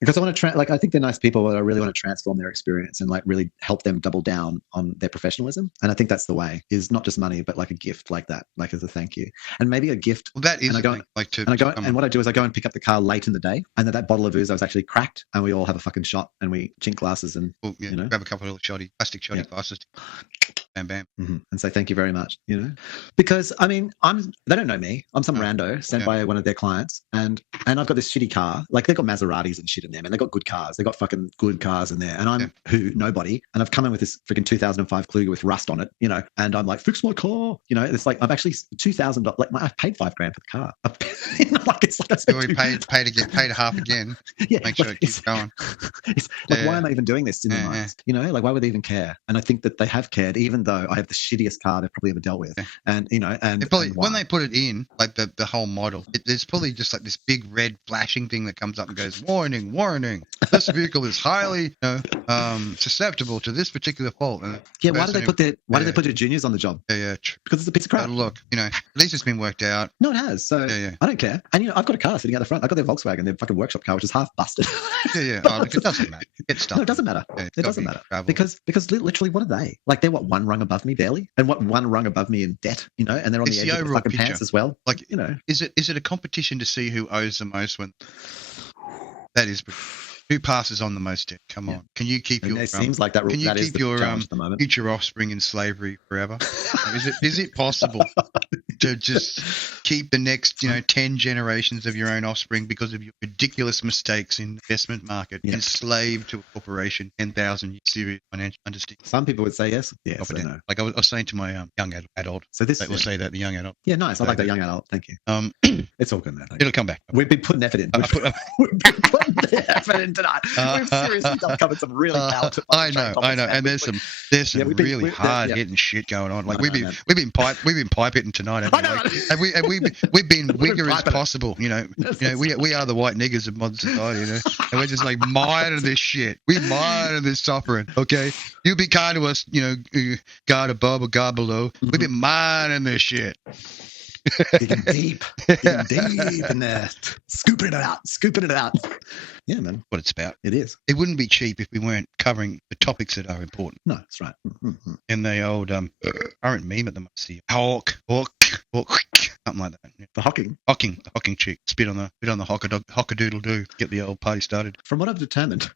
because I want to I think they're nice people, but I really want to transform their experience and like really help them double down on their professionalism. And I think that's the way, is not just money, but like a gift like that, like as a thank you, and maybe a gift. Well, that is and I go, thing, like to, and I go, and what I do is I go and pick up the car late in the day, and that bottle of ouzo was actually cracked, and we all have a fucking shot, and we chink glasses, and grab a couple of little plastic shoddy glasses. Bam, bam. Mm-hmm. And say thank you very much, because I mean, they don't know me. I'm some rando sent by one of their clients, and I've got this shitty car. Like they've got Maseratis and shit in them, and they've got good cars. They've got fucking good cars in there, and I'm nobody, and I've come in with this freaking 2005 Kluger with rust on it, and I'm like, fix my car, it's like I've actually $2,000. Like I've paid $5,000 for the car. Like it's like you already paid a half again. Yeah, make sure it keeps going. It's like, why am I even doing this in their minds? Like why would they even care? And I think that they have cared, even though I have the shittiest car they've probably ever dealt with. And and probably, when they put it in, like the whole model, there's probably just like this big red flashing thing that comes up and goes, warning, this vehicle is highly susceptible to this particular fault. And why do they put their juniors on the job? Because it's a piece of crap. Look, at least it's been worked out. No, it has. So I don't care. And I've got a car sitting out the front. I've got their Volkswagen, their fucking workshop car, which is half busted. Look, it doesn't matter. It's stuff. No, it doesn't matter. It doesn't matter. Because literally, what are they? Like, they're one rung above me barely, and one rung above me in debt, and they're on the edge of the fucking pants as well. Like, is it a competition to see who owes the most? When that is, who passes on the most debt? Come on, can you keep your? It seems like that. Can you keep your future offspring in slavery forever? Is it possible to just keep the next 10 generations of your own offspring because of your ridiculous mistakes in the investment market enslaved to a corporation, 10,000 serious financial understanding? Some people would say yes. Yes, I know. Like I was saying to my young adult. So this will say that the young adult. Yeah, nice. I like that young adult. Thank you. It's all good, man. It'll come back. We've been putting effort in. We've been putting the effort in tonight. We've seriously covered some really powerful. I know, and there's some really hard hitting shit going on. Like we've been pipe hitting tonight. And we've been wigger as possible. We are the white niggers of modern society. And we're just like mining this shit. We're mining this suffering. Okay, you be kind to us. God above or God below. We've been mining this shit. Digging deep in there, scooping it out. Yeah, man. What it's about. It is. It wouldn't be cheap if we weren't covering the topics that are important. No, that's right. Mm-hmm. And the old current meme at the moment, the hawk, something like that. Yeah. The hocking chick. Spit on the hockadoodle do. Get the old party started. From what I've determined,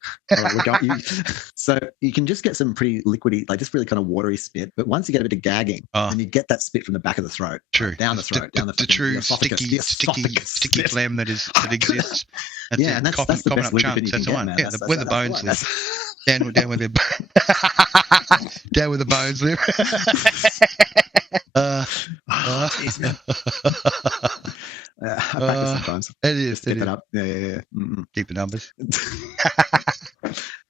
so you can just get some pretty liquidy, like just really kind of watery spit. But once you get a bit of gagging, and you get that spit from the back of the throat, down the throat, down the true sticky phlegm that exists. That's and that's the best lubricant you can get, man. Yeah, where the bones live. Down where the down where the bones live. I practice sometimes. It is. Step it up. Yeah. Mm-hmm. Keep the numbers.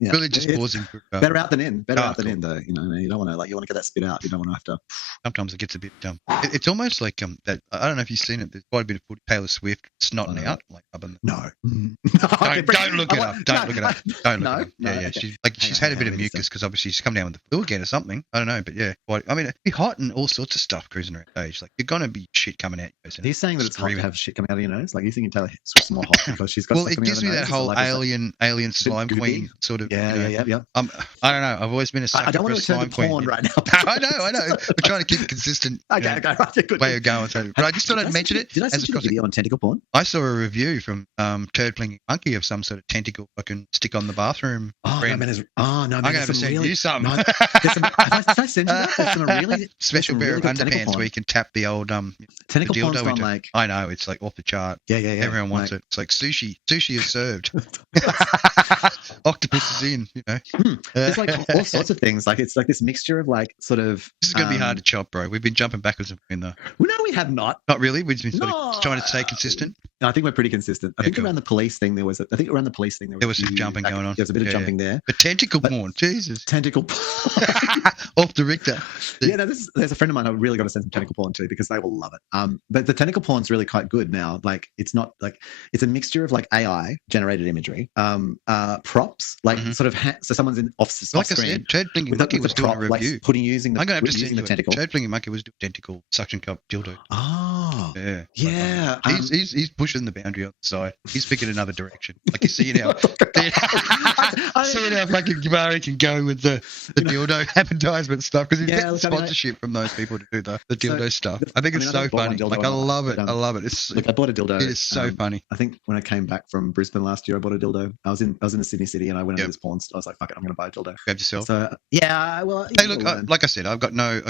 Really just pausing. Better out than in. Better out than in, though. You don't want to you want to get that spit out. You don't want to have to. Sometimes it gets a bit it's almost like that. I don't know if you've seen it. There's quite a bit of footage. Taylor Swift snotting out like up in the. No. Don't look it up. Don't look it up. Don't look it up. Yeah. She's had a bit of mucus because obviously she's come down with the flu again or something. I don't know, but yeah. I mean, it'd be hot and all sorts of stuff cruising around stage. Like you're gonna be shit coming out. He's saying that it's hot to have shit coming out of your nose. Like you think Taylor Swift's more hot because she's got. Well, it gives me that whole alien slime queen sort of. Yeah. I don't know. I've always been a sucker for a slime queen. Porn right now. I know. We're trying to keep it consistent. Okay, good. Way of going. So, but I just thought I'd mention it. Did I send you a video on tentacle porn? I saw a review from Turd Plinging Monkey of some sort of tentacle fucking stick on the bathroom. I'm going to have to send you some. Did I send you that? There's some really special pair of underpants where you can tap the old tentacle porn's gone like. I know, it's like off the chart. Yeah. Everyone wants it. It's like sushi. Sushi is served. Octopus is in. There's like all sorts of things. Like it's like this mixture of like sort of. This is going to be hard to chop, bro. We've been jumping backwards and forwards. Well, no, we have not. Not really. We've been sort of trying to stay consistent. No, I think we're pretty consistent. I think around the police thing there was some jumping going on. There was a bit of jumping there. But tentacle porn, Jesus. Tentacle porn. Off the Richter. Yeah, no, there's a friend of mine I really got to send some tentacle porn to because they will love it. But the tentacle porn's really quite good now. Like it's not like it's a mixture of like AI generated imagery, props props, like sort of so someone's off Like screen. I said, Chad Blingy Monkey was doing a review. Like using the I'm gonna have to using the tentacle. Chad Blingy Monkey was doing tentacle suction cup dildo. Oh, yeah. Yeah. He's pushing the boundary on the side. He's picking another direction. Like you see now. See how fucking Gabari can go with the dildo advertisement stuff because he's getting sponsorship from those people to do the dildo stuff. I think it's so funny. Like I love it. I love it. It's I bought a dildo. It is so funny. I think when I came back from Brisbane last year, I bought a dildo. I was in the Sydney city and I went into this porn store. I was like, fuck it, I'm going to buy a dildo. Grab yourself. So yeah, well. Hey, look, like I said, I've got no.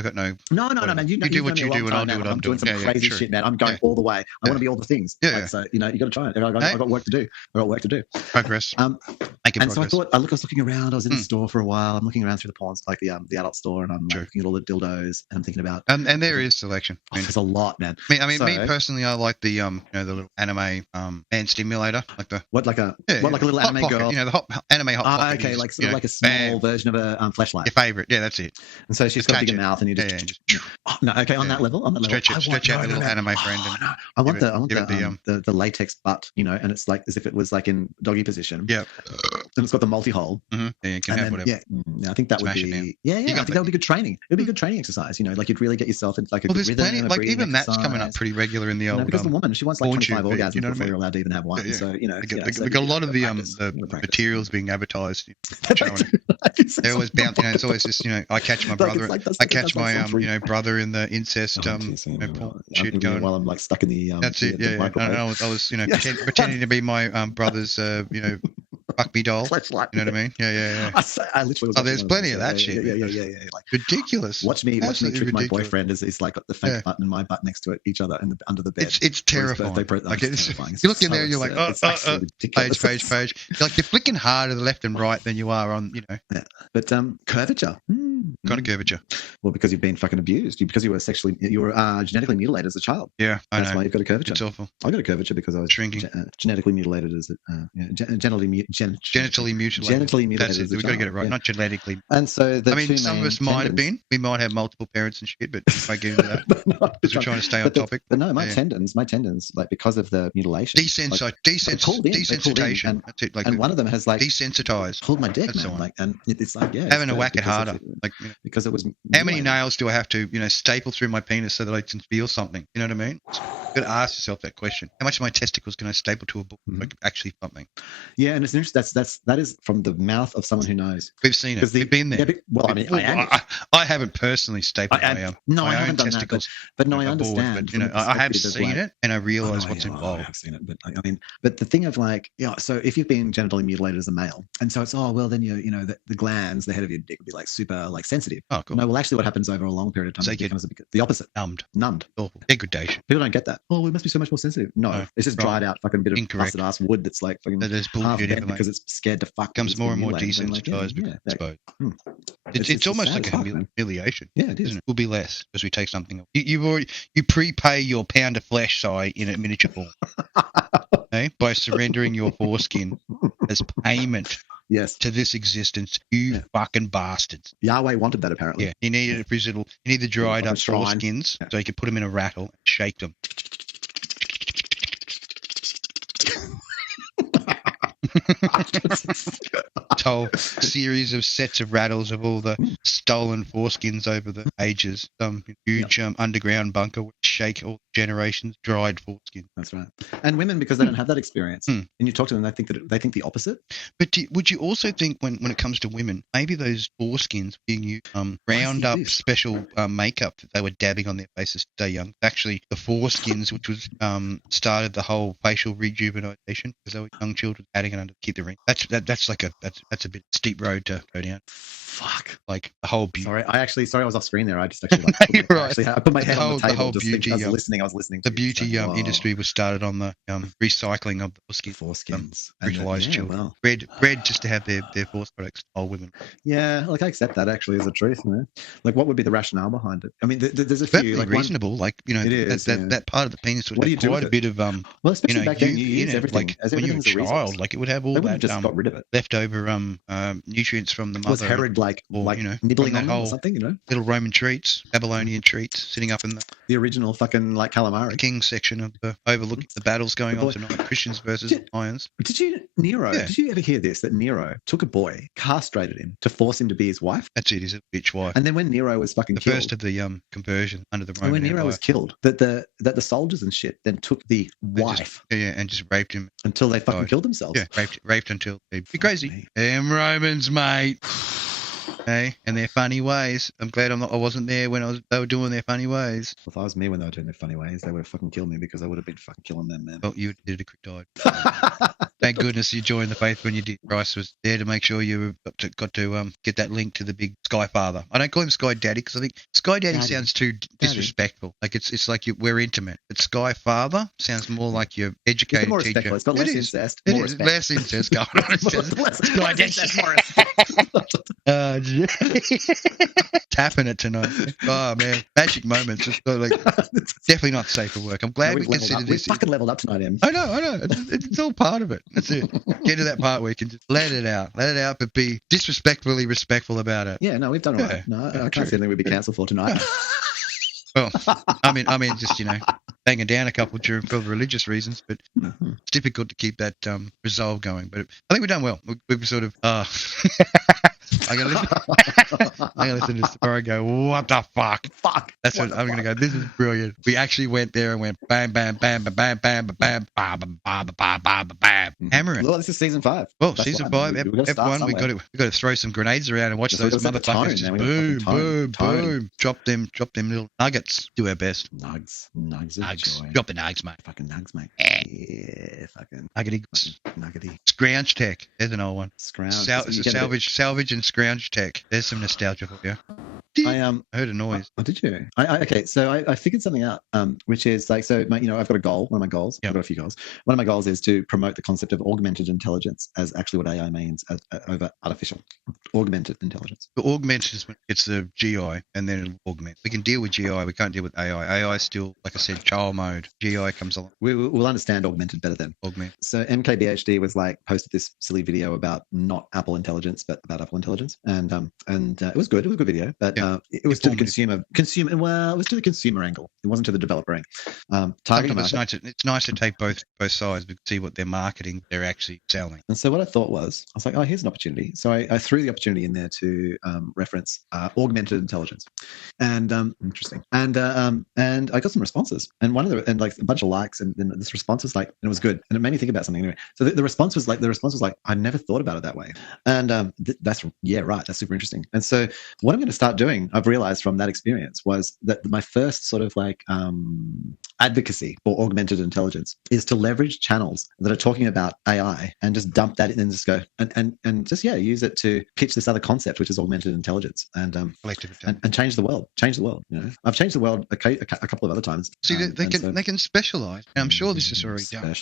No, man. You do what you do, and I'll do what I'm doing. I'm doing some crazy shit, man. I'm going all the way. I want to be all the things. Yeah. So you got to try it. I've got work to do. Progress. And so I was looking around. I was in the store for a while. I'm looking around through the porn, like the adult store, and I'm looking at all the dildos, and I'm thinking about. And there is selection. There's a lot, man. Me personally, I like the the little anime hand stimulator, like the like a little anime pocket, girl. The anime hot pocket. Okay, like sort of like a small version of a fleshlight. Your favorite, yeah, that's it. And so she's got a bigger mouth, and you just on that level, stretch out the little anime friend. I want the latex butt, and it's like as if it was like in doggy position. Yeah. And it's got the multi-hole. Yeah, you can have whatever. Yeah, I think that would be. I think that would be good training. It would be a good training exercise. Like you'd really get yourself into like a good rhythm. Plenty, like even that's coming up pretty regular in the old. Because the woman, she wants like 25 orgasms before you're allowed to even have one. Yeah. So we got a lot of the materials being adadvertised. They're always bouncing. It's always just I catch my brother. I catch my brother in the incest shit going while I'm like stuck in the. That's it. Yeah. I was pretending to be my brother's fuck me doll. You know what I mean? Yeah. I literally. There's plenty of that shit. Yeah. Like ridiculous. Watch me trick my boyfriend. Is like got the fake butt and my butt next to each other under the bed. It's terrifying. You look in there and you're like, page. Like you're flicking harder to the left and right than you are on, Yeah. But curvature. Got a curvature. Well, because you've been fucking abused. Because you were genetically mutilated as a child. Yeah, I know. That's why you've got a curvature. It's awful. I got a curvature because I was shrinking. Genetically mutilated as genitally mutilated. Genitally mutilated. That's it. We've got to get it right, not genetically. And so some of us might have been. We might have multiple parents and shit, but if I get into that, because we're trying to stay on topic. But no, my tendons, like because of the mutilation. Desensitization. That's it. And one of them has like desensitized. Pulled my dick, man. Like, and it's like having to whack it harder. Because it was. How many nails do I have to staple through my penis so that I can feel something? You know what I mean? You've got to ask yourself that question. How much of my testicles can I staple to a book like actually something? Yeah, and it's interesting. That is from the mouth of someone who knows. We've seen it. We've been there. I haven't personally stapled my own testicles. But I understand. But I have seen it, and I realise what's involved. I have seen it, but the thing of like, so if you've been genitally mutilated as a male, and so it's then the glands, the head of your dick would be like super like sensitive. Oh, cool. No, well, actually, what happens over a long period of time becomes the opposite. Numbed. Awful. Degradation. People don't get that. Oh, we must be so much more sensitive. No, it's just dried out fucking bit of busted ass wood that's like fucking half bent because it's scared to fuck. Becomes more and more desensitized because it's exposed. It's almost like a humiliation. Yeah, it is. It will be less because we take something. You prepay your pound of flesh size in a miniature form, by surrendering your foreskin as payment. Yes. To this existence, you fucking bastards. Yahweh wanted that apparently. Yeah. He needed the dried up foreskins so he could put them in a rattle and shake them. Whole series of sets of rattles of all the stolen foreskins over the ages. Some huge underground bunker which shake all generations dried foreskin. That's right. And women, because they don't have that experience, and you talk to them, they think the opposite. But would you also think when it comes to women, maybe those foreskins being used round up special makeup that they were dabbing on their faces to stay young? Actually, the foreskins, which was started the whole facial rejuvenation because they were young children adding it under to keep the ring. That's a bit steep road to go down. Fuck. Like the whole beauty. Sorry, I was off screen there. I just actually I put my head on the table. I was listening. The beauty industry was started on the recycling of the foreskins. Brutalized children. Bred just to have their force products. Old women. Yeah, like I accept that actually as a truth. Like, what would be the rationale behind it? I mean, there's a few like reasonable. It is that part of the penis would have quite a bit of well, especially back then, you use everything. Like when you were a child, like it would have all that just got rid of it. leftover nutrients from the mother. It was Herod like you know, nibbling from on that them or whole something, you know. little Roman treats, Babylonian treats, sitting up in The original fucking like calamari. the king's section of overlooking the battles going on tonight, Christians versus Lions. Did you ever hear this, that Nero took a boy, castrated him to force him to be his wife? That's it, he's a bitch wife. And then when Nero was fucking killed, first of the conversion under the Roman and when Nero Empire. was killed, that the soldiers and shit then took the wife and just raped him until they fucking killed themselves. Yeah, raped until they'd be crazy. Damn Romans, mate. Hey, and their funny ways. I'm glad I wasn't there when they were doing their funny ways. If I was me when they were doing their funny ways, they would have fucking killed me because I would have been fucking killing them, man. Well, you did a quick dive. Thank goodness you joined the faith when you did. Christ was there to make sure you got to get that link to the big Sky Father. I don't call him Sky Daddy because I think Sky Daddy sounds too disrespectful. Like it's like we're intimate. But Sky Father sounds more like you're educated it's more teacher. Respectful. It's got less incest. More respect. Less incest going on. Sky Daddy. More Tapping it tonight. Oh man, magic moments. It's like definitely not safe for work. I'm glad we considered this. We've fucking leveled up tonight, Em. I know. It's all part of it. That's it. Get to that part where you can just let it out, but be disrespectfully respectful about it. Yeah, no, we've done all right. No, I can't see anything we'd be cancelled for tonight. Well, I mean, just banging down a couple for religious reasons, but it's difficult to keep that resolve going. But I think we've done well. We've sort of. I gotta listen to this tomorrow and go, what the fuck? That's what I'm gonna go. This is brilliant. We actually went there and went bam, bam, bam, bam, bam, bam, bam, bam, bam, bam, bam, bam, hammer it. Well, this is season 5. Well, season 5, F1. We got to throw some grenades around and watch those motherfuckers just boom, boom, boom, drop them little nuggets. Do our best. Nugs. Drop the nugs, mate. Fucking nugs, mate. Yeah, fucking nuggety. Scrounge tech. There's an old one. Scrounge. Salvage and scrounge tech. There's some nostalgia for you. I heard a noise. Oh, did you? Okay, so I figured something out, which is like, so I've got a goal. One of my goals. I've got a few goals. One of my goals is to promote the concept of augmented intelligence as actually what AI means over artificial. Augmented intelligence. The augmented is when it's the GI, and then it'll augment. We can deal with GI. We can't deal with AI. AI is still, like I said, child mode. GI comes along. We'll understand augmented better then. Augment. So MKBHD was posted this silly video about not Apple intelligence, but about Apple intelligence, and it was good. It was a good video, but it was to the consumer. Well, it was to the consumer angle. It wasn't to the developer angle. It's nice to take both sides, but see what they're marketing, they're actually selling. And so what I thought was, I was like, oh, here's an opportunity. So I threw the opportunity in there to reference augmented intelligence, and interesting. And I got some responses, and and like a bunch of likes, and then this response was like, and it was good, and it made me think about something anyway. So the response was like, I never thought about it that way, and that's right, that's super interesting. And so what I'm going to start doing, I've realized from that experience, was that my first sort of advocacy for augmented intelligence is to leverage channels that are talking about AI and just dump that in and just go and just use it to pitch this other concept, which is augmented intelligence, and change the world. I've changed the world a couple of other times. See, they can specialize, and I'm sure this is already done.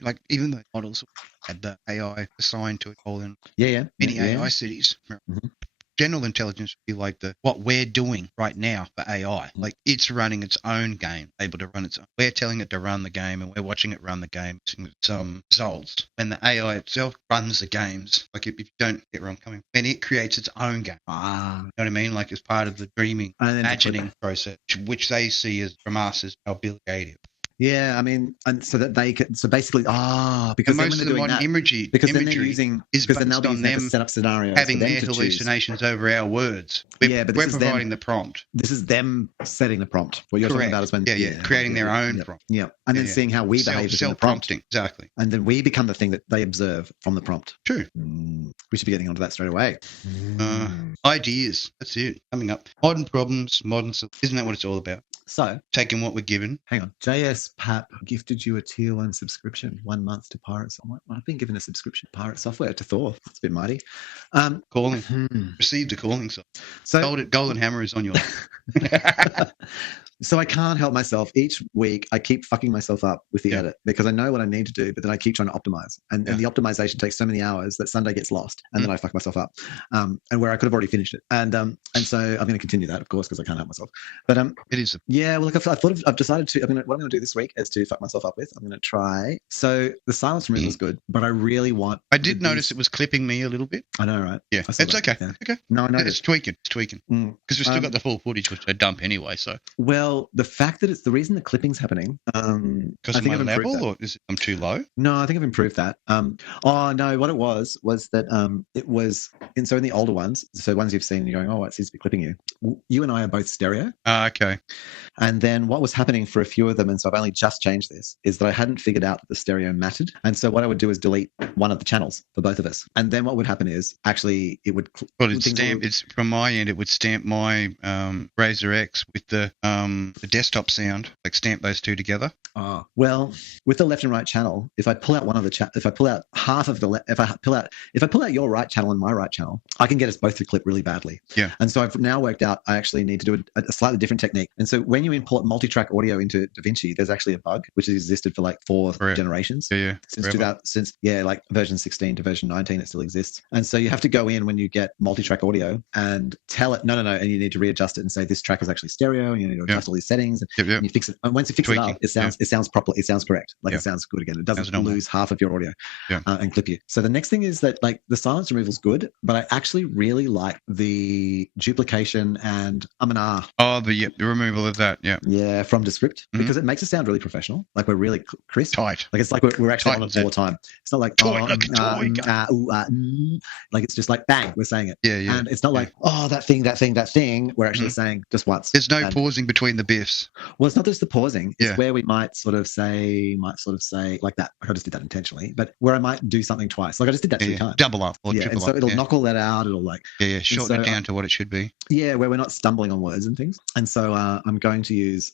Like even the models had the AI assigned to it all in many AI cities. Mm-hmm. General intelligence would be like what we're doing right now for AI. Like it's running its own game, able to run its own. We're telling it to run the game, and we're watching it run the game, seeing its results. When the AI itself runs the games, like if you don't get where I'm coming, then it creates its own game. You know what I mean? Like as part of the dreaming, imagining process, which they see as from us as our ability. Yeah, I mean, and so that they can, so basically, because most of the modern imagery then they're using, is because then they'll be on them set up scenarios, having their hallucinations over our words. We're providing the prompt. This is them setting the prompt. What you're talking about is when creating their own prompt. Yeah, and then seeing how we behave within the prompt. Exactly. And then we become the thing that they observe from the prompt. True. We should be getting onto that straight away. Ideas. That's it. Coming up. Modern problems, isn't that what it's all about? So, taking what we're given. Hang on. JS Pap gifted you a tier 1 subscription, 1 month to Pirate Software. I've been given a subscription to Pirate Software to Thor. It's a bit mighty. Calling. Received a calling. So Golden Hammer is on your So I can't help myself. Each week, I keep fucking myself up with the edit because I know what I need to do, but then I keep trying to optimize. And the optimization takes so many hours that Sunday gets lost, and then I fuck myself up. And where I could have already finished it. And so I'm going to continue that, of course, because I can't help myself. But it is. Yeah, well, like I've decided to. What I'm going to do this week is to fuck myself up with. I'm going to try. So the silence removal is good, but I really want. I did notice it was clipping me a little bit. I know, right? Yeah, it's okay. Yeah. Okay. No, I know it's tweaking. It's tweaking because we've still got the full footage, which I dump anyway. So. Well, the fact that it's the reason the clipping's happening. Because of my level, or is it I'm too low? No, I think I've improved that. Oh no, what it was that it was, and so in the older ones, so ones you've seen, you're going, oh, it seems to be clipping you. You and I are both stereo. Okay. And then what was happening for a few of them, and so I've only just changed this, is that I hadn't figured out that the stereo mattered. And so what I would do is delete one of the channels for both of us. And then what would happen is actually it would. Well, it's from my end. It would stamp my Razer X with the desktop sound, like stamp those two together. Oh, well, with the left and right channel, if I pull out one of the if I pull out half of the if I pull out your right channel and my right channel, I can get us both to clip really badly. Yeah. And so I've now worked out I actually need to do a slightly different technique. And so when you import multi-track audio into DaVinci, there's actually a bug which has existed for like 4 generations. Yeah. Since like version 16 to version 19, it still exists. And so you have to go in when you get multi-track audio and tell it no, and you need to readjust it and say this track is actually stereo. And you need to adjust all these settings, and you fix it. And once you fix it up, it sounds proper. It sounds correct. Like it sounds good again. It doesn't lose half of your audio and clip you. So the next thing is that like the silence removal is good, but I actually really like the duplication and and ah. Oh, the removal of that. Yeah, from Descript because it makes it sound really professional. Like we're really crisp. Tight. Like it's like we're actually on it all the time. It's not like like it's just like bang, we're saying it. Yeah. And it's not like that thing. We're actually saying just once. There's no pausing between the biffs. Well, it's not just the pausing. It's where we might sort of say like that. Like I just did that intentionally, but where I might do something twice. Like I just did that 3 times. Double up or triple and so up. It'll knock all that out. It'll like shorten it down to what it should be. Yeah, where we're not stumbling on words and things. And so I'm going to use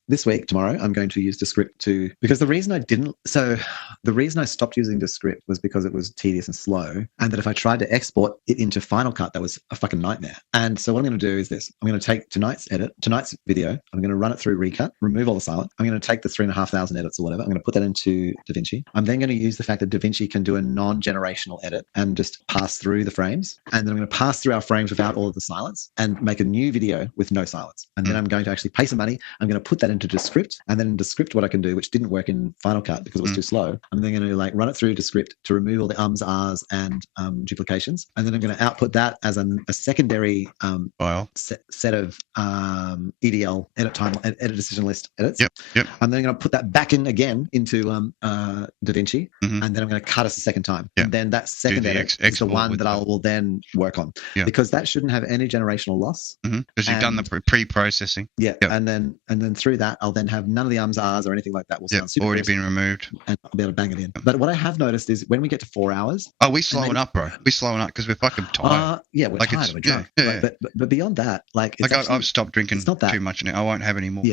tomorrow. I'm going to use Descript because the reason I stopped using Descript was because it was tedious and slow, and that if I tried to export it into Final Cut, that was a fucking nightmare. And so what I'm going to do is this: I'm going to take tonight's video, I'm going to run it through RECUT, remove all the silence. I'm going to take the 3,500 edits or whatever. I'm going to put that into DaVinci. I'm then going to use the fact that DaVinci can do a non-generational edit and just pass through the frames. And then I'm going to pass through our frames without all of the silence and make a new video with no silence. And then I'm going to actually pay some money. I'm going to put that into Descript. And then in Descript, what I can do, which didn't work in Final Cut because it was too slow, I'm then going to like run it through Descript to remove all the ahs, and duplications. And then I'm going to output that as a secondary file set of EDL edit decision list edits. Yep. I'm then going to put that back in again into DaVinci, and then I'm going to cut us a second time. And then that second edit is the one that I will then work on because that shouldn't have any generational loss. Because you've done the pre-processing. Yeah. Yep. And then through that, I'll then have none of the ahs or anything like that will sound super already been removed. And I'll be able to bang it in. But what I have noticed is when we get to 4 hours. Oh, we're slowing up, bro. We're slowing up because we're fucking tired. Yeah, we're tired. We're drunk. But beyond that, like I've stopped drinking too much now. I won't have any more.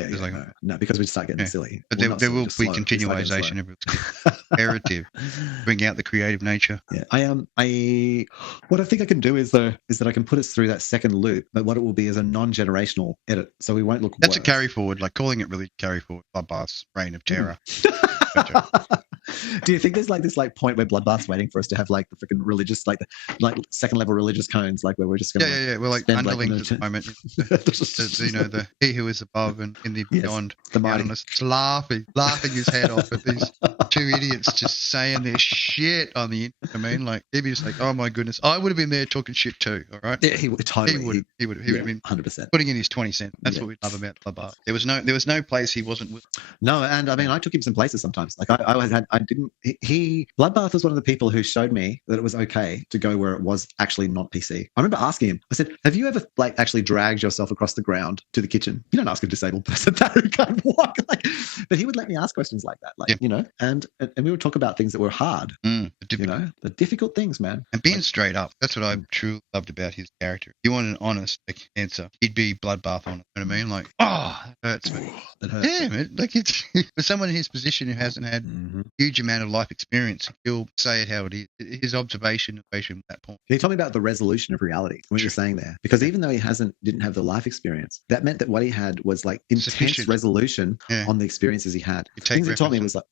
No, because we start getting silly. But there will be continuation of imperative. Bring out the creative nature. Yeah, what I think I can do is that I can put us through that second loop, but what it will be is a non-generational edit, so we won't look. That's a carry forward, like calling it really carry forward. Bloodbath's Reign of Terror. Do you think there's like this like point where Bloodbath's waiting for us to have like the freaking religious like second level religious cones, like where we're just gonna we're like underlings at the moment. The he who is above and in the beyond, the mighty, laughing his head off at these two idiots just saying their shit on the internet. I mean, like he'd be just like, oh my goodness, I would have been there talking shit too. All right, yeah, he would totally. He would have been 100% putting in his 20 cents. That's what we love about Bloodbath. There was no place he wasn't with. No, and I mean, I took him some places sometimes. Like Bloodbath was one of the people who showed me that it was okay to go where it was actually not PC. I remember asking him, I said, have you ever like actually dragged yourself across the ground to the kitchen? You don't ask a disabled person that who can't walk. But he would let me ask questions like that, and we would talk about things that were hard, the difficult things, man. And being straight up, that's what I truly loved about his character. If you want an honest answer, he'd be Bloodbath on it. You know what I mean? Like, that hurts me. That hurts. Yeah, man. Like it's for someone in his position who hasn't had huge huge amount of life experience. He'll say it how it is. His observation at that point. He told me about the resolution of reality, what you're saying there. Because even though he didn't have the life experience, that meant that what he had was like intense resolution on the experiences he had. Things he taught me was like,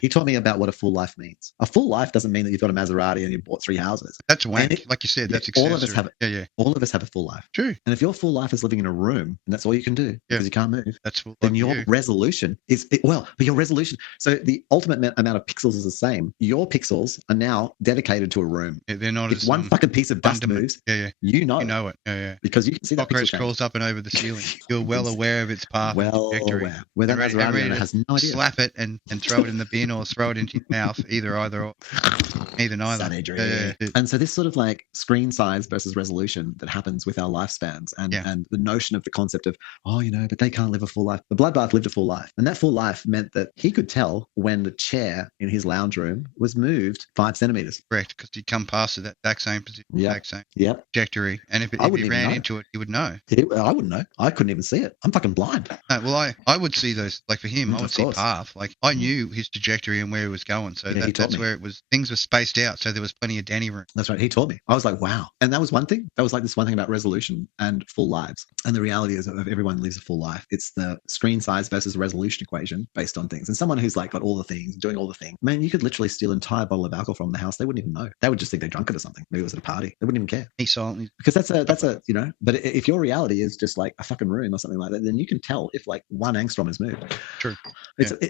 he taught me about what a full life means. A full life doesn't mean that you've got a Maserati and you bought 3 houses. That's wank. Like you said, that's excessive. All of us have it. All of us have a full life. True. And if your full life is living in a room and that's all you can do because you can't move, then your resolution is, but your resolution, so the ultimate amount of pixels is the same. Your pixels are now dedicated to a room. Yeah, they're not. If one fucking piece of dust moves, you know it. Yeah. Because you can see that cockroach crawls up and over the ceiling. You're well aware of its path. Well aware. Where that Maserati owner has no idea. Slap it and throw it in the bin or throw it into your mouth. Either or. Either neither. And so this sort of like screen size versus resolution that happens with our lifespans and the notion of the concept of, but they can't live a full life. The bloodbath lived a full life. And that full life meant that he could tell when the chair in his lounge room was moved 5 centimeters. Correct, because he'd come past it, that exact same position, exact same trajectory. And if he ran into it, he would know. I wouldn't know. I couldn't even see it. I'm fucking blind. Well, I would see those, like for him, I would see path. Like I knew his trajectory and where he was going. So that's where it was, things were spaced out. So there was plenty of Danny room. That's right. He taught me. I was like, wow. And that was one thing. That was like this one thing about resolution and full lives. And the reality is that everyone lives a full life. It's the screen size versus resolution equation based on things. And someone who's like got all the things, doing all the things, man, you could literally steal an entire bottle of alcohol from the house. They wouldn't even know. They would just think they drunk it or something. Maybe it was at a party. They wouldn't even care. He's silent. Because that's a, but if your reality is just like a fucking room or something like that, then you can tell if like 1 angstrom is moved. True.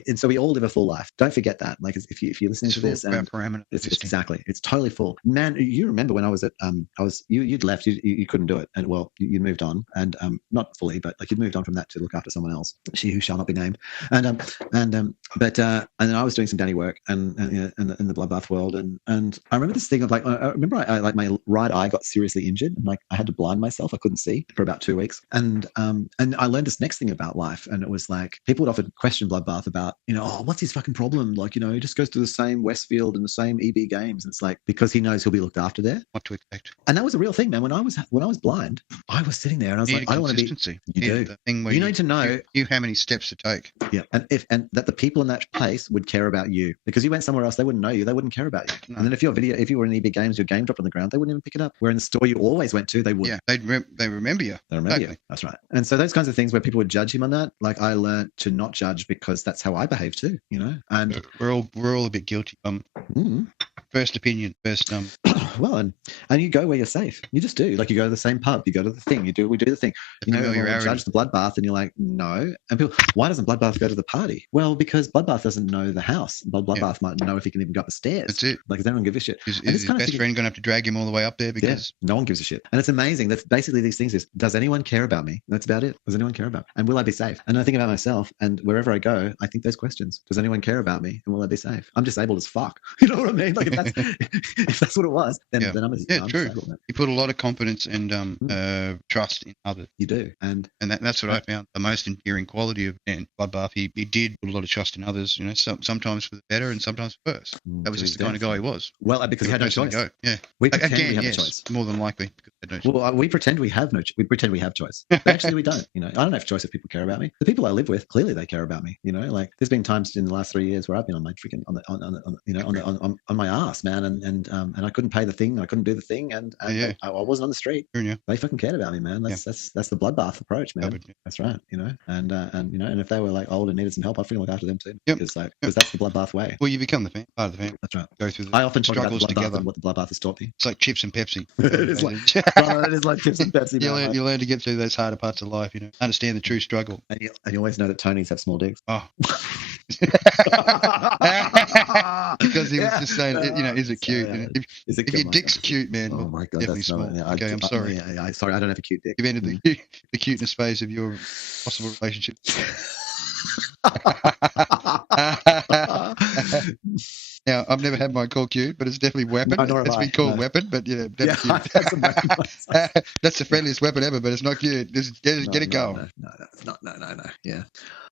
And so we all live a full life. Don't forget that. Like if you're listening to this, and it's exactly, it's totally full. Man, you remember when I was at, you'd left, you couldn't do it. And well, you moved on and not fully, but like you'd moved on from that to look after someone else, she who shall not be named. And then I was doing some Danny work and in the bloodbath world. And I remember this thing of like, I remember I like my right eye got seriously injured and like I had to blind myself. I couldn't see for about 2 weeks. And I learned this next thing about life. And it was like, people would often question bloodbath about, what's his fucking problem? Like, he just goes to the same Westfield and the same EB games. And it's like, because he knows he'll be looked after there. What to expect. And that was a real thing, man. When I was blind, I was sitting there and I was like, I don't want to be. You do. The thing where you need to know how many steps to take. Yeah, and that the people in that place would care about you, because you went somewhere else, they wouldn't know you, they wouldn't care about you. No. And then if you were in EB Games, your game dropped on the ground, they wouldn't even pick it up. Where in the store you always went to, they would. Yeah, they remember you. They remember you. That's right. And so those kinds of things where people would judge him on that, like I learned to not judge because that's how I behave too. And we're all a bit guilty. First opinion, well, and you go where you're safe. You just do. Like you go to the same pub, you go to the thing, we do the thing. You judge the bloodbath, and you're like, no. And people, why doesn't bloodbath go to the party? Well, because bloodbath doesn't know the house. Bloodbath might know if he can even go up the stairs. That's it. Like, they don't give a shit. Is his best friend going to have to drag him all the way up there because no one gives a shit? And it's amazing. That's basically these things is, does anyone care about me? That's about it. Does anyone care about me? And will I be safe? And I think about myself, and wherever I go, I think those questions. Does anyone care about me? And will I be safe? I'm disabled as fuck. You know what I mean? Like if that's what it was, then I'm true. You put a lot of confidence and trust in others. You do, and that's what I found the most endearing quality of bloodbath. He did put a lot of trust in others. Sometimes for the better and sometimes for worse. That was just the kind of guy he was. Well, because he had no choice. Yeah, we pretend we have a choice. More than likely. Well, we pretend we have we pretend we have choice, but actually we don't. I don't have choice if people care about me. The people I live with, clearly they care about me. Like there's been times in the last 3 years where I've been on my freaking on my ass, man, and I couldn't pay the thing, I couldn't do the thing, and I wasn't on the street. They fucking cared about me, man. That's the bloodbath approach, man. That's right. And if they were like old and needed some help, I'd freaking look after them too. Because that's the bloodbath way. Well, you become the part of the family. That's right. Go through I often struggles together. And what the bloodbath has taught me. It's like chips and Pepsi. It is like chips and Pepsi. You learn to get through those harder parts of life. Understand the true struggle. And you always know that Tonys have small dicks. Oh. Because he was just saying, is it cute? If your dick's cute, man. Oh my god, definitely small. Okay, I'm sorry. Sorry, I don't have a cute dick. You've entered the cuteness phase of your possible relationship. Now, I've never had mine called cute, but it's definitely weapon. It's been called weapon, but definitely cute. That's the friendliest weapon ever, but it's not cute. Just get it going. No, that's not. No. Yeah.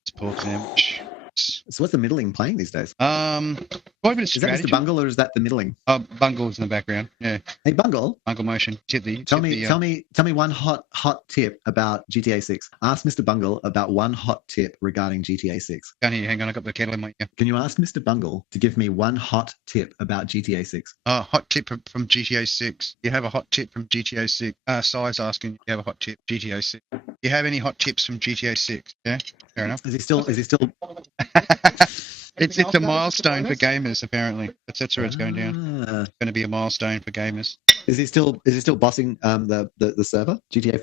It's pork sandwich. Yes. So what's the middling playing these days? Quite a bit of strategy. Is that Mr. Bungle or is that the middling? Bungle's in the background. Yeah. Hey, Bungle. Bungle motion. Tell me one hot tip about GTA 6. Ask Mr. Bungle about one hot tip regarding GTA 6. Hang on, I got the kettle in my ear. Can you ask Mr. Bungle to give me one hot tip about GTA 6? Hot tip from GTA 6. You have a hot tip from GTA 6. Si's asking, you have a hot tip GTA 6. You have any hot tips from GTA 6? Yeah, fair enough. Is he still? It's a milestone for gamers, apparently. That's where it's going down. It's going to be a milestone for gamers. Is he still bossing the server, GTA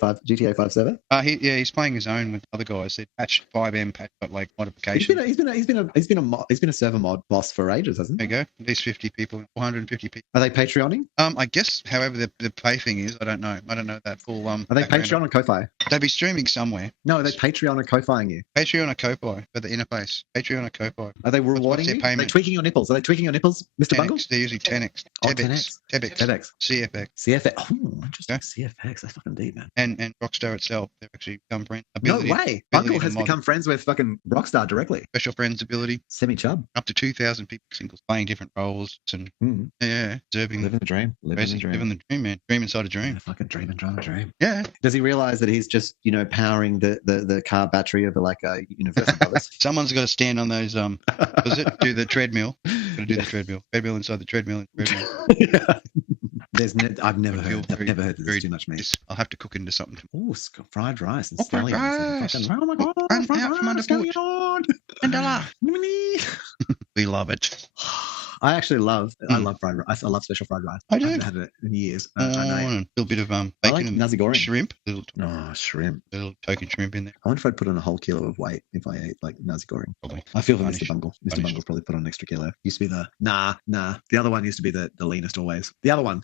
5 server? He's playing his own with other guys. They patched 5M got like modifications. He's been a server mod boss for ages, hasn't he? There you go. At least 50 people, 150 people. Are they Patreoning? I guess, however the pay thing is, I don't know. I don't know that full. Are they Patreon or Ko-Fi? They'd be streaming somewhere. No, are they Patreon or Ko-Fiing you? Patreon or Ko-Fi for the interface. Patreon or Ko-Fi. Are they rewarding you? Are they tweaking your nipples? Mr. 10X, Bungle? They're usually 10X. Oh, 10X. CFX. Oh, interesting. Yeah. CFX. That's fucking deep, man. And Rockstar itself, they've actually become friends. No way. Bungle has become friends with fucking Rockstar directly. Special friends ability. Semi-chub. Up to 2,000 people singles playing living the dream. Living the dream, man. Dream inside a dream. Yeah, fucking dream and drive a dream. Yeah. Does he realize that he's just, powering the car battery of a Universal Brothers? Someone's got to stand on those, do the treadmill. Got to do the treadmill. Treadmill inside the treadmill. Yeah. I've never heard this. It's too much meat. I'll have to cook into something. Oh, fried rice and fried rice. Oh my god! Run out from underfoot. We love it. I actually love fried rice. I love special fried rice. I do. I haven't had it in years. A little bit of bacon and nasi goreng. Shrimp. Shrimp. Little token shrimp in there. I wonder if I'd put on a whole kilo of weight if I ate nasi goreng. Probably. I feel for Mr. Bungle. Mr. Bungle's probably put on an extra kilo. Used to be nah. The other one used to be the leanest always. The other one.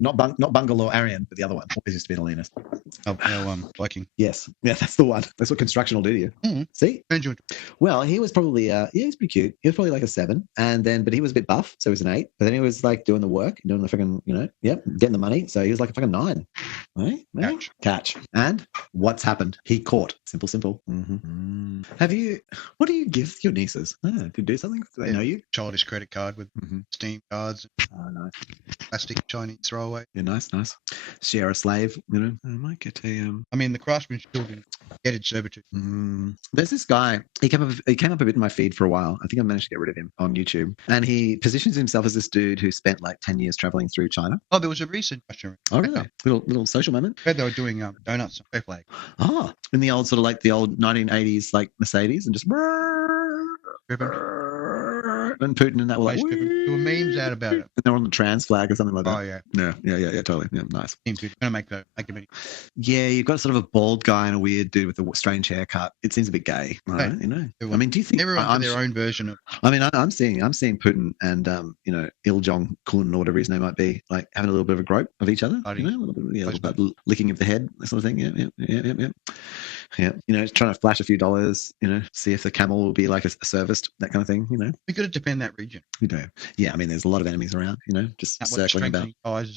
Not Bungle or Arian, but the other one always used to be the leanest. Viking. Yes. Yeah, that's the one. That's what construction will do to you. Mm-hmm. See? Enjoyed. Well, he was probably he's pretty cute. He was probably like a 7, but he was a bit buff, so he was an 8. But then he was like doing the work, doing the freaking, getting the money. So he was like a fucking 9. Right? Catch. And what's happened? He caught. Simple. Mm-hmm. What do you give your nieces? Do you do something? Do they know you? Childish credit card with Steam cards. Oh, nice. Plastic Chinese throwaway. Yeah, nice. Share a slave, I might get a the craftsman children get it servitude. There's this guy. He came up a bit in my feed for a while. I think I managed to get rid of him on YouTube. And he positions himself as this dude who spent like 10 years traveling through China. Oh, there was a recent question. Oh, really? Little social moment. I heard they were doing donuts on their flag. Oh, in the old 1980s like Mercedes and just and Putin and that were like, there were memes out about it. They're on the trans flag or something like that. Oh yeah, totally. Yeah, nice. Seems good. Gonna make the Yeah, you've got sort of a bald guy and a weird dude with a strange haircut. It seems a bit gay, right? Do you think everyone has their own version of? I'm seeing Putin and Il Jong Kun or whatever his name might be, like having a little bit of a grope of each other. A little bit licking of the head, that sort of thing. Yeah. Trying to flash a few dollars. See if the camel will be like a serviced, that kind of thing. We got to defend that region. We do. Yeah, there's a lot of enemies around. Just circling about. I've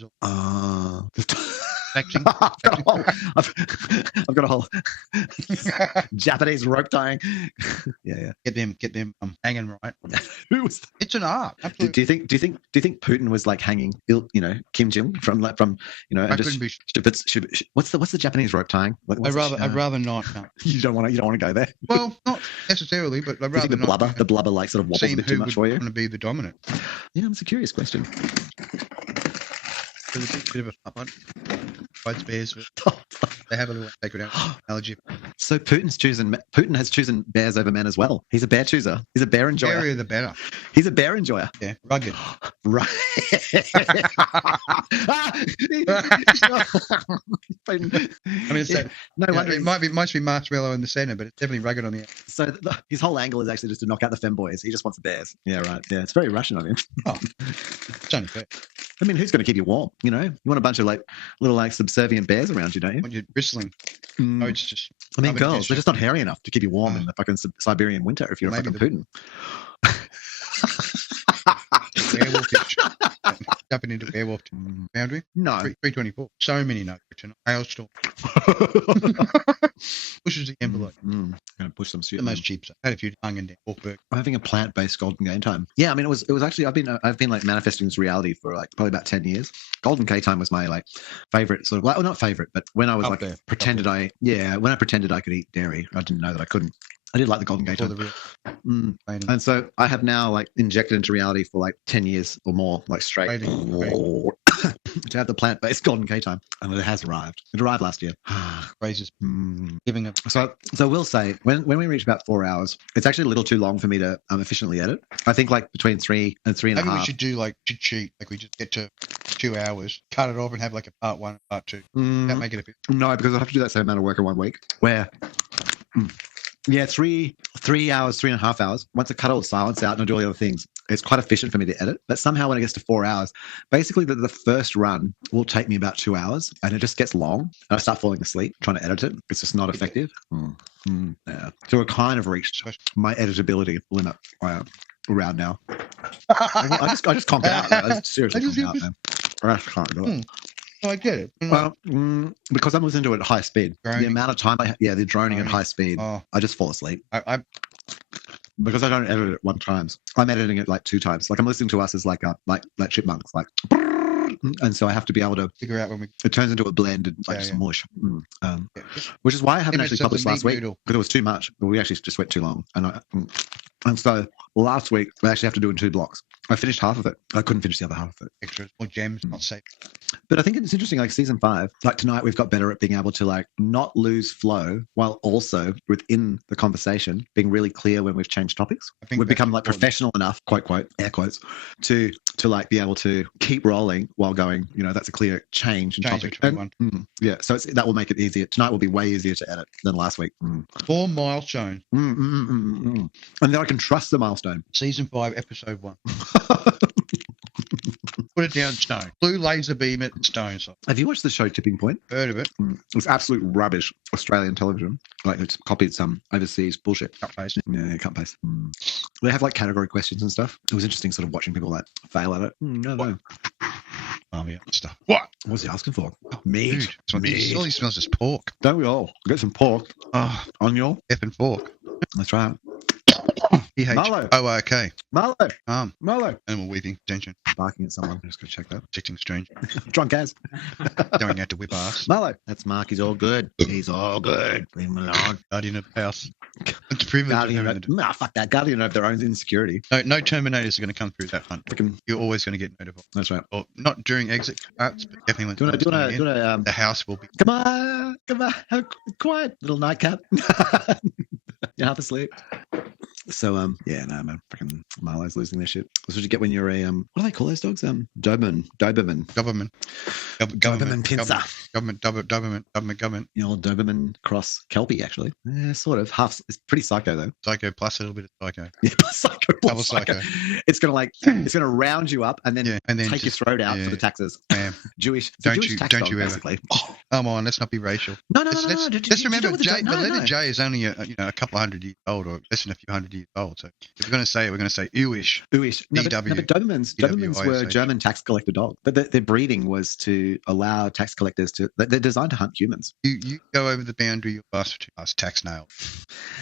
got a whole Japanese rope tying. Yeah. Get them hanging right. It's an art. Absolutely. Do you think Putin was like hanging Kim Jong from and just what's the Japanese rope tying? I'd rather not. No. You don't want to go there. Well, not necessarily, but I'd rather not. The blubber like sort of wobbles a bit too much for you. Want to be the dominant? Yeah, it's a curious question. There's a bit of a fun one. Fights bears. They have a little sacred analogy. So Putin has chosen bears over men as well. He's a bear chooser. He's a bear enjoyer. The better. He's a bear enjoyer. Yeah, rugged. Right. It might be marshmallow in the center, but it's definitely rugged on the end. So his whole angle is actually just to knock out the femboys. He just wants the bears. Yeah, right. Yeah, it's very Russian of him. It's only fair. Who's going to keep you warm? You want a bunch of little subservient bears around you, don't you? When you're bristling. No, it's just. Girls, they're just not hairy enough to keep you warm in the fucking Siberian winter if you're a fucking Putin. Werewolf jumping into Airwolf boundary. No. 324. So many nuggets. Hailstorm. Pushes the envelope. Going to push some shit. The most cheap stuff. Had a few hung in there. Pork I'm having a plant-based golden game time. Yeah, I mean, it was actually I've been like manifesting this reality for like probably about 10 years. Golden K time was my like favorite sort of, well, not favorite, but when I was when I pretended I could eat dairy, I didn't know that I couldn't. I did like the Golden Gate time. And so I have now like injected into reality for like 10 years or more, like straight to have the plant-based Golden Gate time. And it has arrived. It arrived last year. Raises giving up. So I will say, when we reach about 4 hours, it's actually a little too long for me to efficiently edit. I think like between 3 and 3.5. Maybe we should do like cheat. Like we just get to 2 hours, cut it off and have like a part 1 and part 2. That make it a bit. No, because I'll have to do that same amount of work in 1 week. Where... Yeah, 3 hours, 3.5 hours. Once I cut all the silence out and I do all the other things, it's quite efficient for me to edit. But somehow when it gets to 4 hours, basically the first run will take me about 2 hours and it just gets long. And I start falling asleep trying to edit it. It's just not effective. Yeah. So we're kind of reached my editability limit around now. I just conk out. I just seriously conk out, man. I just can't do it. I get it. Well, because I'm listening to it at high speed. Droning. The amount of time the droning at high speed, I just fall asleep. Because I don't edit it 1 time. I'm editing it like 2 times. Like I'm listening to us as like chipmunks, like, and so I have to be able to figure out when it turns into a blend and like just mush. Which is why I haven't actually published last week because it was too much. We actually just went too long, and so last week we actually have to do it in 2 blocks. I finished half of it. I couldn't finish the other half of it. Extras or gems, not safe. But I think it's interesting, like season 5, like tonight we've got better at being able to like not lose flow while also within the conversation being really clear when we've changed topics. We've become like professional enough, quote, air quotes, to like be able to keep rolling while going, that's a clear change in topic. Yeah, so that will make it easier. Tonight will be way easier to edit than last week. 4 milestones. And then I can trust the milestone. Season 5, episode 1. Put it down stone. Blue laser beam at stone. Have you watched the show Tipping Point? Heard of it. It's absolute rubbish Australian television. Like it's copied some overseas bullshit. Cut paste. Yeah, cut paste. They have like category questions and stuff. It was interesting sort of watching people like fail at it. No. Yeah, stuff. What was he asking for? Meat. Meat. All he smells is pork. Don't we all? Get some pork on your effing fork. That's right. P-H-O-R-K. Marlo. Marlo. Animal weaving. Attention. Barking at someone. I'm just going to check that. Protecting strange. Drunk as. Going out to whip ass. Marlo. That's Mark. He's all good. He's all good. Leave him alone. Guardian of the house. Fuck that. Guardian of their own insecurity. No Terminators are going to come through that hunt. You're always going to get notified. That's right. Or not during exit cuts, but definitely when the house will be. Come on. Have quiet little nightcap. You're half asleep. So man, freaking Marlo's losing their shit. That's what you get when you're a what do they call those dogs? Doberman pincer. Government. You know, Doberman cross Kelpie actually. Yeah, sort of half. It's pretty psycho though. Psycho plus a little bit of psycho. Yeah, psycho. Double psycho. It's gonna round you up and then take your throat out for the taxes. Jewish. Don't you ever? Basically. Come on, let's not be racial. No. Just remember, the letter J is only a couple of hundred years old, or less than a few hundred years old. So if we're going to say it, we're going to say Ewish. No, but Dobermans were German tax collector dogs, but their breeding was to allow tax collectors to. They're designed to hunt humans. You go over the boundary, you'll pass tax nail.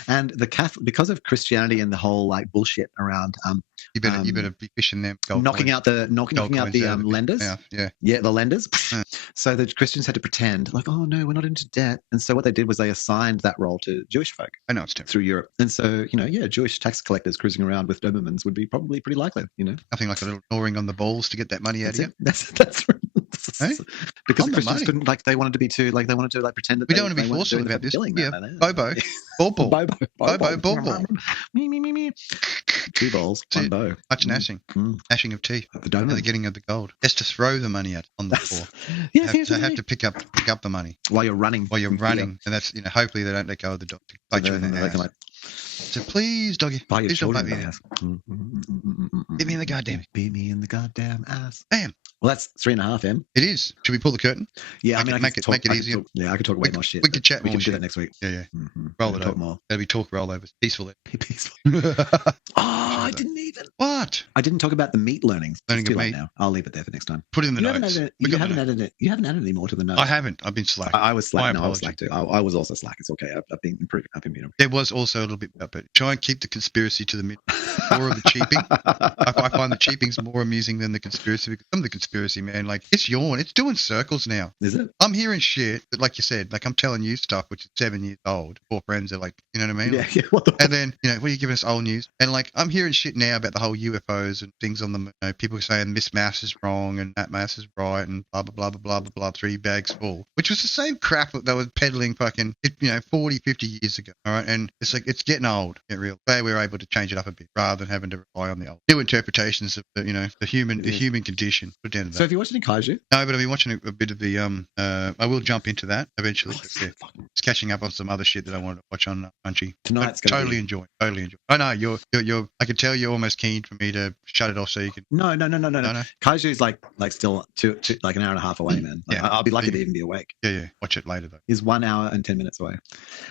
And the Catholic, because of Christianity and the whole like bullshit around. You better be fishing them. Knocking out the lenders. Yeah, the lenders. So the Christians had to pretend like, oh no, we're not into debt. And so what they did was they assigned that role to Jewish folk. I know it's terrible. Through Europe. And so, Jewish tax collectors cruising around with Dobermans would be probably pretty likely, Nothing like a little gnawing on the balls to get that money out of you. That's hey? Because the Christians couldn't, like, they wanted to pretend that we don't want to be forceful about this. Yeah, Bobo. Ball. Me. 2 balls, 1 bow. Much gnashing. Gnashing of teeth. The Doberman. The getting of the gold. Has to throw the money out on the floor. Have to pick up the money while you're running. And that's hopefully they don't let go of the dog to bite you in the ass. So please, doggy, Buy your please don't children. bite me. Hit me in the goddamn. Beat me in the goddamn ass. Damn. Well, that's 3.5 M. It is. Should we pull the curtain? Yeah, I make it easier. I could talk way more shit. We could chat We more can do shit. that next week. Yeah. Mm-hmm. Roll it talk over. more. That'll be talk rollovers. Peaceful. Peaceful. Oh, I didn't even. What? I didn't talk about the meat learnings. Learning it's too of late meat. now. I'll leave it there for next time. Put it in the notes. You haven't added any more to the notes. I haven't. I've been slack. I was slack. I was slack too. I was also slack. It's okay. I've been improving. There was also a little bit about it. Try and keep the conspiracy to the middle. More of the cheaping. I find the cheaping's more amusing than the conspiracy. Because some of the conspiracy, man, like it's yawn. It's doing circles now. Is it? I'm hearing shit, but like you said, like I'm telling you stuff which is 7 years old. 4 friends are like, you know what I mean? Yeah. What the fuck? And then, what are you giving us old news? And like I'm hearing shit now about the whole UFOs and things on the moon. People saying this mass is wrong and that mass is right and blah blah blah blah blah blah 3 bags full, which was the same crap that they were peddling fucking 40, 50 years ago. All right, and it's like it's getting old. Get real. They were able to change it up a bit rather than having to rely on the old new interpretations of the human condition. Put down to that. So have you watched any kaiju? No, but I've been watching a bit of the I will jump into that eventually. It's catching up on some other shit that I wanted to watch on Punchy. Tonight's totally enjoy. I know you're. I can tell you're almost keen for me to shut it off so you can. No. Kaiju is like still like an hour and a half away, man. Like, Yeah. I'll be lucky to even be awake. Yeah. Watch it later though. He's 1 hour and 10 minutes away.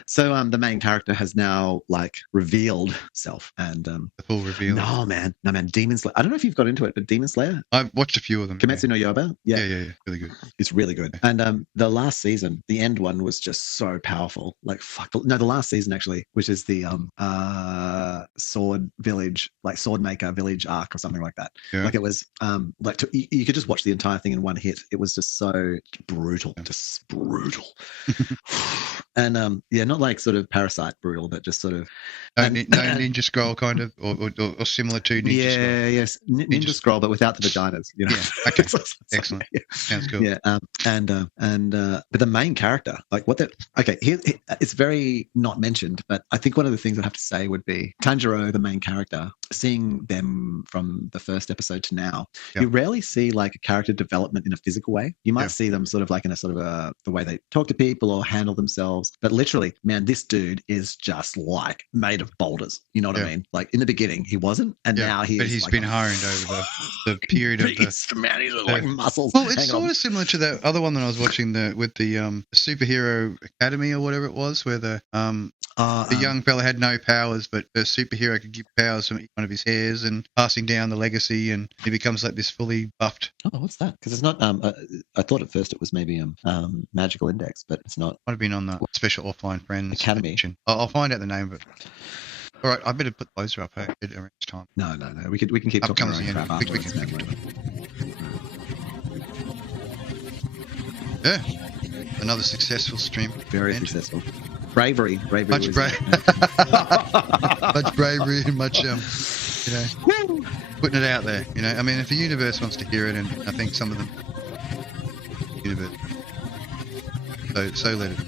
So the main character has now like revealed self and The full reveal. No man, Demon Slayer. I don't know if you've got into it, but Demon Slayer. I've watched a few of them. Kimetsu no Yaiba. Yeah, really good. it's really good. And the last season, the end one was just so powerful. Like fuck. No, the last season actually, which is the sword village, like sword maker village arc or something like that. Yeah. Like it was you could just watch the entire thing in one hit. It was just so brutal, just brutal. And not like sort of Parasite brutal, but just sort of no Ninja Scroll kind of, or similar to Ninja Scroll. Yes, Ninja Scroll, but without the vaginas. You know? Yeah. Okay. Excellent. Yeah. Sounds cool. Yeah. But the main character, like what that. Okay, here it's very not mentioned, but I think one of the things I have to say would be Tanjiro, the main character. Seeing them from the first episode to now, you rarely see like a character development in a physical way. You might see them sort of like in a sort of the way they talk to people or handle themselves. But literally, man, this dude is just like made of boulders. You know what I mean? Like in the beginning, he wasn't, and now he is. But he's like been honed over the period of the. Man, he's like muscles. Well, it's sort of similar to the other one that I was watching with the superhero academy or whatever it was, where the young fella had no powers, but the superhero could give powers from each one of his hairs and passing down the legacy, and he becomes like this fully buffed. Oh, what's that? Because it's not. I thought at first it was maybe Magical Index, but it's not. Might have been on the Special Offline Friends Academy. I'll find out the name of it. All right, I better put the closer up around this time. No. We can keep talking about crap afterwards. Yeah, another successful stream. Very successful. Bravery. Much bravery and much putting it out there. I mean, if the universe wants to hear it, and I think some of them, universe. So let it.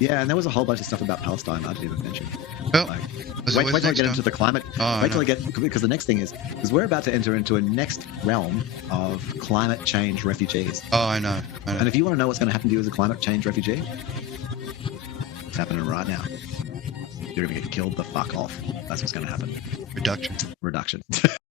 Yeah, and there was a whole bunch of stuff about Palestine I didn't even mention. Well, wait till I get into the climate. Wait till I get, because the next thing is we're about to enter into a next realm of climate change refugees. Oh, I know. And if you want to know what's going to happen to you as a climate change refugee, it's happening right now. You're going to get killed the fuck off. That's what's going to happen. Reduction.